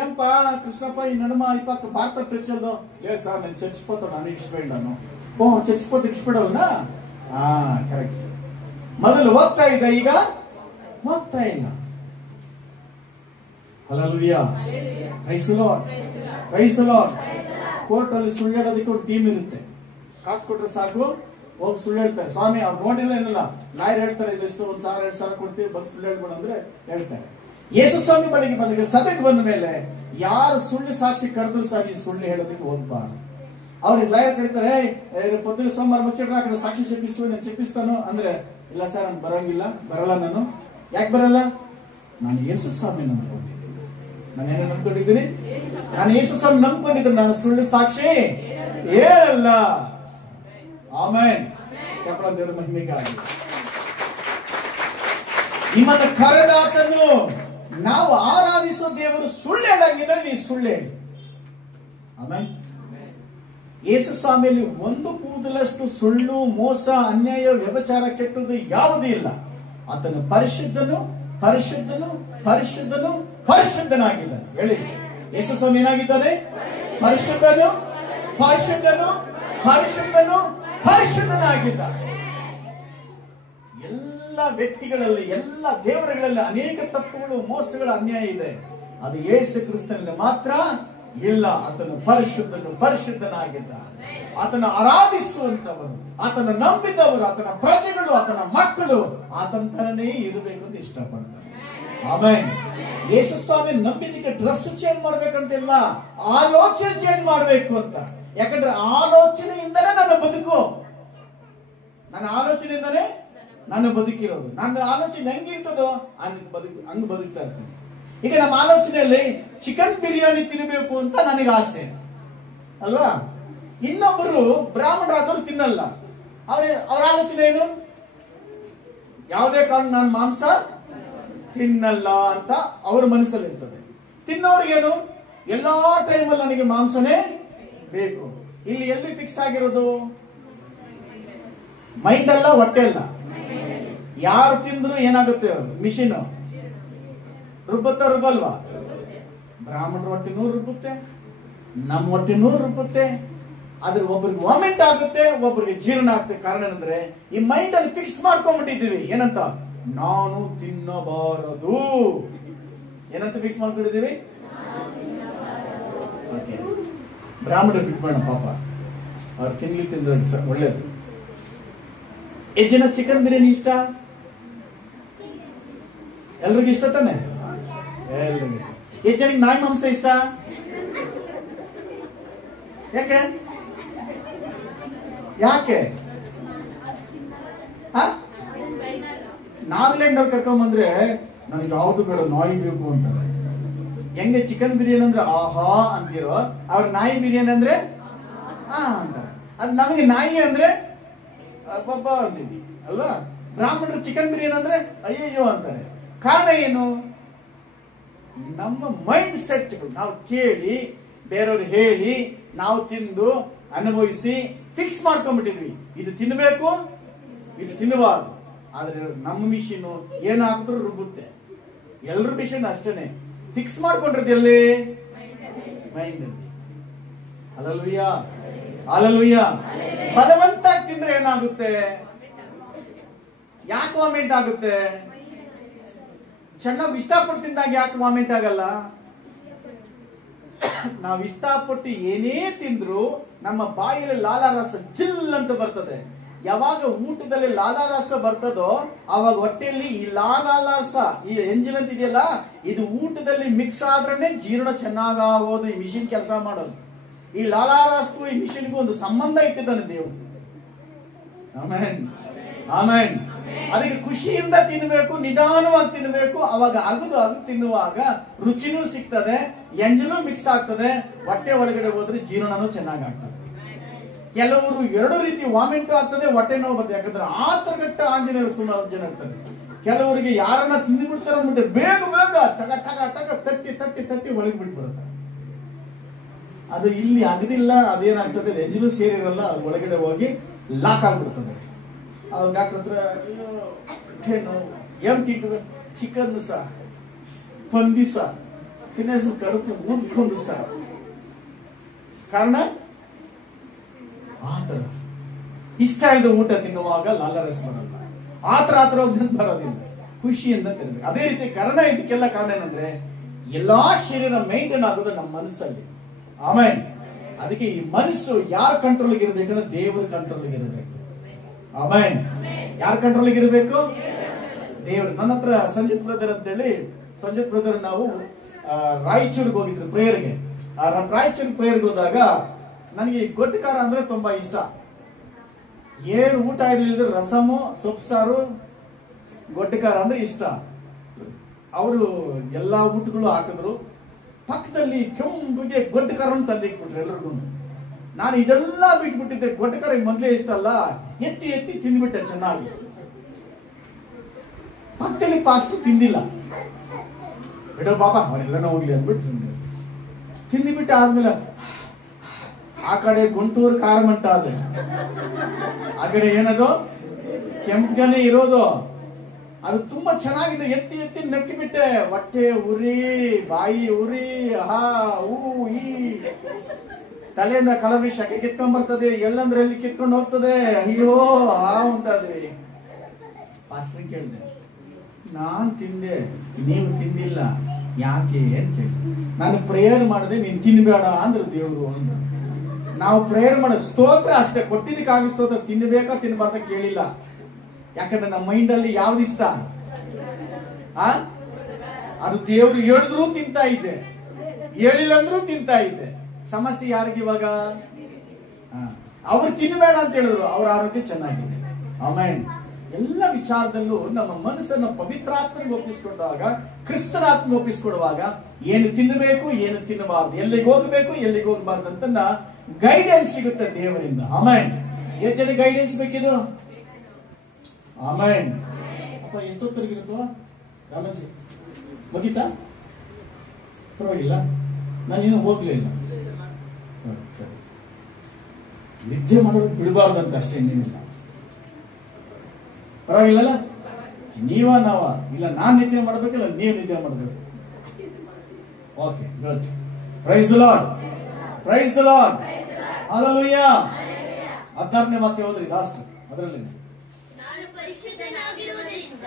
ఏంపా కృష్ణప్ప ఈ నడుమ ఇప్పక భారత తెచ్చదు లే సార్ నేను చచ్చిపోతాను అని ఇచ్చిపోయినాను. ఓ చచ్చిపోతే ఇచ్చిపోవడవునా? కరెక్ట్. ಮೊದಲು ಹೋಗ್ತಾ ಇದ್ದ, ಈಗ ಹೋಗ್ತಾ ಇಲ್ಲ. Hallelujah, praise the lord, praise the Lord. Court ಅಲ್ಲಿ ಸುಳ್ಳು ಹೇಳೋದಕ್ಕೆ ಒಂದು ಟೀಮ್ ಇರುತ್ತೆ. ಕಾಸು ಕೊಟ್ರೆ ಸಾಕು, ಹೋಗಿ ಸುಳ್ಳು ಹೇಳ್ತಾರೆ. ಸ್ವಾಮಿ ಅವ್ರು ನೋಡಿಲ್ಲ ಏನಲ್ಲ, ಲಾಯರ್ ಹೇಳ್ತಾರೆ ಇದೆಷ್ಟು 1,000 2,000 ಕೊಡ್ತೀವಿ, ಬಂದು ಸುಳ್ಳು ಹೇಳ್ಬೇಡ ಅಂದ್ರೆ ಹೇಳ್ತಾರೆ. ಯೇಸು ಸ್ವಾಮಿ ಬಳಿಗೆ ಬಂದಾಗ, ಸಭೆಗೆ ಬಂದ ಮೇಲೆ ಯಾರು ಸುಳ್ಳು ಸಾಕ್ಷಿ ಕರೆದ್ರು ಸಾಗಿ ಸುಳ್ಳು ಹೇಳೋದಕ್ಕೆ ಹೋಗ್ಬಾರ್ದು. ಅವ್ರಿಗೆ ಲಾಯರ್ ಕರೀತಾರೆ, పొద్దున ಸೋಮವಾರ ಮುಚ್ಚಿಟ್ರೆ ಆ ಕಡೆ ಸಾಕ್ಷಿ చెప్పిಸ್ತು, ನಾನು చెప్పిస్తాను ಅಂದ್ರೆ, ಇಲ್ಲ ಸರ್ ನಾನು ಬರೋಂಗಿಲ್ಲ, ಬರಲ್ಲ. ನಾನು ಯಾಕೆ ಬರಲ್ಲ? ನಾನು ಯೇಸು ಸ್ವಾಮಿ ನಂಬ್ಕೊಂಡಿದ್ದೀನಿ. ನಾನೇನು ನಂಬ್ಕೊಂಡಿದ್ದೀನಿ? ನಾನು ಯೇಸು ಸ್ವಾಮಿ ನಂಬ್ಕೊಂಡಿದ್ದೀನಿ. ನಾನು ಸುಳ್ಳು ಸಾಕ್ಷಿ ಹೇಳಲ್ಲ. ಆಮೆನ್. ಚಪ್ಪಳ ದೇವರ ಮಹಿಮೆಗಾಗಿ. ನಿಮ್ಮನ್ನು ಕರೆದಾತನು, ನಾವು ಆರಾಧಿಸೋ ದೇವರು ಸುಳ್ಳು ಹೇಳಂಗಿದ್ರೆ ನೀವು ಸುಳ್ಳು ಹೇಳಿ. ಆಮೆನ್. ಯೇಸು ಸ್ವಾಮಿಯಲ್ಲಿ ಒಂದು ಕೂದಲಷ್ಟು ಸುಳ್ಳು, ಮೋಸ, ಅನ್ಯಾಯ, ವ್ಯಭಿಚಾರ, ಕೆಟ್ಟದ್ದು ಯಾವುದೂ ಇಲ್ಲ. ಆತನು ಪರಿಶುದ್ಧನು, ಪರಿಶುದ್ಧನು, ಪರಿಶುದ್ಧನು, ಪರಿಶುದ್ಧನಾಗಿದ್ದಾನೆ. ಹೇಳಿ, ಯೇಸು ಸ್ವಾಮಿ ಏನಾಗಿದ್ದಾನೆ? ಪರಿಶುದ್ಧನು, ಪರಿಶುದ್ಧನು, ಪರಿಶುದ್ಧನು, ಪರಿಶುದ್ಧನಾಗಿದ್ದಾನೆ. ಎಲ್ಲ ವ್ಯಕ್ತಿಗಳಲ್ಲಿ, ಎಲ್ಲ ದೇವರುಗಳಲ್ಲಿ ಅನೇಕ ತಪ್ಪುಗಳು, ಮೋಸಗಳು, ಅನ್ಯಾಯ ಇದೆ. ಅದು ಯೇಸು ಕ್ರಿಸ್ತನಲ್ಲಿ ಮಾತ್ರ ಇಲ್ಲ. ಆತನು ಪರಿಶುದ್ಧನು, ಪರಿಶುದ್ಧನಾಗಿದ್ದಾನೆ. ಆತನ ಆರಾಧಿಸುವಂತವರು, ಆತನ ನಂಬಿದವರು, ಆತನ ಪ್ರಜೆಗಳು, ಆತನ ಮಕ್ಕಳು ಆತನ ತರನೇ ಇರಬೇಕು ಅಂತ ಇಷ್ಟಪಡ್ತಾರೆ. ಆಮೇನ್. ಯೇಸು ಸ್ವಾಮಿ ನಂಬಿದಕ್ಕೆ ಡ್ರೆಸ್ ಚೇಂಜ್ ಮಾಡ್ಬೇಕಂತಿಲ್ಲ, ಆಲೋಚನೆ ಚೇಂಜ್ ಮಾಡ್ಬೇಕು ಅಂತ. ಯಾಕಂದ್ರೆ ಆಲೋಚನೆಯಿಂದನೇ ನನ್ನ ಬದುಕು, ನನ್ನ ಆಲೋಚನೆಯಿಂದನೇ ನನ್ನ ಬದುಕಿರೋದು. ನನ್ನ ಆಲೋಚನೆ ಹೆಂಗಿರ್ತದೋ ಹಂಗ ಬದುಕ್ತಾ ಇರ್ತೀನಿ. ಈಗ ನಮ್ಮ ಆಲೋಚನೆಯಲ್ಲಿ ಚಿಕನ್ ಬಿರಿಯಾನಿ ತಿನ್ನಬೇಕು ಅಂತ ನನಗೆ ಆಸೆ ಅಲ್ವಾ? ಇನ್ನೊಬ್ಬರು ಬ್ರಾಹ್ಮಣರಾದವರು ತಿನ್ನಲ್ಲ. ಅವ್ರ ಆಲೋಚನೆ ಏನು? ಯಾವುದೇ ಕಾರಣ ನಾನು ಮಾಂಸ ತಿನ್ನಲ್ಲ ಅಂತ ಅವ್ರ ಮನಸ್ಸಲ್ಲಿ ಇರ್ತದೆ. ತಿನ್ನೋರಿಗೇನು? ಎಲ್ಲಾ ಟೈಮಲ್ಲಿ ನನಗೆ ಮಾಂಸನೇ ಬೇಕು. ಇಲ್ಲಿ ಎಲ್ಲಿ ಫಿಕ್ಸ್ ಆಗಿರೋದು? ಮೈಂಡ್ ಅಲ್ಲ, ಹೊಟ್ಟೆ ಅಲ್ಲ. ಯಾರು ತಿಂದ್ರು ಏನಾಗುತ್ತೆ? ಮಿಷಿನ್ ರುಬ್ಬತ್ತ ರುಬ್ಬಲ್ವಾ? ಬ್ರಾಹ್ಮಣರ ಹೊಟ್ಟೆನೂ ರುಬ್ಬುತ್ತೆ, ನಮ್ಮ ಹೊಟ್ಟೆನೂ ರುಬ್ಬುತ್ತೆ. ಆದ್ರೆ ಒಬ್ಬರಿಗೆ ವಾಮಿಟ್ ಆಗುತ್ತೆ, ಒಬ್ಬರಿಗೆ ಜೀರ್ಣ ಆಗುತ್ತೆ. ಕಾರಣ ಏನಂದ್ರೆ ಈ ಮೈಂಡ್ ಅಲ್ಲಿ ಫಿಕ್ಸ್ ಮಾಡ್ಕೊಂಡ್ಬಿಟ್ಟಿದೀವಿ. ಏನಂತ? ನಾನು ತಿನ್ನಬಾರದು. ಏನಂತ ಫಿಕ್ಸ್ ಮಾಡ್ಕೊಂಡಿದೀವಿ? ಬ್ರಾಹ್ಮಣರು ಬಿಟ್ಬೇಡ ಪಾಪ, ಅವ್ರು ತಿಂದ್ರೆ ಒಳ್ಳೇದು. ಎಷ್ಟು ಜನ ಚಿಕನ್ ಬಿರಿಯಾನಿ ಇಷ್ಟ? ಎಲ್ರಿಗೂ ಇಷ್ಟ ತಾನೆ? ಎಲ್ರಿಗೂ ಇಷ್ಟ. ಎಷ್ಟು ಜನಕ್ಕೆ ನಾಯಿ ಮಾಂಸ ಇಷ್ಟ? ಯಾಕೆ ಯಾಕೆ ನಾಗಾಲ್ಯಾಂಡ್ ಅವ್ರು ಕರ್ಕೊಂಡ್ಬಂದ್ರೆ ನನಗೆ ಯಾವ್ದು ಬೇಡ, ನಾಯಿ ಬೇಕು ಅಂತಾರೆ. ಹೆಂಗೆ ಚಿಕನ್ ಬಿರಿಯಾನಿ ಅಂದ್ರೆ ಆಹಾ ಅಂತಿರೋ, ಅವ್ರ ನಾಯಿ ಬಿರಿಯಾನಿ ಅಂದ್ರೆ ಅಂತಾರೆ. ಅದು ನಮಗೆ ನಾಯಿ ಅಂದ್ರೆ ಪಾಪ ಅಂತೀವಿ ಅಲ್ವಾ? ಬ್ರಾಹ್ಮಣರು ಚಿಕನ್ ಬಿರಿಯಾನಿ ಅಂದ್ರೆ ಅಯ್ಯಯ್ಯೋ ಅಂತಾರೆ. ಕಾರಣ ಏನು? ನಮ್ಮ ಮೈಂಡ್ ಸೆಟ್ ನಾವು ಕೇಳಿ, ಬೇರೆಯವ್ರು ಹೇಳಿ, ನಾವು ತಿಂದು ಅನುಭವಿಸಿ ಫಿಕ್ಸ್ ಮಾಡ್ಕೊಂಡ್ಬಿಟ್ಟಿದ್ವಿ. ಇದು ತಿನ್ಬೇಕು, ಇದು ತಿನ್ನಬಾರ್ದು. ಆದ್ರೆ ನಮ್ಮ ಮಿಷಿನ್ ಏನಾಗ್ತರೂ ರುಬ್ಬುತ್ತೆ. ಎಲ್ರ ಮಿಷಿನ್ ಅಷ್ಟೇನೆ ಫಿಕ್ಸ್ ಮಾಡ್ಕೊಂಡಿರೋದು ಎಲ್ಲಿ? ಮೈಂಡ್ ಅಲ್ಲಿ. ಅಲ್ಲಲ್ವಯ್ಯ, ಅಲ್ಲಲ್ವಯ್ಯ. ಬಲವಂತಾಗಿ ತಿಂದ್ರೆ ಏನಾಗುತ್ತೆ? ಯಾಕೆ ವಾಮಿಟ್ ಆಗುತ್ತೆ? ಚೆನ್ನಾಗಿ ಇಷ್ಟಪಟ್ಟು ತಿಂದಾಗ ಯಾಕೆ ವಾಮಿಟ್ ಆಗಲ್ಲ? ನಾವು ಇಷ್ಟಪಟ್ಟು ಏನೇ ತಿಂದ್ರು ನಮ್ಮ ಬಾಯಲ್ಲಿ ಲಾಲಾರಸ ಚಿಲ್ ಅಂತ ಬರ್ತದೆ. ಯಾವಾಗ ಊಟದಲ್ಲಿ ಲಾಲಾರಸ ಬರ್ತದೋ ಆವಾಗ ಹೊಟ್ಟೆಯಲ್ಲಿ ಈ ಲಾಲಾರಸ, ಈ ಎಂಜಿನ್ ಅಂತ ಇದೆಯಲ್ಲ, ಇದು ಊಟದಲ್ಲಿ ಮಿಕ್ಸ್ ಆದ್ರೇನೆ ಜೀರ್ಣ ಚೆನ್ನಾಗಾಗೋದು. ಈ ಮಿಷಿನ್ ಕೆಲಸ ಮಾಡೋದು. ಈ ಲಾಲಾರಸಕ್ಕೂ ಈ ಮಿಷಿನ್ಗೂ ಒಂದು ಸಂಬಂಧ ಇಟ್ಟಿದ್ದಾನೆ ದೇವರು. ಆಮೇನ್, ಆಮೇನ್. ಅದಕ್ಕೆ ಖುಷಿಯಿಂದ ತಿನ್ನಬೇಕು, ನಿಧಾನವಾಗಿ ತಿನ್ನಬೇಕು. ಅವಾಗ ಅಗದು ತಿನ್ನುವಾಗ ರುಚಿನೂ ಸಿಗ್ತದೆ, ಎಂಜಲೂ ಮಿಕ್ಸ್ ಆಗ್ತದೆ. ಹೊಟ್ಟೆ ಒಳಗಡೆ ಹೋದ್ರೆ ಜೀರ್ಣನೂ ಚೆನ್ನಾಗಾಗ್ತದೆ. ಕೆಲವರು ಎರಡು ರೀತಿ ವಾಮಿಂಟ್ ಆಗ್ತದೆ, ಹೊಟ್ಟೆ ನೋವು ಬರ್ತದೆ. ಯಾಕಂದ್ರೆ ಆತರಗಟ್ಟ ಆಂಜನೇಯರು ಸುಮಾರು ಜನ ಇರ್ತಾರೆ. ಕೆಲವರಿಗೆ ಯಾರನ್ನ ತಿಂದು ಬಿಡ್ತಾರೆ ಅಂದ್ಬಿಟ್ಟು ಬೇಗ ಬೇಗ ಟಕ ಟಕ ಟಕ ತಟ್ಟಿ ತಟ್ಟಿ ತಟ್ಟಿ ಒಳಗೆ ಬಿಟ್ಬಿಡುತ್ತೆ. ಅದು ಇಲ್ಲಿ ಆಗದಿಲ್ಲ. ಅದೇನಾಗ್ತದೆ, ಎಂಜಲು ಸೇರಿರಲ್ಲ, ಅದು ಒಳಗಡೆ ಹೋಗಿ ಲಾಕ್ ಆಗ್ಬಿಡ್ತದೆ. ಅವ್ರು ಡಾಕ್ಟರ್ ಹತ್ರ ಏನ್ ತಿಂಗಳು? ಚಿಕನ್ ಸರ್, ಪಂದಿ ಸರ್, ತಿನ್ನೇಸು ಕಡುಪು ಊದ್ಕೊಂಡು ಸರ್. ಕಾರಣ ಆತರ ಇಷ್ಟ ಆಯ್ದ ಊಟ ತಿನ್ನುವಾಗ ಲಾಲಾರಸ ಬರಲ್ಲ, ಆತರ ಬರೋದಿಲ್ಲ, ಖುಷಿಯಿಂದ ತಿನ್ಬೇಕು. ಅದೇ ರೀತಿ ಕಾರಣ, ಇದಕ್ಕೆಲ್ಲ ಕಾರಣ ಏನಂದ್ರೆ ಎಲ್ಲಾ ಶರೀರ ಮೈಂಟೈನ್ ಆಗೋದು ನಮ್ಮ ಮನಸ್ಸಲ್ಲಿ. ಆಮೇಲೆ ಅದಕ್ಕೆ ಈ ಮನಸ್ಸು ಯಾರ ಕಂಟ್ರೋಲ್ ಇರಬೇಕಂದ್ರೆ ದೇವರ ಕಂಟ್ರೋಲ್ ಇರಬೇಕು. ಆಮೇನ್. ಯಾರ ಕಂಟ್ರೋಲ್ ಇರಬೇಕು? ದೇವರು. ನನ್ನ ಹತ್ರ ಸಂಜಿತ್ ಬ್ರದರ್ ಅಂತೇಳಿ, ಸಂಜಿತ್ ಬ್ರದರ್ ನಾವು ರಾಯಚೂರಿಗೆ ಹೋಗಿದ್ರು ಪ್ರೇಯರ್ಗೆ. ರಾಯಚೂರು ಪ್ರೇಯರ್ಗೆ ಹೋದಾಗ ನನಗೆ ಗೊಡ್ಡ ಖಾರ ಅಂದ್ರೆ ತುಂಬಾ ಇಷ್ಟ. ಏನು ಊಟ ಇರಲಿಲ್ಲ, ರಸಮು, ಸೊಪ್ಪು ಸಾರು, ಗೊಡ್ಡ ಖಾರ ಅಂದ್ರೆ ಇಷ್ಟ. ಅವರು ಎಲ್ಲಾ ಊಟಗಳು ಹಾಕಿದ್ರು. ಪಕ್ಕದಲ್ಲಿ ಕೆಂಪಿಗೆ ಗೊಡ್ಡ ಖಾರನ್ನು ತಂದಿಟ್ಬಿಟ್ರು ಎಲ್ರಿಗೂ. ನಾನು ಇದೆಲ್ಲ ಬಿಟ್ಬಿಟ್ಟಿದ್ದೆ. ಗೊಡ್ಡ ಖಾರ ಮೊದಲೇ ಇಷ್ಟ ಅಲ್ಲ, ಎತ್ತಿ ಎತ್ತಿ ತಿಂದ್ಬಿಟ್ಟೆ ಚೆನ್ನಾಗಿ. ಪಕ್ಕದಲ್ಲಿ ಪಾಸ್ಟ್ ತಿಂದಿಲ್ಲ, ಬಿಡೋ ಬಾಬಾ ಅವರೆಲ್ಲನೂ ಹೋಗ್ಲಿ ಅಂದ್ಬಿಟ್ಟು ತಿಂದ್ಬಿಟ್ಟೆ. ಆದ್ಮೇಲೆ ಆ ಕಡೆ ಗುಂಟೂರು ಕಾರಮಂಟ ಅದು, ಆ ಕಡೆ ಏನದು ಕೆಂಪನೆ ಇರೋದು. ಅದು ತುಂಬಾ ಚೆನ್ನಾಗಿದೆ. ಎತ್ತಿ ಎತ್ತಿ ನಕ್ಕಿ ಬಿಟ್ಟೆ, ಹೊಟ್ಟೆ ಉರಿ, ಬಾಯಿ ಉರಿ, ಹಾ ಹೂ ಈ ತಲೆಯಿಂದ ಕಲವಿ ಶಕೆ ಕಿತ್ಕೊಂಡ್ ಬರ್ತದೆ, ಎಲ್ಲಂದ್ರೆ ಎಲ್ಲಿ ಕಿತ್ಕೊಂಡು ಹೋಗ್ತದೆ. ಅಯ್ಯೋ ಆ ಅಂತದ್ರಿ. ಪಾಸ್ಟರ್ ಕೇಳಿದೆ, ನಾನ್ ತಿಂದೆ ನೀವು ತಿಂದಿಲ್ಲ ಯಾಕೆ ಅಂತ ಹೇಳಿ. ನಾನು ಪ್ರೇಯರ್ ಮಾಡಿದೆ, ನೀನ್ ತಿನ್ಬೇಡ ಅಂದ್ರೆ ದೇವ್ರು ಅಂದ್ರು. ನಾವು ಪ್ರೇಯರ್ ಮಾಡೋದು ಸ್ತೋತ್ರ ಅಷ್ಟೇ, ಕೊಟ್ಟಿದ್ದಕ್ಕಾಗಿ ಸ್ತೋತ್ರ. ತಿನ್ಬೇಕಾ ತಿನ್ಬಾರ್ದ ಕೇಳಿಲ್ಲ. ಯಾಕಂದ್ರೆ ನಮ್ಮ ಮೈಂಡ್ ಅಲ್ಲಿ ಯಾವ್ದು ಇಷ್ಟ, ಅದು ದೇವ್ರು ಹೇಳಿದ್ರು ತಿಂತಾ ಇದ್ದೆ, ಹೇಳಿಲ್ಲ ಅಂದ್ರೂ ತಿಂತಾ ಇದ್ದೆ. ಸಮಸ್ಯೆ ಯಾರಿಗೆ ಇವಾಗ? ಅವ್ರು ತಿನ್ಬೇಡ ಅಂತ ಹೇಳಿದ್ರು, ಅವ್ರ ಆರೋಗ್ಯ ಚೆನ್ನಾಗಿದೆ. ಆಮೇನ್. ಎಲ್ಲ ವಿಚಾರದಲ್ಲೂ ನಮ್ಮ ಮನಸ್ಸನ್ನು ಪವಿತ್ರಾತ್ಮನಿಗೆ ಒಪ್ಪಿಸಿಕೊಂಡಾಗ, ಕ್ರಿಸ್ತನ ಆತ್ಮ ಒಪ್ಪಿಸಿಕೊಡುವಾಗ ಏನು ತಿನ್ನಬೇಕು ಏನು ತಿನ್ನಬಾರ್ದು, ಎಲ್ಲಿಗೆ ಹೋಗಬೇಕು ಎಲ್ಲಿಗೆ ಹೋಗಬಾರ್ದು ಅಂತ ಗೈಡೆನ್ಸ್ ಸಿಗುತ್ತೆ ದೇವರಿಂದ. ಆಮೇನ್. ಎಷ್ಟು ಜನ ಗೈಡೆನ್ಸ್ ಬೇಕಿದು? ಆಮೇನ್. ಅಪ್ಪ ಎಷ್ಟೊತ್ತರಿಗಿರುತ್ತೋ ರಾಮಜಿ ಮುಗಿತಾ? ಪರವಾಗಿಲ್ಲ, ನಾನೇನು ಹೋಗ್ಲಿಲ್ಲ. ಸರಿ, ನಿದ್ದೆ ಮಾಡೋದು ಬಿಡಬಾರ್ದಂತ ಅಷ್ಟೇ, ಏನಿಲ್ಲ. ಪರವಾಗಿಲ್ಲಲ್ಲ? ನೀವ ನಾವ ಇಲ್ಲ, ನಾನ್ ನಿದ್ದೆ ಮಾಡ್ಬೇಕಲ್ಲ ನೀವು ನಿದ್ದೆ ಮಾಡ್ಬೇಕು. Okay, good. Praise the lord, praise the Lord, hallelujah. 14ನೇ ವಾಕ್ಯ ಹೋದ್ರಿ ಲಾಸ್ಟ್, ಅದರಲ್ಲಿ ನಾನು ಪರಿಶುದ್ಧನಾಗಿರುವುದರಿಂದ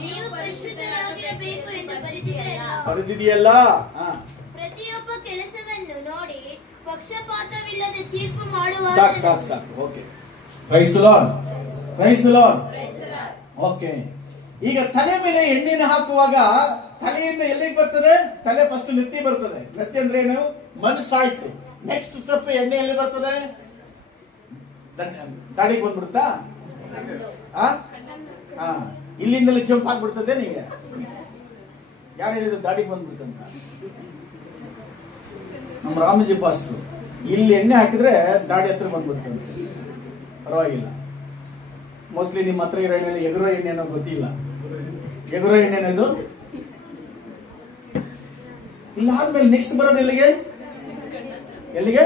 ನೀವು ಪರಿಶುದ್ಧರಾಗಿರಬೇಕು ಎಂದು ಬರೆದಿದೆಯಲ್ಲ. ಪ್ರತಿಯೊಬ್ಬ ಕೆಲಸವನ್ನು ನೋಡಿ ಪಕ್ಷಪಾತವಿಲ್ಲದೆ ತೀರ್ಪು ಮಾಡುವ. ಸಾಕು ಸಾಕು ಸಾಕು. Okay, praise the lord, praise the Lord. Okay, ಈಗ ತಲೆ ಮೇಲೆ ಎಣ್ಣೆನ ಹಾಕುವಾಗ ತಲೆಯಿಂದ ಎಲ್ಲಿಗೆ ಬರ್ತದೆ? ತಲೆ ಫಸ್ಟ್ ನೆತ್ತಿ ಬರ್ತದೆ. ನೆತ್ತಿ ಅಂದ್ರೆ ಏನು? ಮನಸ್ಸು ಆಯ್ತು. ನೆಕ್ಸ್ಟ್ ಸ್ಟೆಪ್ ಎಣ್ಣೆ ಎಲ್ಲಿ ಬರ್ತದೆ? ದಾಡಿಗೆ ಬಂದ್ಬಿಡುತ್ತಾ? ಇಲ್ಲಿಂದಲೇ ಜಂಪ್ ಆಗ್ಬಿಡ್ತದೆ. ನಿಮಗೆ ಯಾರು ಹೇಳಿದ್ರು ದಾಡಿಗೆ ಬಂದ್ಬಿಡ್ತಂತ? ನಮ್ಮ ರಾಮಜಿ ಪಾಸ್ಟರ್ ಇಲ್ಲಿ ಎಣ್ಣೆ ಹಾಕಿದ್ರೆ ದಾಡಿ ಹತ್ರ ಬಂದ್ಬಿಡ್ತಂತೆ. ಪರವಾಗಿಲ್ಲ, ಮೋಸ್ಟ್ಲಿ ನಿಮ್ಮ ಹತ್ರ ಇರೋ ಎಣ್ಣೆ ಎಗುರೋ ಎಣ್ಣೆ ಅನ್ನೋ ಗೊತ್ತಿಲ್ಲ. ಎಗುರೋ ಎಣ್ಣೆ ಅನ್ನೋದು ಇಲ್ಲ. ಆದ್ಮೇಲೆ ನೆಕ್ಸ್ಟ್ ಬರೋದು ಎಲ್ಲಿಗೆ? ಎಲ್ಲಿಗೆ?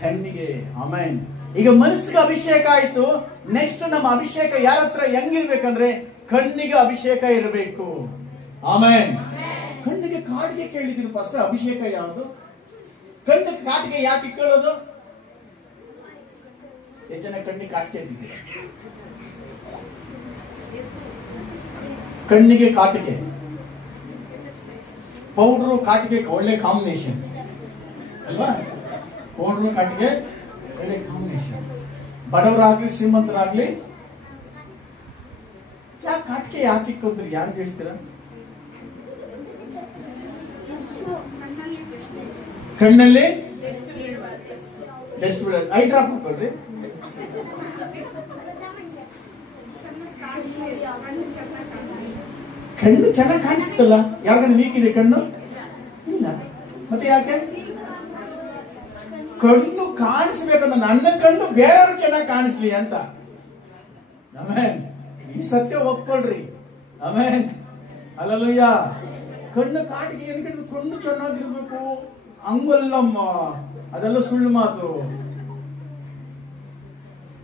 ಕಣ್ಣಿಗೆ. ಆಮೇನ್. ಈಗ ಮನಸ್ಸಿಗೆ ಅಭಿಷೇಕ ಆಯ್ತು. ನೆಕ್ಸ್ಟ್ ನಮ್ಮ ಅಭಿಷೇಕ ಯಾರ ಹತ್ರ ಹೆಂಗಿರ್ಬೇಕಂದ್ರೆ ಕಣ್ಣಿಗೆ ಅಭಿಷೇಕ ಇರಬೇಕು. ಆಮೇನ್. ಕಣ್ಣಿಗೆ ಕಾಟಿಗೆ ಕೇಳಿದ್ದೀನಿ ಫಸ್ಟ್. ಅಭಿಷೇಕ ಯಾವುದು? ಕಣ್ಣಿಗೆ ಕಾಟಿಗೆ ಯಾಕೆ ಕೇಳೋದು? ಎಷ್ಟು ಜನ ಕಣ್ಣಿಗೆ ಕಾಟಿಗೆ ಅಂತಿದ್ದೀರ? ಕಣ್ಣಿಗೆ ಕಾಟಿಗೆ ಪೌಡ್ರು ಕಾಟಿಗೆ ಒಳ್ಳೆ ಕಾಂಬಿನೇಷನ್ ಅಲ್ವಾ? ಪೌಡ್ರು ಕಾಟಿಗೆ ಒಳ್ಳೆ ಕಾಂಬಿನೇಷನ್. ಬಡವರಾಗ್ಲಿ ಶ್ರೀಮಂತರಾಗ್ಲಿ ಯಾಕೆ ಕಾಟಿಗೆ ಯಾಕೆ ಇಕ್ಕೊಂಡ್ರಿ? ಯಾರು ಹೇಳ್ತೀರಾ? ಕಣ್ಣಲ್ಲಿ ಟೆಸ್ಟ್ ಬಿಡ, ಐ ಡ್ರಾಪ್ ಹಾಕೊಳ್ರಿ. ಕಣ್ಣು ಚೆನ್ನಾಗಿ ಕಾಣಿಸ್ತಲ್ಲ? ಯಾವಾಗ ವೀಕ್ ಇದೆ ಕಣ್ಣು? ಇಲ್ಲ. ಮತ್ತೆ ಯಾಕೆ? ಕಣ್ಣು ಕಾಣಿಸ್ಬೇಕಂತ, ನನ್ನ ಕಣ್ಣು ಬೇರೆಯವ್ರು ಚೆನ್ನಾಗಿ ಕಾಣಿಸ್ಲಿ ಅಂತ. ಆಮೇನ್. ಈ ಸತ್ಯ ಒಪ್ಕೊಳ್ರಿ. ಆಮೇನ್. ಹಲ್ಲೆಲೂಯಾ. ಕಣ್ಣು ಕಾಟಿಗೆ ಏನ್ ಕೇಳಿದ್ರು? ಕಣ್ಣು ಚೆನ್ನಾಗಿರ್ಬೇಕು ಹಂಗಲ್ಲಮ್ಮ, ಅದೆಲ್ಲ ಸುಳ್ಳು ಮಾತು.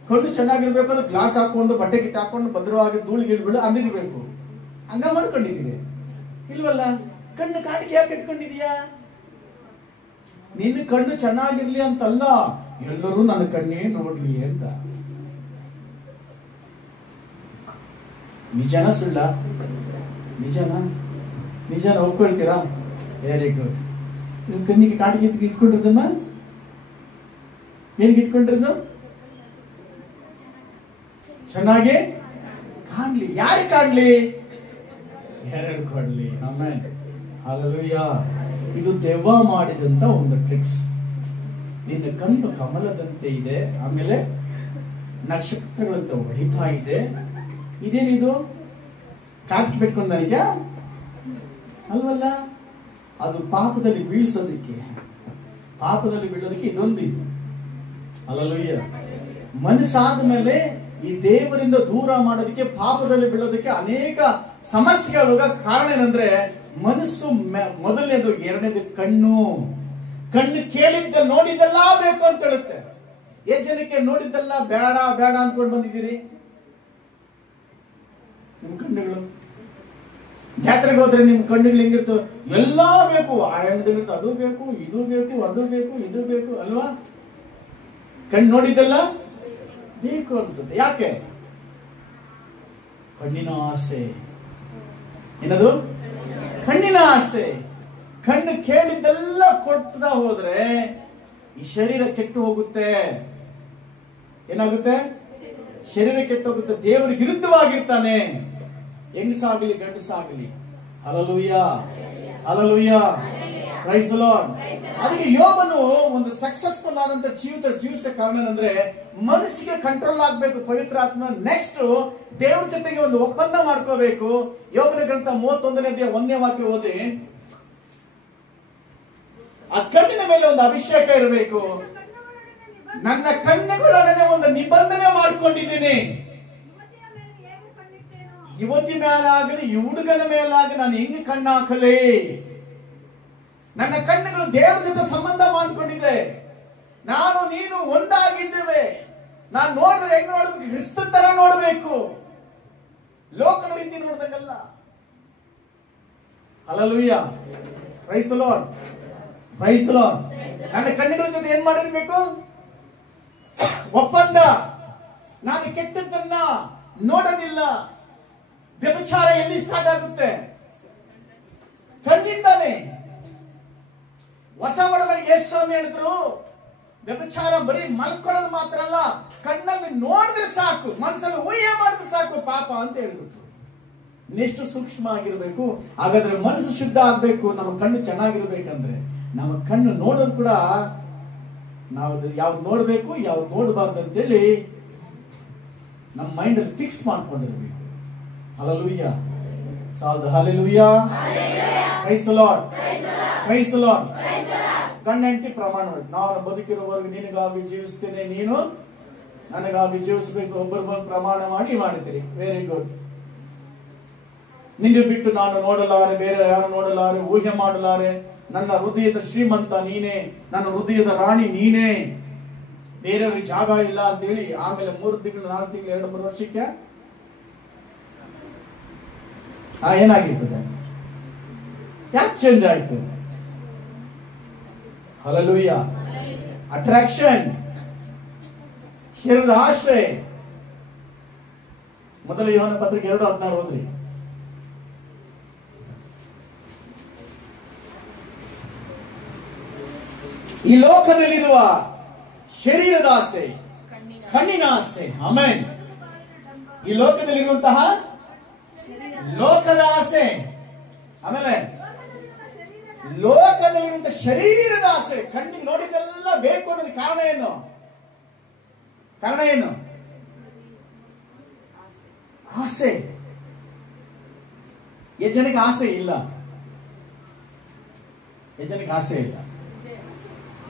ಕಣ್ಣು ಚೆನ್ನಾಗಿರ್ಬೇಕಂದ್ರೆ ಗ್ಲಾಸ್ ಹಾಕೊಂಡು ಬಟ್ಟೆ ಗಿಟ್ಟು ಹಾಕೊಂಡು ಭದ್ರವಾಗಿ ಧೂಳು ಗಿಳ್ಬಿಡು ಅಂದಿರ್ಬೇಕು. ಹಂಗ ಮಾಡ್ಕೊಂಡಿದೀವಿ ಇಲ್ವಲ್ಲ? ಕಣ್ಣು ಕಾಟಿಗೆ ಯಾಕೆ ಕಟ್ಕೊಂಡಿದೀಯಾ? ನಿನ್ನ ಕಣ್ಣು ಚೆನ್ನಾಗಿರ್ಲಿ ಅಂತಲ್ಲ, ಎಲ್ಲರೂ ನನ್ನ ಕಣ್ಣೇ ನೋಡ್ಲಿ ಅಂತ. ನಿಜನ ಸುಳ್ಳ? ನಿಜನಾ? ನಿಜನ ಒಪ್ಕೊಳ್ತೀರಾ? Very good. ನಿಮ್ ಕಣ್ಣಿಗೆ ಕಾಟಿಗೆ ಇಟ್ಕೊಂಡಿದ್ದನ್ನ ಏನ್ಗೆ ಇಟ್ಕೊಂಡಿರೋದು? ಚೆನ್ನಾಗಿ ಕಾಣ್ಲಿ. ಯಾರು ಕಾಣ್ಲಿ? ಎರಡು ಕೊಡ್ಲಿ. ಆಮೇನ್. ಹಲ್ಲೆಲೂಯಾ. ಇದು ದೆವ್ವ ಮಾಡಿದಂತ ಒಂದು ಟ್ರಿಕ್ಸ್. ನಿನ್ನ ಕಣ್ಣು ಕಮಲದಂತೆ ಇದೆ, ಆಮೇಲೆ ನಕ್ಷತ್ರಗಳಂತ ಹೊಳಿತಾ ಇದೆ. ಇದೇನಿದು? ಕಾಟ್ ಬಿಟ್ಕೊಂಡು ನನಗೆ ಅಲ್ವಲ್ಲ? ಅದು ಪಾಪದಲ್ಲಿ ಬೀಳ್ಸೋದಕ್ಕೆ, ಪಾಪದಲ್ಲಿ ಬೀಳೋದಕ್ಕೆ ಇದೊಂದು ಇದು. ಹಲ್ಲೆಲೂಯಾ. ಮನಸ್ಸಾದ ಮೇಲೆ ಈ ದೇವರಿಂದ ದೂರ ಮಾಡೋದಕ್ಕೆ, ಪಾಪದಲ್ಲಿ ಬೀಳೋದಕ್ಕೆ ಅನೇಕ ಸಮಸ್ಯೆಗಳು ಕಾರಣ ಏನಂದ್ರೆ ಮನಸ್ಸು ಮೊದಲನೇದು, ಎರಡನೇದು ಕಣ್ಣು. ಕಣ್ಣು ಕೇಳಿದ್ದ ನೋಡಿದ್ದೆಲ್ಲ ಬೇಕು ಅಂತ ಹೇಳುತ್ತೆ. ಎಷ್ಟು ಜನಕ್ಕೆ ನೋಡಿದ್ದೆಲ್ಲ ಬೇಡ ಬೇಡ ಅಂದ್ಕೊಂಡು ಬಂದಿದ್ದೀರಿ? ನಿಮ್ ಕಣ್ಣುಗಳು ಜಾತ್ರೆಗೆ ಹೋದ್ರೆ ನಿಮ್ ಕಣ್ಣುಗಳು ಹೆಂಗಿರ್ತವೆ? ಎಲ್ಲಾ ಬೇಕು, ಆ ಅಂಗಡಿಗಿರ್ತ ಅದು ಬೇಕು, ಇದು ಬೇಕು, ಅದು ಬೇಕು, ಇದು ಬೇಕು ಅಲ್ವಾ? ಕಣ್ಣು ನೋಡಿದ್ದೆಲ್ಲ ಬೇಕು ಅನ್ಸುತ್ತೆ. ಯಾಕೆ? ಕಣ್ಣಿನ ಆಸೆ. ಏನದು? ಕಣ್ಣಿನ ಆಸೆ. ಕಣ್ಣು ಕೇಳಿದ್ದೆಲ್ಲ ಕೊಡ್ತಾ ಹೋದ್ರೆ ಈ ಶರೀರ ಕೆಟ್ಟು ಹೋಗುತ್ತೆ. ಏನಾಗುತ್ತೆ? ಶರೀರ ಕೆಟ್ಟು ಹೋಗುತ್ತೆ. ದೇವರಿಗೆ ವಿರುದ್ಧವಾಗಿರ್ತಾನೆ, ಹೆಂಗಸಾಗಲಿ ಗಂಡಸಾಗಲಿ. Hallelujah, hallelujah, praise the Lord. ಅದಕ್ಕೆ ಯೋಬನು ಒಂದು ಸಕ್ಸಸ್ಫುಲ್ ಆದಂತ ಜೀವಿಸ ಕಾರಣ ಅಂದ್ರೆ ಮನಸ್ಸಿಗೆ ಕಂಟ್ರೋಲ್ ಆಗ್ಬೇಕು ಪವಿತ್ರ ಆತ್ಮ. ನೆಕ್ಸ್ಟ್ ದೇವ್ರ ಜೊತೆಗೆ ಒಂದು ಒಪ್ಪಂದ ಮಾಡ್ಕೋಬೇಕು. ಯೋಬನ ಗ್ರಂಥ 31ನೇ ಅಧ್ಯಾಯ 1ನೇ ವಾಕ್ಯ ಓದಿ. ಆ ಕಣ್ಣಿನ ಮೇಲೆ ಒಂದು ಅಭಿಷೇಕ ಇರಬೇಕು. ನನ್ನ ಕಣ್ಣುಗಳೊಡನೆ ಒಂದು ನಿಬಂಧನೆ ಮಾಡ್ಕೊಂಡಿದ್ದೀನಿ. ಯುವತಿ ಮೇಲಾಗಲಿ ಈ ಹುಡುಗನ ಮೇಲಾಗಲಿ ನಾನು ಹೆಂಗ್ ಕಣ್ಣು ಹಾಕಲಿ? ನನ್ನ ಕಣ್ಣುಗಳು ದೇವರ ಜೊತೆ ಸಂಬಂಧ ಮಾಡಿಕೊಂಡಿದೆ. ನಾನು ನೀನು ಒಂದಾಗಿದ್ದೇವೆ. ನಾನು ನೋಡಿದ್ರೆ ಹೆಂಗ್ ನೋಡ್ಬೇಕು? ಕ್ರಿಸ್ತ ತರ ನೋಡ್ಬೇಕು, ಲೋಕದ ರೀತಿ ನೋಡ್ದಂಗಲ್ಲ. Hallelujah, praise the lord, praise the Lord. ನನ್ನ ಕಣ್ಣುಗಳ ಜೊತೆ ಏನ್ ಮಾಡಿರ್ಬೇಕು? ಒಪ್ಪಂದ. ನಾನು ಕೆಟ್ಟದ್ದನ್ನ ನೋಡೋದಿಲ್ಲ. ವ್ಯಭಿಚಾರ ಎಲ್ಲಿ ಸ್ಟಾರ್ಟ್ ಆಗುತ್ತೆ? ಕಣ್ಣಿಂದಾನೆ. ಹೊಸ ಒಡಂಬಡಿಕೆ ಯೇಸು ಸ್ವಾಮಿ ಹೇಳಿದ್ರು, ವ್ಯಭಿಚಾರ ಬರೀ ಮಲ್ಕೊಳ್ಳೋದು ಮಾತ್ರ ಅಲ್ಲ, ಕಣ್ಣಲ್ಲಿ ನೋಡಿದ್ರೆ ಸಾಕು, ಮನಸ್ಸಲ್ಲಿ ಊಹೆ ಮಾಡಿದ್ರೆ ಸಾಕು ಪಾಪ ಅಂತ ಹೇಳ್ಬಿಟ್ರು. ಇನ್ನೆಷ್ಟು ಸೂಕ್ಷ್ಮ ಆಗಿರ್ಬೇಕು. ಹಾಗಾದ್ರೆ ಮನಸ್ಸು ಶುದ್ಧ ಆಗ್ಬೇಕು. ನಮ್ಮ ಕಣ್ಣು ಚೆನ್ನಾಗಿರ್ಬೇಕಂದ್ರೆ ನಮ್ಮ ಕಣ್ಣು ನೋಡೋದು ಕೂಡ ನಾವು ಯಾವ್ದು ನೋಡ್ಬೇಕು ಯಾವ್ದು ನೋಡಬಾರ್ದು ಅಂತೇಳಿ ನಮ್ಮ ಮೈಂಡ್ ಅಲ್ಲಿ ಫಿಕ್ಸ್ ಮಾಡ್ಕೊಂಡಿರ್ಬೇಕು. ಹಲ್ಲೆಲೂಯಾ, ಸಾಲ್ದು. Hallelujah, praise the lord, praise the Lord. ಕಣ್ಣೆಂಟಿ ಪ್ರಮಾಣ ಮಾಡಿ, ನಾನು ಬದುಕಿರುವವರೆಗೂ ನಿನಗಾಗಿ ಜೀವಿಸ್ತೇನೆ, ನೀನು ನನಗಾಗಿ ಜೀವಿಸಬೇಕು. ಒಬ್ಬರು ಪ್ರಮಾಣ ಮಾಡಿ ಮಾಡ್ತೀರಿ. Very good. ನಿನ್ನ ಬಿಟ್ಟು ನಾನು ನೋಡಲಾರೆ, ಬೇರೆ ಯಾರು ನೋಡಲಾರೆ, ಊಹೆ ಮಾಡಲಾರೆ. ನನ್ನ ಹೃದಯದ ಶ್ರೀಮಂತ ನೀನೇ, ನನ್ನ ಹೃದಯದ ರಾಣಿ ನೀನೇ, ಬೇರೆಯವ್ರಿಗೆ ಜಾಗ ಇಲ್ಲ ಅಂತ ಹೇಳಿ ಆಮೇಲೆ 3 ತಿಂಗಳು 4 ತಿಂಗಳು 2-3 ವರ್ಷಕ್ಕೆ ಏನಾಗಿರ್ತದೆ? ಯಾಕೆ ಚೇಂಜ್ ಆಯ್ತು? ಹಲ್ಲೆಲೂಯಾ. ಅಟ್ರಾಕ್ಷನ್, ಶರೀರದ ಆಸೆ. ಮೊದಲ ಯೋಹನ ಪತ್ರಿಕೆ 2:16 ಓದ್ರಿ. ಈ ಲೋಕದಲ್ಲಿರುವ ಶರೀರದ ಆಸೆ, ಕಣ್ಣಿನ ಆಸೆ. ಆಮೆನ್. ಈ ಲೋಕದಲ್ಲಿರುವಂತಹ ಲೋಕದ ಆಸೆ, ಆಮೇಲೆ ಲೋಕದಲ್ಲಿರುವಂತಹ ಶರೀರದ ಆಸೆ. ಕಣ್ಣಿಗೆ ನೋಡಿದೆಲ್ಲ ಬೇಕು ಅನ್ನೋದು ಕಾರಣ ಏನು? ಕಾರಣ ಏನು? ಆಸೆ. ಎಷ್ಟು ಜನಕ್ಕೆ ಆಸೆ ಇಲ್ಲ? ಎಷ್ಟು ಜನಕ್ಕೆ ಆಸೆ ಇಲ್ಲ?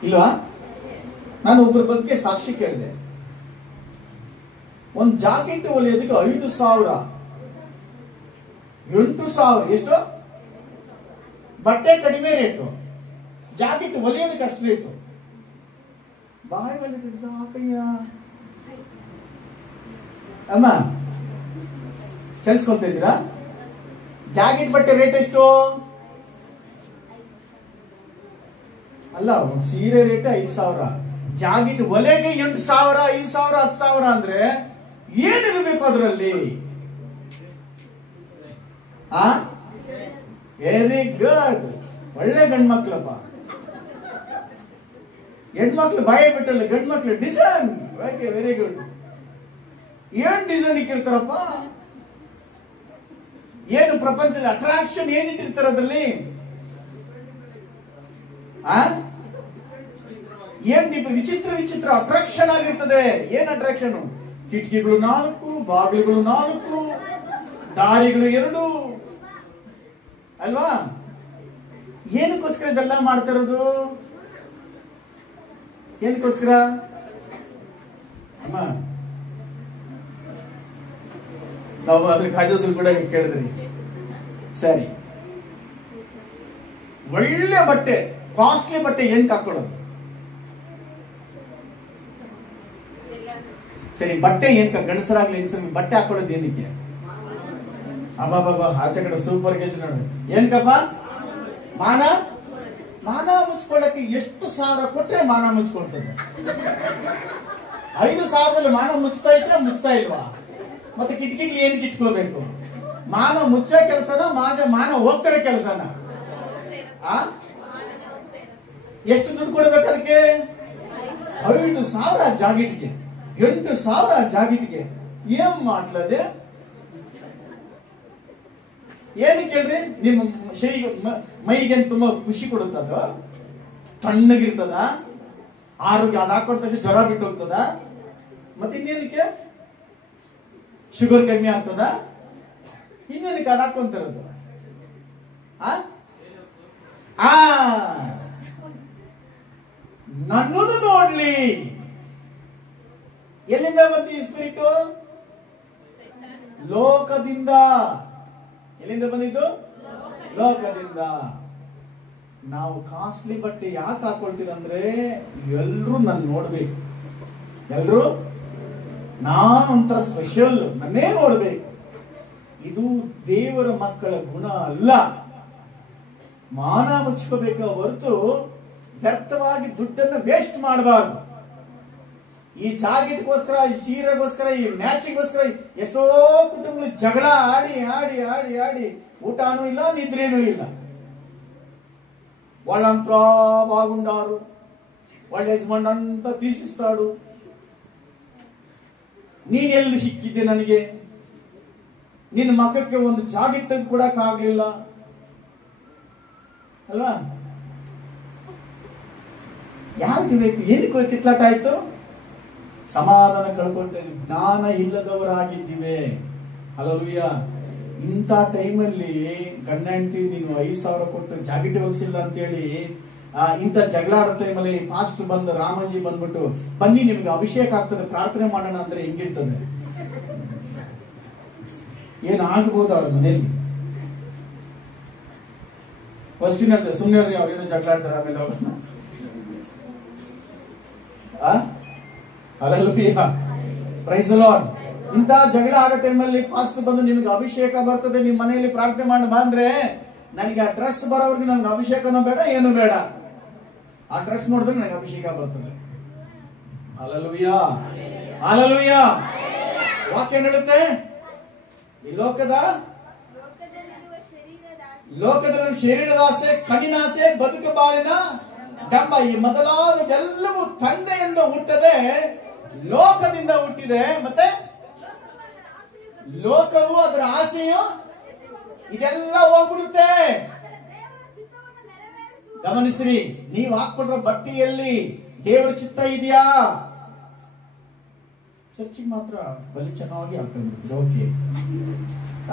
ಇಲ್ವಾ? ನಾನು ಒಬ್ಬರ ಬಗ್ಗೆ ಸಾಕ್ಷಿ ಕೇಳಿದೆ. ಒಂದು ಜಾಕೆಟ್ ಹೊಲಿಯೋದಕ್ಕೆ 5,000, 8,000. ಎಷ್ಟು? ಬಟ್ಟೆ ಕಡಿಮೆ ರೇಟು, ಜಾಕೆಟ್ ಹೊಲಿಯೋದಕ್ಕೆ ಅಷ್ಟು ರೇಟು. ಬಾಯಿ ಹಾಕಯ್ಯ ಅಮ್ಮ, ಕೆಲ್ಸ್ಕೊಂತ ಇದ್ದೀರಾ? ಜಾಕೆಟ್ ಬಟ್ಟೆ ರೇಟ್ ಎಷ್ಟು? ಅಲ್ಲ, ಒಂದು ಸೀರೆ ರೇಟ್ 5,000, ಜಾಕೆಟ್ ಒಲೆಗೆ 8,000, 5,000, 10,000 ಅಂದ್ರೆ ಏನಿರಬೇಕು ಅದರಲ್ಲಿ? Very good. ಒಳ್ಳೆ ಗಂಡ್ ಮಕ್ಳಪ್ಪ. ಹೆಣ್ಮಕ್ಳು ಬಾಯಿ ಬಿಟ್ಟಲ್ಲ, ಗಂಡ್ ಮಕ್ಳು ಡಿಸೈನ್. Okay, very good. ಏನ್ ಡಿಸೈನ್ ಇಕ್ಕಿರ್ತಾರಪ್ಪ? ಏನು ಪ್ರಪಂಚದ ಅಟ್ರಾಕ್ಷನ್ ಏನಿಟ್ಟಿರ್ತಾರೆ ಅದರಲ್ಲಿ? ಏನ್ ವಿಚಿತ್ರ ವಿಚಿತ್ರ ಅಟ್ರಾಕ್ಷನ್ ಆಗಿರ್ತದೆ. ಏನ್ ಅಟ್ರಾಕ್ಷನ್? ಕಿಟಕಿಗಳು 4, ಬಾಗಿಲುಗಳು 4, ದಾರಿಗಳು 2 ಅಲ್ವಾ? ಏನಕ್ಕೋಸ್ಕರ ಇದೆಲ್ಲ ಮಾಡ್ತಾ ಇರೋದು? ಏನಕ್ಕೋಸ್ಕರ ಅಮ್ಮ? ನಾವು ಅದ್ರ ಕಾಜೋಸಲ್ ಕೂಡ ಕೇಳಿದ್ರಿ. ಸರಿ, ಒಳ್ಳೆ ಬಟ್ಟೆ ಕಾಸ್ಟ್ಲಿ ಬಟ್ಟೆ ಏನ್ ಹಾಕೊಳ್ಳೋದು? ಸರಿ, ಬಟ್ಟೆ ಏನ್ ಗಂಡಸರಾಗ್ಲಿ ಹೆಂಗಸರಾಗ್ಲಿ ಬಟ್ಟೆ ಹಾಕೊಳ್ಳೋದು ಏನಕ್ಕೆ? ಅಬ್ಬಾ ಆಚೆ ಕಡೆ ಸೂಪರ್ ಗೇಜ್ ನೋಡಿ. ಏನ್ಕಪ್ಪ? ಮಾನ ಮುಚ್ಕೊಳ್ಳಕ್ಕೆ ಎಷ್ಟು ಸಾವಿರ ಕೊಟ್ರೆ ಮಾನ ಮುಚ್ಕೊಳ್ತದೆ? 5,000ದಲ್ಲಿ ಮಾನ ಮುಚ್ತಾ ಇಲ್ವಾ? ಮತ್ತೆ ಕಿಟಕಿಲಿ ಏನ್ ಕಿಟ್ಕೋಬೇಕು? ಮಾನ ಮುಚ್ಚೋ ಕೆಲಸನ ಮಾನ ಹೋಗ್ತಾರೆ ಕೆಲಸನ? ಎಷ್ಟು ದುಡ್ಡು ಕೊಡ್ಬೇಕು ಅದಕ್ಕೆ? 5,000 ಜಾಕೆಟ್ಗೆ, 8,000 ಜಾಕೆಟ್ಗೆ ಏನ್ ಮಾಡ್ಲದೆ? ಏನಕ್ಕೆ ಹೇಳ್ರಿ? ನಿಮ್ಮ ಮೈಗೆ ತುಂಬಾ ಖುಷಿ ಕೊಡುತ್ತದ? ತಣ್ಣಗಿರ್ತದ? ಆರೋಗ್ಯ ಅದ್ ಹಾಕೊಂಡ ತಕ್ಷಣ ಜ್ವರ ಬಿಟ್ಟು ಹೋಗ್ತದ? ಮತ್ತೆ ಇನ್ನೇನಕ್ಕೆ? ಶುಗರ್ ಕಮ್ಮಿ ಆಗ್ತದ? ಇನ್ನೇನಕ್ಕೆ ಅದ್ ಹಾಕೊಂತಿರೋದು? ನನ್ನನ್ನು ನೋಡ್ಲಿ. ಎಲ್ಲಿಂದ ಬಂತು ಈ ಸ್ಪಿರಿಟ್? ಲೋಕದಿಂದ. ಎಲ್ಲಿಂದ ಬಂದಿದ್ದು? ಲೋಕದಿಂದ. ನಾವು ಕಾಸ್ಟ್ಲಿ ಬಟ್ಟೆ ಯಾಕೆ ಹಾಕೊಳ್ತೀರಂದ್ರೆ ಎಲ್ರು ನನ್ನ ನೋಡ್ಬೇಕು, ಎಲ್ರು ನಾನೊಂಥರ ಸ್ಪೆಷಲ್, ನನ್ನೇ ನೋಡ್ಬೇಕು. ಇದು ದೇವರ ಮಕ್ಕಳ ಗುಣ ಅಲ್ಲ. ಮಾನ ಮುಚ್ಕೋಬೇಕ ಹೊರತು ವ್ಯರ್ಥವಾಗಿ ದುಡ್ಡನ್ನು ವೇಸ್ಟ್ ಮಾಡಬಾರ್ದು. ಈ ಜಾಕೆಟ್ಗೋಸ್ಕರ, ಈ ಸೀರೆಗೋಸ್ಕರ, ಈ ಮ್ಯಾಚಿಗೋಸ್ಕರ ಎಷ್ಟೋ ಕುಟುಂಬಗಳು ಜಗಳ ಆಡಿ ಆಡಿ ಆಡಿ ಆಡಿ ಊಟನೂ ಇಲ್ಲ, ನಿದ್ರೇನೂ ಇಲ್ಲ. వాళ్ళంతా బాగుండారు, వాళ్ళ ಯಜಮಾನ್ ಅಂತ ತೀಸಿಸ್ತಾಡು. ನೀನ್ ಎಲ್ಲಿ ಸಿಕ್ಕಿದ್ದೆ ನನಗೆ? ನಿನ್ನ ಮಕ್ಕಕ್ಕೆ ಒಂದು ಜಾಕೆಟ್ ತೆಗೆದು ಕೊಡಕ್ ಆಗ್ಲಿಲ್ಲ ಅಲ್ವಾ? ಯಾರಿಗೆ ಬೇಕು? ಏನಕ್ಕೆ ಕಿತ್ಲಾಟ ಆಯ್ತು? ಸಮಾಧಾನ ಕಳ್ಕೊಳ್ತೇವೆ, ಜ್ಞಾನ ಇಲ್ಲದವರಾಗಿದ್ದೀವಿ. ಹಲ್ಲೆಲೂಯ. ಇಂಥ ಟೈಮಲ್ಲಿ ಗಂಡ ಹೆಂಡತಿ ನೀನು 5,000 ಕೊಟ್ಟು ಜಾಕೆಟ್ ಹೊಲಿಸಿಲ್ಲ ಅಂತೇಳಿ ಇಂಥ ಜಗಳ ಆಡೋ ಟೈಮಲ್ಲಿ ಪಾಸ್ಟ್ ಬಂದು ರಾಮಜಿ ಬಂದ್ಬಿಟ್ಟು ಬನ್ನಿ ನಿಮ್ಗೆ ಅಭಿಷೇಕ ಆಗ್ತದೆ ಪ್ರಾರ್ಥನೆ ಮಾಡೋಣ ಅಂದ್ರೆ ಹೆಂಗಿರ್ತದೆ? ಏನ್ ಆಗ್ಬೋದು ಅವ್ರ ಮನೆಯಲ್ಲಿ? ಫಸ್ಟ್ ಹೇಳ್ತಾರೆ ಸುಮ್ಮನೆ ಅವ್ರೇನೋ ಜಗಳ ಆಡ್ತಾರೆ, ಆಮೇಲೆ ಅವ್ರನ್ನ ಹಲ್ಲೆಲೂಯಾ, ಪ್ರೈಸ್ ದಿ ಲಾರ್ಡ್. ಇಂಥ ಜಗಳ ಆಡೋ ಟೈಮಲ್ಲಿ ಪಾಸ್ಟ್ ಬಂದು ನಿಮ್ಗೆ ಅಭಿಷೇಕ ಬರ್ತದೆ, ನಿಮ್ ಮನೆಯಲ್ಲಿ ಪ್ರಾರ್ಥನೆ ಮಾಡಿ ಬಂದ್ರೆ ನನಗೆ ಆ ಡ್ರೆಸ್ ಬರೋವ್ರಿಗೆ ನನ್ಗೆ ಅಭಿಷೇಕನೂ ಬೇಡ, ಏನು ಬೇಡ. ಆ ಡ್ರೆಸ್ ನೋಡಿದ್ರೆ ನನಗೆ ಅಭಿಷೇಕ ಬರ್ತದೆ. Hallelujah, hallelujah. ವಾಕ್ಯ ಹೇಳುತ್ತೆ ಈ ಲೋಕದಲ್ಲಿ ಶರೀರದ ಆಸೆ, ಕಣ್ಣಿನಾಸೆ, ಬದುಕಬಾರಿನ ಡಂಬ, ಈ ಮೊದಲಾದೆಲ್ಲವೂ ತಂದೆಯಿಂದ ಹುಟ್ಟದೆ ಲೋಕದಿಂದ ಹುಟ್ಟಿದೆ. ಮತ್ತೆ ಲೋಕವು ಅದರ ಆಸೆಯು ಇದೆಲ್ಲ ಹೋಗ್ಬಿಡುತ್ತೆ. ಗಮನಿಸ್ರಿ, ನೀವು ಹಾಕೊಂಡ್ರ ಬಟ್ಟೆಯಲ್ಲಿ ದೇವರ ಚಿತ್ತ ಇದೆಯಾ? ಚರ್ಚಿಗೆ ಮಾತ್ರ ಬಲಿ ಚೆನ್ನಾಗಿ ಹಾಕೊಂಡ್ಬಿಡ್ತೀವಿ. ಓಕೆ,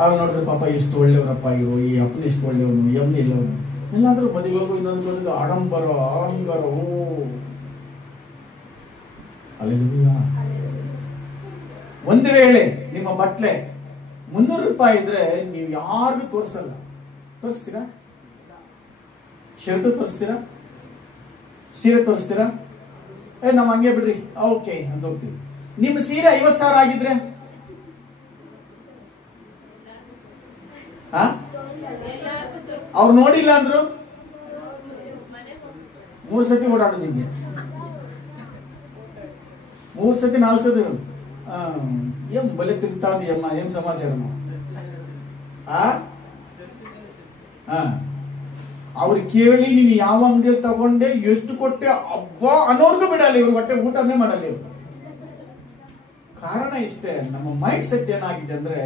ಅವ್ರು ನೋಡಿದ್ರೆ ಪಾಪ ಎಷ್ಟು ಒಳ್ಳೆಯವರಪ್ಪ ಇವರು, ಈ ಅಪ್ಪನ ಎಷ್ಟು ಒಳ್ಳೆಯವನು, ಎಮ್ಮೆ ಇಲ್ಲವನು, ಎಲ್ಲಾದ್ರೂ ಬದಿಗೋಗು ಇನ್ನೊಂದು ಬದಿಗೆ ಆಡಂಬರ ಅಹಂಕಾರ. ಹಲ್ಲೆಲೂಯಾ. ಒಂದು ವೇಳೆ ನಿಮ್ಮ ಬಟ್ಲೆ 300 ರೂಪಾಯಿ ಇದ್ರೆ ನೀವು ಯಾರಿಗೂ ತೋರಿಸಲ್ಲ. ತೋರಿಸ್ತೀರಾ? ಶರ್ಟ್ ತೋರಿಸ್ತೀರಾ? ಸೀರೆ ತೋರಿಸ್ತೀರಾ? ನಾವ್ ಹಂಗೆ ಬಿಡ್ರಿ ಓಕೆ ಅಂತ ಹೋಗ್ತೀವಿ. ನಿಮ್ಮ ಸೀರೆ 50,000 ಆಗಿದ್ರೆ ಅವ್ರು ನೋಡಿಲ್ಲ ಅಂದ್ರು 3 ಸತಿ ಓಡಾಡೋದು ಹಿಂಗೆ, 3 ಸತಿ 4 ಸತಿ ಏನ್ ಬಲೆ ತಿಂತಾದಿಯಮ್ಮ, ಏನ್ ಸಮಾಚಾರ? ಅವ್ರು ಕೇಳಿ ನೀನು ಯಾವ ಅಂಗಡಿಯಲ್ಲಿ ತಗೊಂಡೆ, ಎಷ್ಟು ಕೊಟ್ಟೆ, ಅಬ್ಬಾ ಅನ್ನೋರ್ಗೂ ಬಿಡಲ್ಲ ಇವ್ರು, ಹೊಟ್ಟೆ ಊಟನೇ ಮಾಡಲ್ಲ ಇವ್ರು. ಕಾರಣ ಇಷ್ಟೇ, ನಮ್ಮ ಮೈಂಡ್ ಸೆಟ್ ಏನಾಗಿದೆ ಅಂದ್ರೆ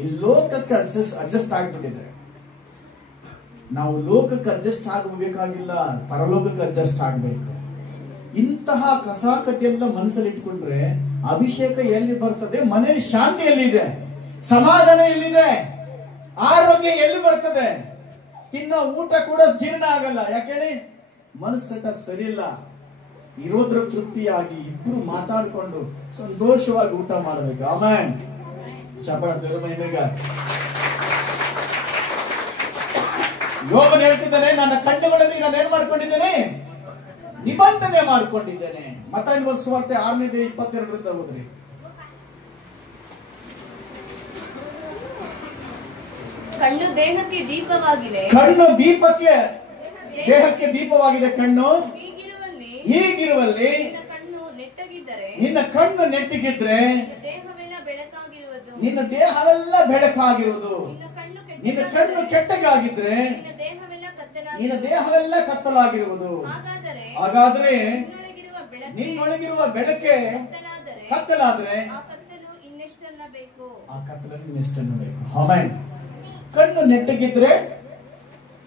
ಈ ಲೋಕಕ್ಕೆ ಅಡ್ಜಸ್ಟ್ ಆಗ್ಬಿಟ್ಟಿದೆ. ನಾವು ಲೋಕಕ್ಕೆ ಅಡ್ಜಸ್ಟ್ ಆಗಬೇಕಾಗಿಲ್ಲ, ಪರಲೋಕಕ್ಕೆ ಅಡ್ಜಸ್ಟ್ ಆಗ್ಬೇಕು. ಇಂತಹ ಕಸಾಕಟ್ಟೆಲ್ಲ ಮನಸ್ಸಲ್ಲಿ ಇಟ್ಕೊಂಡ್ರೆ ಅಭಿಷೇಕ ಎಲ್ಲಿ ಬರ್ತದೆ? ಮನೆಯಲ್ಲಿ ಶಾಂತಿ ಎಲ್ಲಿದೆ? ಸಮಾಧಾನ ಎಲ್ಲಿದೆ? ಆರೋಗ್ಯ ಎಲ್ಲಿ ಬರ್ತದೆ? ತಿನ್ನೋ ಊಟ ಕೂಡ ಜೀರ್ಣ ಆಗಲ್ಲ. ಯಾಕೇಳಿ? ಮನಸ್ಸು ಸೆಟಪ್ ಸರಿ ಇಲ್ಲ. ಇರೋದ್ರ ತೃಪ್ತಿಯಾಗಿ ಇಬ್ರು ಮಾತಾಡ್ಕೊಂಡು ಸಂತೋಷವಾಗಿ ಊಟ ಮಾಡಬೇಕು. ಆಮೆನ್. ಚಪ್ಪಾಳೆ ದೇವರ ಮಹಿಮೆಗೆ. ಯೋಬನು ಹೇಳ್ತಿದ್ದಾನೆ, ನನ್ನ ಕಣ್ಣುಗಳಲ್ಲಿ ನಾನು ಏನ್ ಮಾಡ್ಕೊಂಡಿದ್ದೇನೆ, ನಿಬಂಧನೆ ಮಾಡ್ಕೊಂಡಿದ್ದೇನೆ. ಮತ್ತಾಯ ಸುವಾರ್ತೆ 6:22 ಹೋದ್ರಿ. ಕಣ್ಣು ದೇಹಕ್ಕೆ ದೀಪವಾಗಿದೆ. ಕಣ್ಣು ದೇಹಕ್ಕೆ ದೀಪವಾಗಿದೆ. ಕಣ್ಣು ಹೀಗಿರುವಲ್ಲಿ ನಿನ್ನ ಕಣ್ಣು ನೆಟ್ಟಗಿದ್ರೆ ನಿನ್ನ ದೇಹವೆಲ್ಲ ಬೆಳಕಾಗಿರುವುದು. ನಿನ್ನ ಕಣ್ಣು ಕೆಟ್ಟಗಾಗಿದ್ರೆ ನಿನ್ನ ದೇಹವೆಲ್ಲ ಕತ್ತಲಾಗಿರುವುದು. ಹಾಗಾದ್ರೆ ನಿನ್ನೊಳಗಿರುವ ಬೆಳಕೆ ಕತ್ತಲಾದ್ರೆ ಆ ಕತ್ತಲನ್ನು ಇನ್ನೆಷ್ಟನ್ನು ಬೇಕು. ಆಮೆನ್. ಕಣ್ಣು ನೆಟ್ಟಗಿದ್ರೆ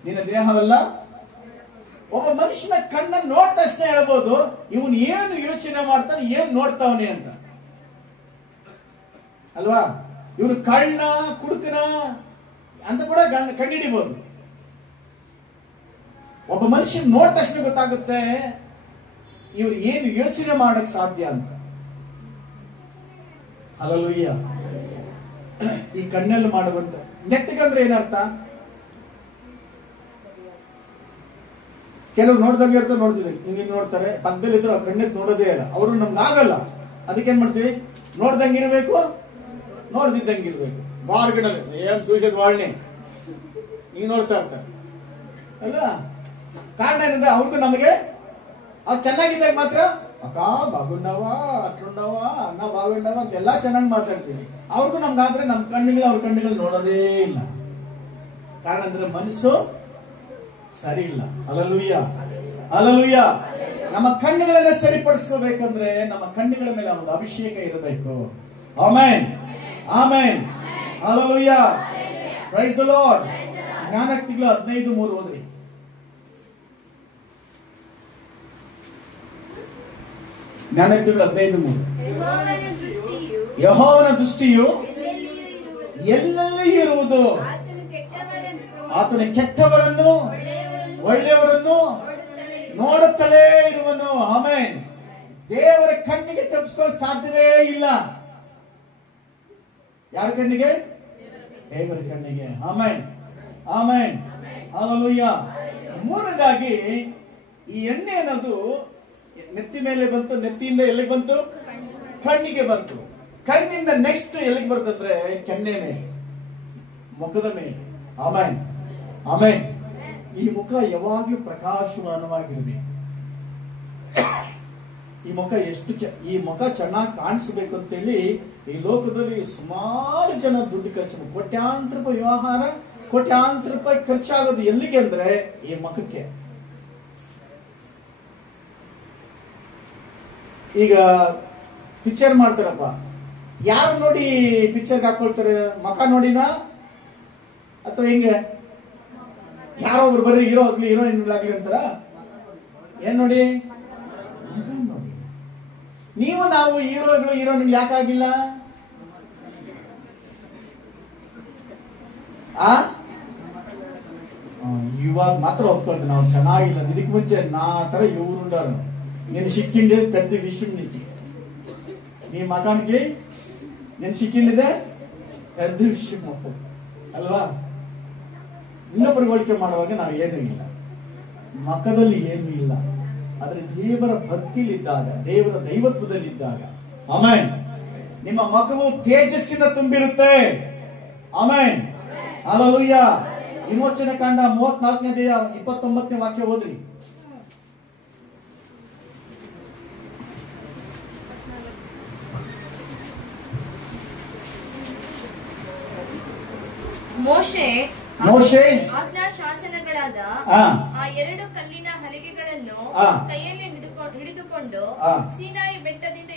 ನಿನ್ನ ದೇಹವೆಲ್ಲ. ಒಬ್ಬ ಮನುಷ್ಯನ ಕಣ್ಣನ್ನು ನೋಡಿದ ತಕ್ಷಣ ಹೇಳ್ಬೋದು ಇವನು ಏನು ಯೋಚನೆ ಮಾಡ್ತಾನೆ, ಏನ್ ನೋಡ್ತಾವನೆ ಅಂತ ಅಲ್ವಾ. ಇವನು ಕಳ್ಳ ಕುಡುಕನ ಅಂತ ಕೂಡ ಕಂಡಿಡಿಬಹುದು. ಒಬ್ಬ ಮನುಷ್ಯನ ನೋಡಿದ ತಕ್ಷಣ ಗೊತ್ತಾಗುತ್ತೆ ಇವ್ರು ಏನು ಯೋಚನೆ ಮಾಡಕ್ ಸಾಧ್ಯ ಅಂತ. ಹಲ್ಲೆಲೂಯಾ. ಈ ಕಣ್ಣಲ್ಲಿ ಮಾಡುವಂತ ನೆಟ್ಟಗಂದ್ರೆ ಏನರ್ಥ? ಕೆಲವರು ನೋಡ್ದಂಗೆ ಇರ್ತಾರೆ, ನೋಡ್ತಿದ್ದೀವಿ ಹಿಂಗೆ ನೋಡ್ತಾರೆ, ಪಕ್ಕದಲ್ಲಿ ಇದ್ರೆ ಕಣ್ಣೆತ್ತು ನೋಡೋದೇ ಇಲ್ಲ. ಅವರು ನಮ್ಗೆ ಆಗಲ್ಲ. ಅದಕ್ಕೆ ಏನ್ ಮಾಡ್ತೀವಿ, ನೋಡ್ದಂಗೆ ಇರ್ಬೇಕು, ನೋಡ್ದಿದ್ದಂಗೆ ಇರ್ಬೇಕು. ಬಾರ್ಗಿಡಲ್ಲಿ ಏನ್ ಸೂಚಕ ವಾಳ್ನಿ ಈಗ ನೋಡ್ತಾ ಇರ್ತಾರೆ ಅಲ್ವಾ. ಕಾರಣ ಏನಂದ್ರೆ ಅವ್ರಿಗೂ ನಮಗೆ ಅವ್ರು ಚೆನ್ನಾಗಿದ್ದಾಗ ಮಾತ್ರ ಅಕ್ಕ ಬಾಗುಂಡವ ಅಟ್ರುಂಡವ ಅಣ್ಣ ಬಾಗುಂಡವ ಅಂತೆಲ್ಲ ಚೆನ್ನಾಗಿ ಮಾತಾಡ್ತೀವಿ. ಅವ್ರಿಗೂ ನಮ್ಗಾದ್ರೆ ನಮ್ಮ ಕಣ್ಣಿಗೆ ಅವ್ರ ಕಣ್ಣಿಗಳು ನೋಡೋದೇ ಇಲ್ಲ. ಕಾರಣ ಅಂದ್ರೆ ಮನಸ್ಸು ಸರಿ ಇಲ್ಲ. Hallelujah, hallelujah. ನಮ್ಮ ಕಣ್ಣುಗಳನ್ನ ಸರಿಪಡಿಸ್ಕೋಬೇಕಂದ್ರೆ ನಮ್ಮ ಕಣ್ಣುಗಳ ಮೇಲೆ ಒಂದು ಅಭಿಷೇಕ ಇರಬೇಕು. Amen, amen, hallelujah, praise the Lord. ಜ್ಞಾನೋಕ್ತಿಗಳು 15:3 ಓದ್ರಿ. ಜ್ಞಾನೋಕ್ತಿಗಳು 15:3. ಯೆಹೋವನ ದೃಷ್ಟಿಯು ಎಲ್ಲೆಲ್ಲಿ ಇರುವುದು, ಆತನ ಕೆಟ್ಟವರನ್ನು ಒಳ್ಳೆಯವರನ್ನು ನೋಡುತ್ತಲೇ ಇರುವನು. ಆಮೆನ್. ದೇವರ ಕಣ್ಣಿಗೆ ತಪ್ಪಿಸ್ಕೊಳ್ಳಲು ಸಾಧ್ಯವೇ ಇಲ್ಲ. ಯಾರ ಕಣ್ಣಿಗೆ? ದೇವರ ಕಣ್ಣಿಗೆ. Amen, amen, hallelujah. ಮೂರನೇದಾಗಿ ಈ ಎಣ್ಣೆ ಅನ್ನೋದು ನೆತ್ತಿ ಮೇಲೆ ಬಂತು. ನೆತ್ತಿಯಿಂದ ಎಲ್ಲಿಗೆ ಬಂತು? ಕಣ್ಣಿಗೆ ಬಂತು. ಕಣ್ಣಿಂದ ನೆಕ್ಸ್ಟ್ ಎಲ್ಲಿಗೆ ಬರ್ತಂದ್ರೆ ಕೆನ್ನೆ ಮೇಲೆ, ಮುಖದ ಮೇಲೆ. Amen, amen. ಈ ಮುಖ ಯಾವಾಗ್ಲೂ ಪ್ರಕಾಶಮಾನವಾಗಿರ್ಬೇಕು. ಈ ಮುಖ ಚೆನ್ನಾಗಿ ಕಾಣಿಸ್ಬೇಕು ಅಂತೇಳಿ ಈ ಲೋಕದಲ್ಲಿ ಸುಮಾರು ಜನ ದುಡ್ಡು ಖರ್ಚು, ಕೋಟ್ಯಾಂತರ ರೂಪಾಯಿ ವ್ಯವಹಾರ, ಕೋಟ್ಯಾಂತರ ರೂಪಾಯಿ ಖರ್ಚಾಗೋದು ಎಲ್ಲಿಗೆ ಅಂದ್ರೆ ಈ ಮುಖಕ್ಕೆ. ಈಗ ಪಿಕ್ಚರ್ ಮಾಡ್ತಾರಪ್ಪ, ಯಾರು ನೋಡಿ ಪಿಕ್ಚರ್ಗೆ ಹಾಕೊಳ್ತಾರೆ? ಮುಖ ನೋಡಿನಾ ಅಥವಾ ಹಿಂಗೆ? ಯಾರೋ ಒಬ್ರು ಬರ್ರಿ ಹೀರೋ ಆಗ್ಲಿ ಹೀರೋಯಿನ್ ಆಗ್ಲಿ ಅಂತಾರ? ಏನ್ ನೋಡಿ? ನೋಡಿ. ನೀವು ನಾವು ಹೀರೋಗಳು ಹೀರೋಯಿನ್ ಯಾಕಾಗಿಲ್ಲ? ಇವಾಗ ಮಾತ್ರ ಒಪ್ಕೊಳ್ತೀನಿ ನಾವು ಚೆನ್ನಾಗಿಲ್ಲ. ಇದಕ್ಕೆ ಮುಂಚೆ ನಾ ತರ ಇವ್ರು నేను సిక్కిండే పెద్ద విషయం నీకు. నీ మకానికి నేను సిక్కిండిదే పెద్ద విషయం ಅಲ್ವಾ. ಇನ್ನೊಬ್ಬರು ಹೋಲಿಕೆ ಮಾಡುವಾಗ ನಾವು ಏನೂ ಇಲ್ಲ, ಮಖದಲ್ಲಿ ಏನೂ ಇಲ್ಲ. ಆದ್ರೆ ದೇವರ ಭಕ್ತಿಲಿದ್ದಾಗ, ದೇವರ ದೈವತ್ವದಲ್ಲಿದ್ದಾಗ, ಆಮೆನ್, ನಿಮ್ಮ ಮಖವು ತೇಜಸ್ಸಿನ ತುಂಬಿರುತ್ತೆ. Amen, hallelujah. ವಿಮೋಚನೆ ಕಾಂಡ 34ನೇ 29ನೇ ವಾಕ್ಯ ಓದ್ರಿ. ಮೋಶೆ ಆಜ್ಞಾ ಶಾಸನಗಳಾದ ಆ ಎರಡು ಕಲ್ಲಿನ ಹಲಿಗೆಗಳನ್ನು ಕೈಯಲ್ಲಿ ಹಿಡಿದುಕೊಂಡು ಸೀನಾಯಿ ಬೆಟ್ಟದಿಂದ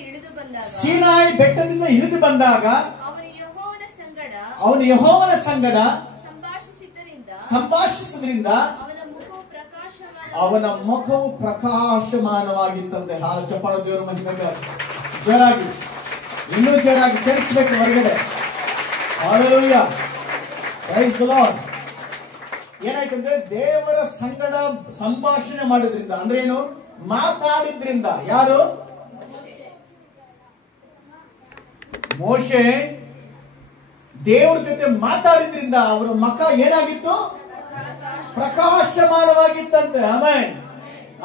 ಇಳಿದು ಬಂದಾಗ ಅವನು ಯೆಹೋವನ ಸಂಗಡ ಸಂಭಾಷಿಸಿದ್ರಿಂದ ಅವನ ಮುಖವು ಪ್ರಕಾಶಮಾನವಾಗಿತ್ತಂತೆ. ಹಾಲು ಚಪ್ಪಾಳ ದೇವರ ಮಹಿಮೆಗೆ ಜೋರಾಗಿ, ಇನ್ನೂ ಜೋರಾಗಿ ಕೇಳಿಸ್ಬೇಕು ಹೊರಗಡೆ. Hallelujah, praise the Lord. ಏನಾಯ್ತಂದ್ರೆ ದೇವರ ಸಂಗಡ ಸಂಭಾಷಣೆ ಮಾಡೋದ್ರಿಂದ, ಅಂದ್ರೆ ಏನು? ಮಾತಾಡಿದ್ರಿಂದ. ಯಾರು? ಮೋಶೆ ದೇವರ ಜೊತೆ ಮಾತಾಡಿದ್ರಿಂದ ಅವರ ಮುಖ ಏನಾಗಿತ್ತು? ಪ್ರಕಾಶಮಾನವಾಗಿತ್ತಂತೆ. Amen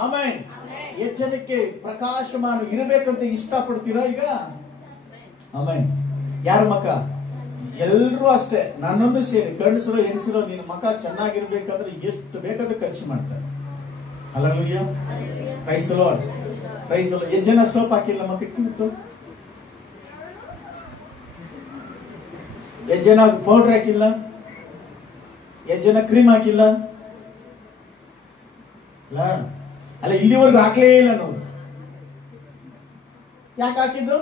amen. ಎಷ್ಟು ಜನಕ್ಕೆ ಪ್ರಕಾಶಮಾನ ಇರಬೇಕಂತ ಇಷ್ಟಪಡ್ತೀರಾ ಈಗ? ಆಮೆನ್. ಯಾರ ಮಕ? ಎಲ್ರೂ ಅಷ್ಟೇ, ನನ್ನೊಂದು ಸೇರಿ ಗಂಡಸರು ಹೆಂಗಸರು ನಿನ್ನ ಮಕ ಚೆನ್ನಾಗಿರ್ಬೇಕಂದ್ರೆ ಎಷ್ಟು ಬೇಕಾದ್ರೂ ಖರ್ಚು ಮಾಡ್ತಾರೆ. Hallelujah, praise the lord, praise the Lord. ಎಷ್ಟು ಜನ ಸೋಪ್ ಹಾಕಿಲ್ಲ ಮಕ್ಕಕ್ಕೆ? ಎಷ್ಟು ಜನ ಪೌಡರ್ ಹಾಕಿಲ್ಲ? ಎಷ್ಟು ಜನ ಕ್ರೀಮ್ ಹಾಕಿಲ್ಲ? ಅಲ್ಲ, ಇಲ್ಲಿವರೆಗೂ ಹಾಕ್ಲೇ ಇಲ್ಲ ನೋಡು. ಯಾಕೆ ಹಾಕಿದ್ದು?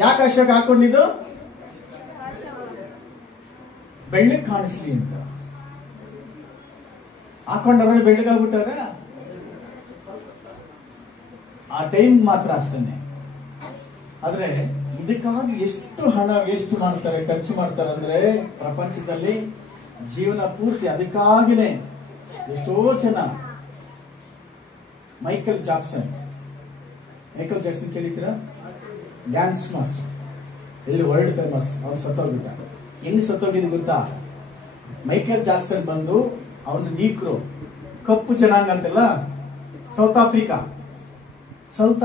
ಯಾಕೆ ಅಷ್ಟಕ್ಕೆ ಹಾಕೊಂಡಿದ್ದು? ಬೆಳ್ಳಗೆ ಕಾಣಿಸ್ಲಿ ಅಂತ ಹಾಕೊಂಡವ್ರೆ. ಬೆಳ್ಳಗಾಗ್ಬಿಟ್ಟಾರ ಆ ಟೈಮ್ ಮಾತ್ರ ಅಷ್ಟೇನೆ. ಆದ್ರೆ ಇದಕ್ಕಾಗಿ ಎಷ್ಟು ಹಣ ವೇಸ್ಟ್ ಮಾಡ್ತಾರೆ, ಖರ್ಚು ಮಾಡ್ತಾರೆ ಅಂದ್ರೆ ಪ್ರಪಂಚದಲ್ಲಿ ಜೀವನ ಪೂರ್ತಿ ಅದಕ್ಕಾಗಿನೇ. ಎಷ್ಟೋ ಜನ ಮೈಕಲ್ ಜಾಕ್ಸನ್ ಕೇಳಿತೀರಾ? ಡ್ಯಾನ್ಸ್ ಮಾಸ್ಟರ್, ಎಲ್ಲಿ ವರ್ಲ್ಡ್ ಫೇಮಸ್. ಅವ್ನು ಸತ್ತೋಗ್ಬಿಟ್ಟ. ಎಲ್ಲಿ ಸತ್ತೋಗಿದ್ದು ಗೊತ್ತಾ? ಮೈಕಲ್ ಜಾಕ್ಸನ್ ಬಂದು ಅವನು ನೀಕ್ರು, ಕಪ್ಪು ಜನಾಂಗ ಅಂತೆಲ್ಲ, ಸೌತ್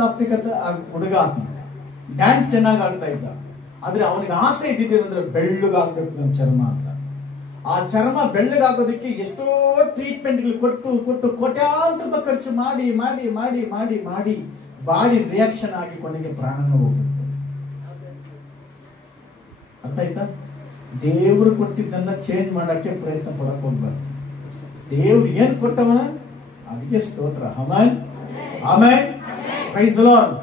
ಆಫ್ರಿಕಾದ ಹುಡುಗ. ಡ್ಯಾನ್ಸ್ ಚೆನ್ನಾಗಿ ಆಡ್ತಾ ಇದ್ದ. ಆದ್ರೆ ಅವನಿಗೆ ಆಸೆ ಇದ್ದಿದ್ದೇನೆಂದ್ರೆ ಬೆಳ್ಳಗಾಗ್ಬೇಕು ನಮ್ಮ ಚರ್ಮ ಅಂತ. ಆ ಚರ್ಮ ಬೆಳ್ಳಗಾಗೋದಕ್ಕೆ ಎಷ್ಟೋ ಟ್ರೀಟ್ಮೆಂಟ್ಗಳು ಕೊಟ್ಟು ಕೋಟ್ಯಾಂತರ ರೂಪಾಯಿ ಖರ್ಚು ಮಾಡಿ ಮಾಡಿ ಮಾಡಿ ಮಾಡಿ ಮಾಡಿ ಬಾಡಿ ರಿಯಾಕ್ಷನ್ ಆಗಿ ಕೊನೆಗೆ ಪ್ರಾಣನ ಹೋಗುತ್ತೆ. ಅರ್ಥ ಆಯ್ತಾ? ದೇವರು ಕೊಟ್ಟಿದ್ದನ್ನ ಚೇಂಜ್ ಮಾಡಕ್ಕೆ ಪ್ರಯತ್ನ ಪಡಕ್ ಹೋಗ್ಬಾರ್ದು. ದೇವ್ರು ಏನ್ ಕೊಟ್ಟವನ ಅದಕ್ಕೆ ಸ್ತೋತ್ರ. Amen amen, praise the Lord.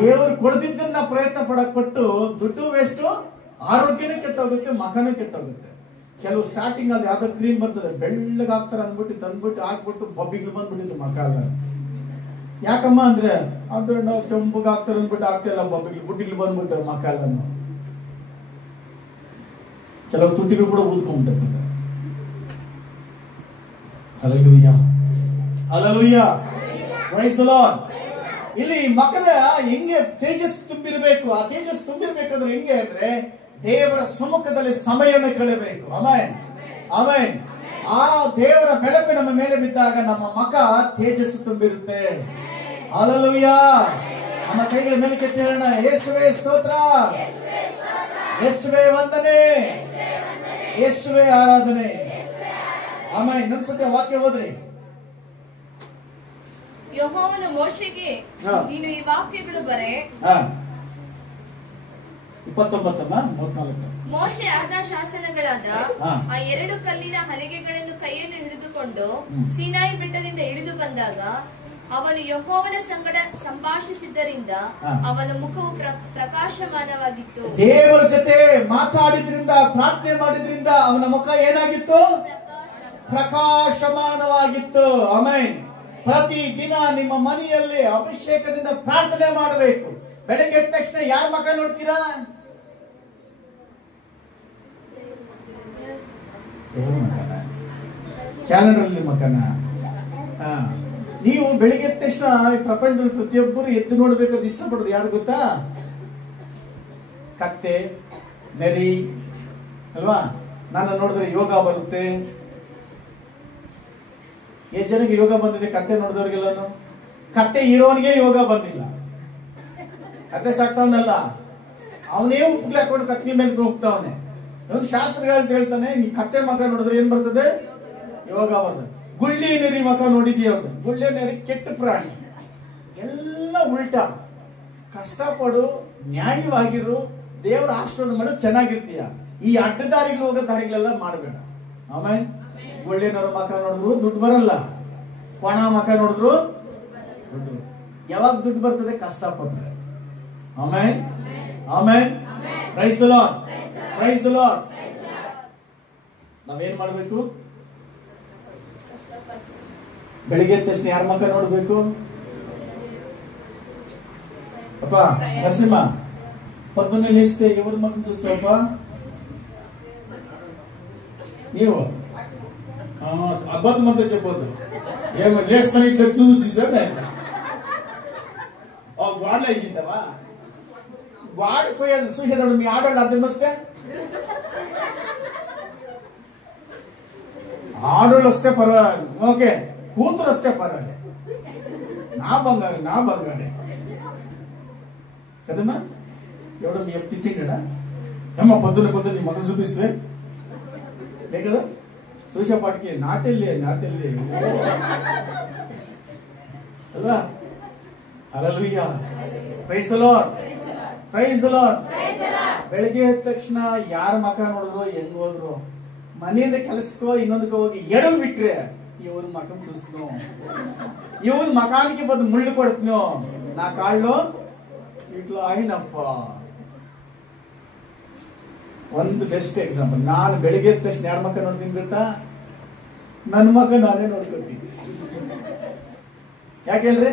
ದೇವರು ಕೊಡದಿದ್ದನ್ನ ಪ್ರಯತ್ನ ಪಡಕ್ ಪಟ್ಟು ದುಡ್ಡು ವೇಸ್ಟ್, ಆರೋಗ್ಯನೂ ಕೆಟ್ಟೋಗುತ್ತೆ, ಮಕನೂ ಕೆಟ್ಟೋಗುತ್ತೆ. ಕೆಲವು ಸ್ಟಾರ್ಟಿಂಗ್ ಅಲ್ಲಿ ಯಾವ್ದೋ ಕ್ರೀಮ್ ಬರ್ತದೆ, ಬೆಳ್ಳಗಾಗ್ತಾರೆ ಅಂದ್ಬಿಟ್ಟು ತಂದ್ಬಿಟ್ಟು ಹಾಕ್ಬಿಟ್ಟು ಬಬ್ಬಿಗಳು ಬಂದ್ಬಿಟ್ಟಿತ್ತು ಮಕ. ಯಾಕಮ್ಮ ಅಂದ್ರೆ ಅದು ನಾವು ಕೆಂಪಗಾಗ್ತಾರೆ ಅಂದ್ಬಿಟ್ಟು ಆಗ್ತಿಲ್ಲ, ಬುಡ್ಡಿಗಳು ಬಂದ್ಬಿಟ್ಟು ಮಕ ಎಲ್ಲ. ಕೆಲವು ತುಟಿಗಳು ಕೂಡ ಊದ್ಕೊಂಡ್ಬಿಟ್ಟಿರ್ತದೆ. Hallelujah, hallelujah, praise the Lord. ಇಲ್ಲಿ ಮಕದ ಹೆಂಗೆ ತೇಜಸ್ ತುಂಬಿರಬೇಕು? ಆ ತೇಜಸ್ ತುಂಬಿರ್ಬೇಕಂದ್ರೆ ಹೆಂಗೆ ಅಂದ್ರೆ ದೇವರ ಸಮ್ಮುಖದಲ್ಲಿ ಸಮಯವನ್ನು ಕಳೆಯಬೇಕು. Amen amen. ಆ ದೇವರ ಬೆಳಕು ನಮ್ಮ ಮೇಲೆ ಬಿದ್ದಾಗ ನಮ್ಮ ಮಕ ತೇಜಸ್ಸು ತುಂಬಿರುತ್ತೆ. ಹಲ್ಲೆಲೂಯಾ. ನಮ್ಮ ಕೈಗಳ ಮೇಲೆ ಕೆತ್ತಿ ಹೇಳೋಣ, ಯೇಸುವೇ ಸ್ತೋತ್ರ, ಯೇಸುವೇ ವಂದನೆ, ಯೇಸುವೇ ಆರಾಧನೆ. ಆಮೆನ್. ಇನ್ನೊಂದ್ಸತಿ ವಾಕ್ಯ ಓದ್ರಿ. ಯೆಹೋವನು ಮೋಶೆಗೆ, ನೀನು ಈ ವಾಕ್ಯಗಳು ಬರೆ. 29:34. ಮೋಶೆ ಆದ ಶಾಸನಗಳಾದ ಆ 2 ಕಲ್ಲಿನ ಹಲಿಗೆಗಳನ್ನು ಕೈಯಲ್ಲಿ ಹಿಡಿದುಕೊಂಡು ಸೀನಾಯಿ ಬೆಟ್ಟದಿಂದ ಇಳಿದು ಬಂದಾಗ ಅವನು ಯೆಹೋವನ ಸಂಗಡ ಸಂಭಾಷಿಸಿದ್ದರಿಂದ ಅವನ ಮುಖವು ಪ್ರಕಾಶಮಾನವಾಗಿತ್ತು. ದೇವರ ಜೊತೆ ಮಾತಾಡಿದ್ರಿಂದ, ಪ್ರಾರ್ಥನೆ ಮಾಡಿದ್ರಿಂದ ಅವನ ಮುಖ ಏನಾಗಿತ್ತು? ಪ್ರಕಾಶಮಾನವಾಗಿತ್ತು. ಆಮೆನ್. ಪ್ರತಿ ದಿನ ನಿಮ್ಮ ಮನೆಯಲ್ಲಿ ಅಭಿಷೇಕದಿಂದ ಪ್ರಾರ್ಥನೆ ಮಾಡಬೇಕು. ಬೆಳಗ್ಗೆ ಎದ್ದ ತಕ್ಷಣ ಯಾರ ಮಕ ನೋಡ್ತೀರಾ? ಕ್ಯಾಲೆಂಡರ್ ಮಕನ. ನೀವು ಬೆಳಿಗ್ಗೆ ಎದ್ದ ತಕ್ಷಣ ಪ್ರಪಂಚದಲ್ಲಿ ಪ್ರತಿಯೊಬ್ಬರು ಎದ್ದು ನೋಡ್ಬೇಕಾದ್ರೆ ಇಷ್ಟಪಡೋರು ಯಾರು ಗೊತ್ತಾ? ಕತ್ತೆ, ನರಿ ಅಲ್ವಾ? ನಾನು ನೋಡಿದ್ರೆ ಯೋಗ ಬರುತ್ತೆ. ಎಷ್ಟು ಜನಕ್ಕೆ ಯೋಗ ಬಂದಿದೆ? ಕತ್ತೆ ನೋಡಿದವ್ರಿಗೆಲ್ಲಾನು. ಕತ್ತೆ ಇರೋನಿಗೆ ಯೋಗ ಬಂದಿಲ್ಲ. ಕತ್ತೆ ಸಾಕ್ತಾವನಲ್ಲ, ಅವನೇ ಉಪ್ಪು ಹಾಕೊಂಡು ಕತ್ತಿ ಮೇಲೆ ಹೋಗ್ತಾವನೆ. ಒಂದು ಶಾಸ್ತ್ರಗಳು ಹೇಳ್ತಾನೆ, ನೀ ಕತ್ತೆ ಮಕ ನೋಡಿದ್ರೆ ಏನ್ ಬರ್ತದೆ? ಯೋಗ ಬರ್ತದೆ. ಗುಳ್ಳಿ ನರಿ ಮಕ ನೋಡಿದೀಯ? ಗುಳ್ಳಿ ನರಿ ಕೆಟ್ಟ ಪ್ರಾಣಿ. ಎಲ್ಲ ಉಲ್ಟಾ. ಕಷ್ಟಪಡು, ನ್ಯಾಯವಾಗಿರು, ದೇವರ ಆಶೀರ್ವಾದ ಮಾಡೋದು, ಚೆನ್ನಾಗಿರ್ತೀಯ. ಈ ಅಡ್ಡದಾರಿಗಳು ಹೋಗೋ ದಾರಿಗಳೆಲ್ಲ ಮಾಡಬೇಡ. ಆಮೇಲೆ ಗುಳ್ಳಿನವ್ರ ಮಕ ನೋಡಿದ್ರು ದುಡ್ಡು ಬರಲ್ಲ, ಕೊಣ ಮಕ ನೋಡಿದ್ರು ದುಡ್ಡು. ಯಾವಾಗ ದುಡ್ಡು ಬರ್ತದೆ? ಕಷ್ಟಪಟ್ರೆ. Amen amen. Praise the lord, praise the Lord. ನಾವೇನ್ ಮಾಡ್ಬೇಕು? ಬೆಳಿಗ್ಗೆ ಎದ್ದ ತಕ್ಷಣ ಯಾರ ಮಕ ನೋಡ್ಬೇಕು? ಅಪ್ಪ ನರಸಿಂಹ, పొద్దున్నే లేస్తే ఎవరి ముఖం చూస్తావా? నీవు అబద్ధం అంతా చెప్పొద్దు. ఏమో లేస్తాను ఇట్లా చూసిస్తాడు. గోడలో వేసింటావా? వాడిపోయేది చూసేదాడు. మీ ఆడవాళ్ళు అర్థం వస్తే ಆಡೋಳು ಅಷ್ಟೇ ಪರವಾಗಿ, ಓಕೆ, ಕೂತರು ಅಷ್ಟೇ ಪರವಾಗಿ. నా బంగారే కదమ్మా. ఎవడో మీ అప్పు తిట్టిండా అమ్మ పొద్దున నీ మగ చూపిస్తే లే కదా చూసేపాటికి నా తెల్లి అల్వా. Hallelujah, praise the lord, praise the lord. ಬೆಳಿಗ್ಗೆ ಎದ್ದ ತಕ್ಷಣ ಯಾರ ಮಕ ನೋಡಿದ್ರು ಹೆಂಗ್ ಹೋದ್ರು, ಮನೆಯಿಂದ ಕೆಲಸಕ್ಕೋ ಇನ್ನೊಂದಕ್ಕೆ ಹೋಗಿ ಎಡವು ಬಿಟ್ರೆ ఇవరు మకం చూస్తున్నాం, ఇవరు మకానికి బదు ముళ్ళు కొడుతున్నాం, నా కాళ్ళు ఇట్లా అయినప్ప. ಒಂದು ಬೆಸ್ಟ್ ಎಕ್ಸಾಂಪಲ್, ನಾನು ಬೆಳಿಗ್ಗೆ ಎದ್ದ ತಕ್ಷಣ ಯಾರ ಮಕ್ಕ ನೋಡ್ತೀನಿ ಗೊತ್ತಾ? ನನ್ನ ಮಕ್ಕ ನಾನೇ ನೋಡ್ಕೊತೀನಿ. ಯಾಕೆಲ್ರಿ?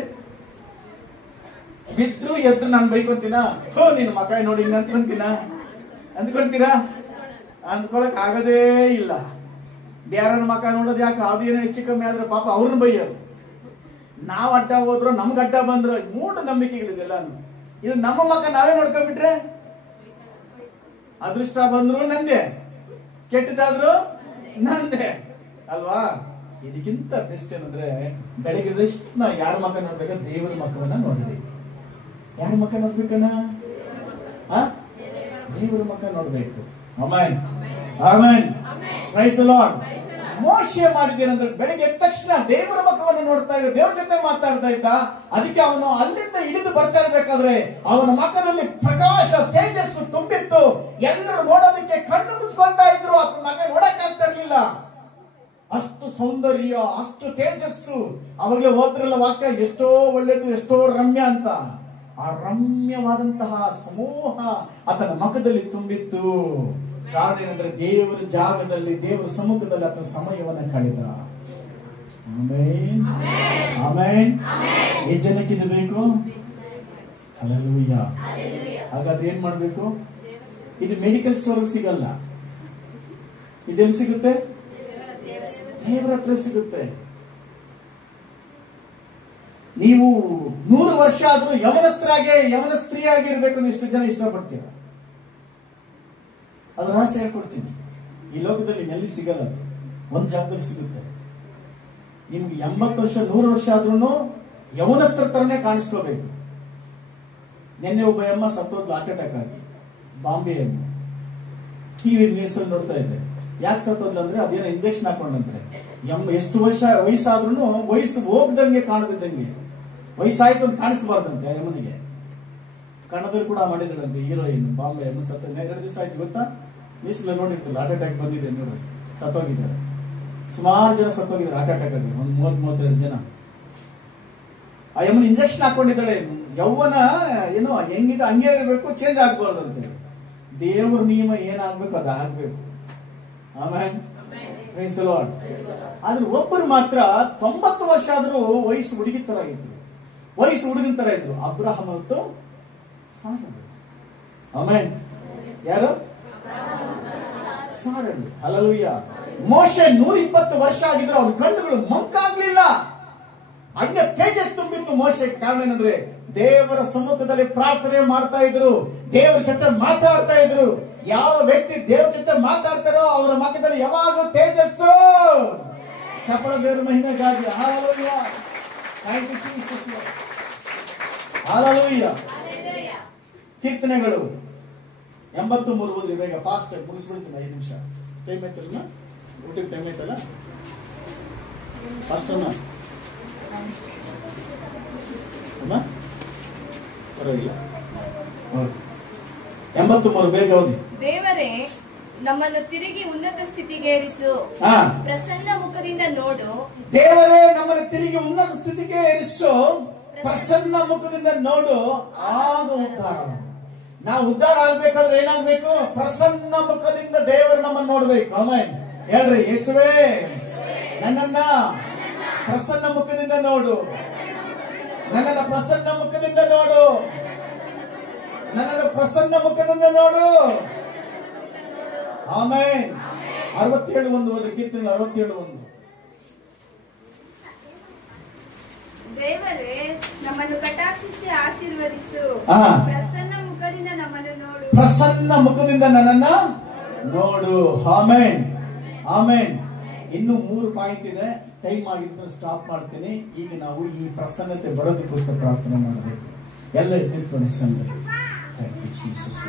ಬಿದ್ರು ಎದ್ರು ನಾನು ಬೈಕೊಂತೀನ, ಥೋ ನಿನ್ನ ಮಕ್ಕ ನೋಡಿ ಅಂದ್ಕೊಂತೀರಾ? ಅಂದ್ಕೊಳಕ್ ಆಗದೇ ಇಲ್ಲ. ಬೇರೆಯವ್ರ ಮಕ್ಕ ನೋಡೋದು ಯಾಕೆ? ಅದೇನೋ ಹೆಚ್ಚು ಕಮ್ಮಿ ಆದ್ರೆ ಪಾಪ ಅವ್ರನ್ನ ಬೈಯೋದು. ನಾವ್ ಅಡ್ಡ ಹೋದ್ರು ನಮ್ಗೆ ಅಡ್ಡ ಬಂದ್ರು ಮೂಢ ನಂಬಿಕೆಗಳಿದೆಲ್ಲ. ಇದು ನಮ್ಮ ಮಕ್ಕ ನಾವೇ ನೋಡ್ಕೊಂಡ್ಬಿಟ್ರೆ ಅದೃಷ್ಟ ಬಂದ್ರು ನಂದೆ, ಕೆಟ್ಟದಾದ್ರು ನಂದೆ ಅಲ್ವಾ? ಇದಕ್ಕಿಂತ ಬೆಸ್ಟ್ ಏನಂದ್ರೆ ಬೆಳಗ್ಗೆ ನಾ ಯಾರ ಮಕ್ಕ ನೋಡ್ಬೇಕ? ದೇವರ ಮಕ್ಕವನ್ನ ನೋಡ್ರಿ. ಯಾರ ಮಕ್ಕ ನೋಡ್ಬೇಕಣ್ಣ? ದೇವರ ಮಕ್ಕ ನೋಡ್ಬೇಕು. Amen, amen, praise the Lord. ಮೋಶೆ ಮಾಡಿದ್ದೇನೆಂದ್ರೆ ಬೆಳಿಗ್ಗೆ ಎದ್ದ ತಕ್ಷಣ ದೇವರ ಮಕ್ಕವನ್ನು ನೋಡ್ತಾ ಇದ್ದ, ದೇವರ ಜೊತೆ ಮಾತಾಡ್ತಾ ಇದ್ದ. ಅದಕ್ಕೆ ಅವನು ಅಲ್ಲಿಂದ ಇಳಿದು ಬರ್ತಾ ಇರ್ಬೇಕಾದ್ರೆ ಅವನ ಮಕ್ಕದಲ್ಲಿ ಪ್ರಕಾಶ ತೇಜಸ್ಸು ತುಂಬಿತ್ತು. ಎಲ್ಲರೂ ನೋಡೋದಕ್ಕೆ ಕಣ್ಣು ಮುಚ್ಕೊಂತಾ ಇದ್ರು, ಆತನ ಮಗ ನೋಡಕ್ ಆಗ್ತಾ ಇರ್ಲಿಲ್ಲ. ಅಷ್ಟು ಸೌಂದರ್ಯ, ಅಷ್ಟು ತೇಜಸ್ಸು. ಅವಾಗಲೇ ಹೋದ್ರಲ್ಲ ವಾಕ್ಯ, ಎಷ್ಟೋ ಒಳ್ಳೇದು, ಎಷ್ಟೋ ರಮ್ಯ ಅಂತ. ಆ ರಮ್ಯವಾದಂತಹ ಸಮೂಹ ಆತನ ಮಖದಲ್ಲಿ ತುಂಬಿತ್ತು. ಕಾರಣ ಏನಂದ್ರೆ ದೇವರ ಜಾಗದಲ್ಲಿ, ದೇವರ ಸಮ್ಮುಖದಲ್ಲಿ ಆತನ ಸಮಯವನ್ನ ಕಳೆದ. Amen, amen. ಎಷ್ಟು ಜನಕ್ಕೆ ಇದು ಬೇಕು? ಹಲ್ಲೆಲೂಯಾ. ಹಾಗಾದ್ರೆ ಏನ್ ಮಾಡ್ಬೇಕು? ಇದು ಮೆಡಿಕಲ್ ಸ್ಟೋರ್ ಸಿಗಲ್ಲ. ಇದೆಲ್ಲಿ ಸಿಗುತ್ತೆ? ದೇವರ ಹತ್ರ ಸಿಗುತ್ತೆ. ನೀವು 100 ವರ್ಷ ಆದ್ರೂ ಯವನ ಸ್ತ್ರೀಯಾಗಿರ್ಬೇಕು ಅಂತ ಇಷ್ಟು ಜನ ಇಷ್ಟಪಡ್ತೀರ. ಅದು ರಹಸ್ಯ ಹೇಳ್ಕೊಡ್ತೀನಿ. ಈ ಲೋಕದಲ್ಲಿ ಎಲ್ಲಿ ಸಿಗಲ್ಲ, ಅದು ಒಂದ್ ಜಾಗದಲ್ಲಿ ಸಿಗುತ್ತೆ. ನಿಮ್ಗೆ 80 ವರ್ಷ 100 ವರ್ಷ ಆದ್ರೂ ಯವನಸ್ತ್ರ ತರನೇ ಕಾಣಿಸ್ಕೋಬೇಕು. ನಿನ್ನೆ ಒಬ್ಬ ಅಮ್ಮ ಸತ್ತೋದ್ಲು ಹಾರ್ಟ್ ಅಟ್ಯಾಕ್ ಆಗಿ, ಬಾಂಬೆ ಅಮ್ಮ. ಟಿವಿ ನ್ಯೂಸ್ ಅಲ್ಲಿ ನೋಡ್ತಾ ಇದ್ದೆ. ಯಾಕೆ ಸತ್ತೋದ್ಲು ಅಂದ್ರೆ ಅದೇನೋ ಇಂಜೆಕ್ಷನ್ ಹಾಕೊಂಡಂದ್ರೆ. ಎಷ್ಟು ವಯಸ್ಸಾದ್ರೂ ವಯಸ್ಸು ಹೋಗ್ದಂಗೆ ಕಾಣದಿದ್ದಂಗೆ, ವಯಸ್ಸಾಯ್ತು ಅಂತ ಕಾಣಿಸಬಾರ್ದಂತೆ ಅಮ್ಮನಿಗೆ. ಕನ್ನಡದಲ್ಲಿ ಕೂಡ ಮಾಡಿದ್ರಂತೆ ಹೀರೋಯಿನ್, ಬಾಂಬೆ ಅಮ್ಮ ಸತ್ತ 2 ದಿವಸ ಆಯ್ತು ಗೊತ್ತಾ? ನ್ಯೂಸ್ ನೋಡಿರ್ತಿಲ್ಲ, ಹಾರ್ಟ್ ಅಟ್ಯಾಕ್ ಬಂದಿದೆ ನೋಡ್ರಿ, ಸತ್ತೋಗಿದ್ದಾರೆ. ಸುಮಾರು ಜನ ಸತ್ತೋಗಿದ್ದಾರೆ ಹಾರ್ಟ್ ಅಟ್ಯಾಕ್ ಆಗಿ, ಒಂದು 30-32 ಜನ. ಆ ಅಮ್ಮನ ಇಂಜೆಕ್ಷನ್ ಹಾಕೊಂಡಿದ್ದಾಳೆ. ಯೌವನ ಏನೋ ಹೆಂಗಿದೆ ಹಂಗೆ ಇರಬೇಕು, ಚೇಂಜ್ ಆಗ್ಬಾರ್ದು ಅಂತೇಳಿ. ದೇವರ ನಿಯಮ ಏನಾಗ್ಬೇಕು ಅದು ಆಗ್ಬೇಕು. Amen, praise the Lord. ಆದ್ರೆ ಒಬ್ಬರು ಮಾತ್ರ 90 ವರ್ಷ ಆದ್ರೂ ವಯಸ್ಸು ಹುಡುಗಿ ತರ ಇದ್ರು, ವಯಸ್ಸು ಹುಡುಗನ ತರ ಇದ್ರು. ಅಬ್ರಹಾಂ ಮತ್ತು ಸಾರಳು. ಆಮೆನ್. ಯಾರು? ಸಾರಳು. ಹಲ್ಲೆಲೂಯಾ. ಮೋಶೆ 120 ವರ್ಷ ಆಗಿದ್ರು, ಅವನ ಕಣ್ಣುಗಳು ಮಂಕಾಗ್ಲಿಲ್ಲ. ಹಂಗೆ ತೇಜಸ್ ತುಂಬಿತ್ತು ಮೋಶೆ. ಕಾರಣ ಏನಂದ್ರೆ ದೇವರ ಸಮ್ಮುಖದಲ್ಲಿ ಪ್ರಾರ್ಥನೆ ಮಾಡ್ತಾ ಇದ್ರು, ದೇವರ ಜೊತೆ ಮಾತಾಡ್ತಾ ಇದ್ರು. ಯಾವ ವ್ಯಕ್ತಿ ದೇವರ ಜೊತೆ ಮಾತಾಡ್ತಾರೋ ಅವರ ಮಕ್ಕದಲ್ಲಿ ಯಾವಾಗಲೂ ತೇಜಸ್ಸು. ಚಪ್ಪಳ ದೇವರ ಮಹಿಮೆಗಾಗಿ. Hallelujah, thank you Jesus. Hallelujah. ಕೀರ್ತನೆಗಳು 83 ಓದ್ರಿ ಬೇಗ, ಫಾಸ್ಟ್ ಮುಗಿಸ್ಬಿಡ್ತೀನಿ. 5 ನಿಮಿಷ ಟೈಮ್ ಆಯ್ತಲ್ಲ, ಊಟಕ್ಕೆ ಟೈಮ್ ಆಯ್ತಲ್ಲ, ಫಾಸ್ಟ್ ಅಮ್ಮ ಪರವಾಗಿಲ್ಲ. 83 ಬೇಗ ಓದಿ. ದೇವರೇ, ನಮ್ಮನ್ನು ತಿರುಗಿ ಉನ್ನತ ಸ್ಥಿತಿಗೇರಿಸು, ಪ್ರಸನ್ನ ಮುಖದಿಂದ ನೋಡು. ದೇವರೇ, ನಮ್ಮನ್ನು ತಿರುಗಿ ಉನ್ನತ ಸ್ಥಿತಿಗೆ ಏರಿಸು, ಪ್ರಸನ್ನ ಮುಖದಿಂದ ನೋಡು. ಆಗ ಉದ್ಧಾರ. ನಾವು ಉದ್ಧಾರ ಆಗ್ಬೇಕಾದ್ರೆ ಏನಾಗ್ಬೇಕು? ಪ್ರಸನ್ನ ಮುಖದಿಂದ ದೇವರು ನಮ್ಮನ್ನು ನೋಡ್ಬೇಕು. ಆಮೆನ್. ಹೇಳ್ರಿ, ಯೇಸುವೇ ನನ್ನನ್ನ ಪ್ರಸನ್ನ ಮುಖದಿಂದ ನೋಡು, ನನ್ನನ್ನು ಪ್ರಸನ್ನ ಮುಖದಿಂದ ನೋಡು, ನನ್ನನ್ನು ಪ್ರಸನ್ನ ಮುಖದಿಂದ ನೋಡು. ಆಮೆನ್. 67:1 ಓದಿ. ಕೀರ್ತನೆ 67:1. ದೇವರೇ, ನಮ್ಮನ್ನು ಕಟಾಕ್ಷಿಸಿ ಆಶೀರ್ವದಿಸು, ಪ್ರಸನ್ನ ಮುಖದಿಂದ ನಮ್ಮನ್ನು ನೋಡು. ಪ್ರಸನ್ನ ಮುಖದಿಂದ ನನ್ನನ್ನ ನೋಡು. Amen, amen. ಇನ್ನು 3 ಪಾಯಿಂಟ್ ಇದೆ, ಟೈಮ್ ಆಗಿದ್ರೆ ಸ್ಟಾಪ್ ಮಾಡ್ತೀನಿ. ಈಗ ನಾವು ಈ ಪ್ರಸನ್ನತೆ ಬರೋದಕ್ಕೋಸ್ಕರ ಪ್ರಾರ್ಥನೆ ಮಾಡಬೇಕು. ಎಲ್ಲ ನಿಂತ್ಕೊಂಡು ಸಂಘ. Thank you Jesus.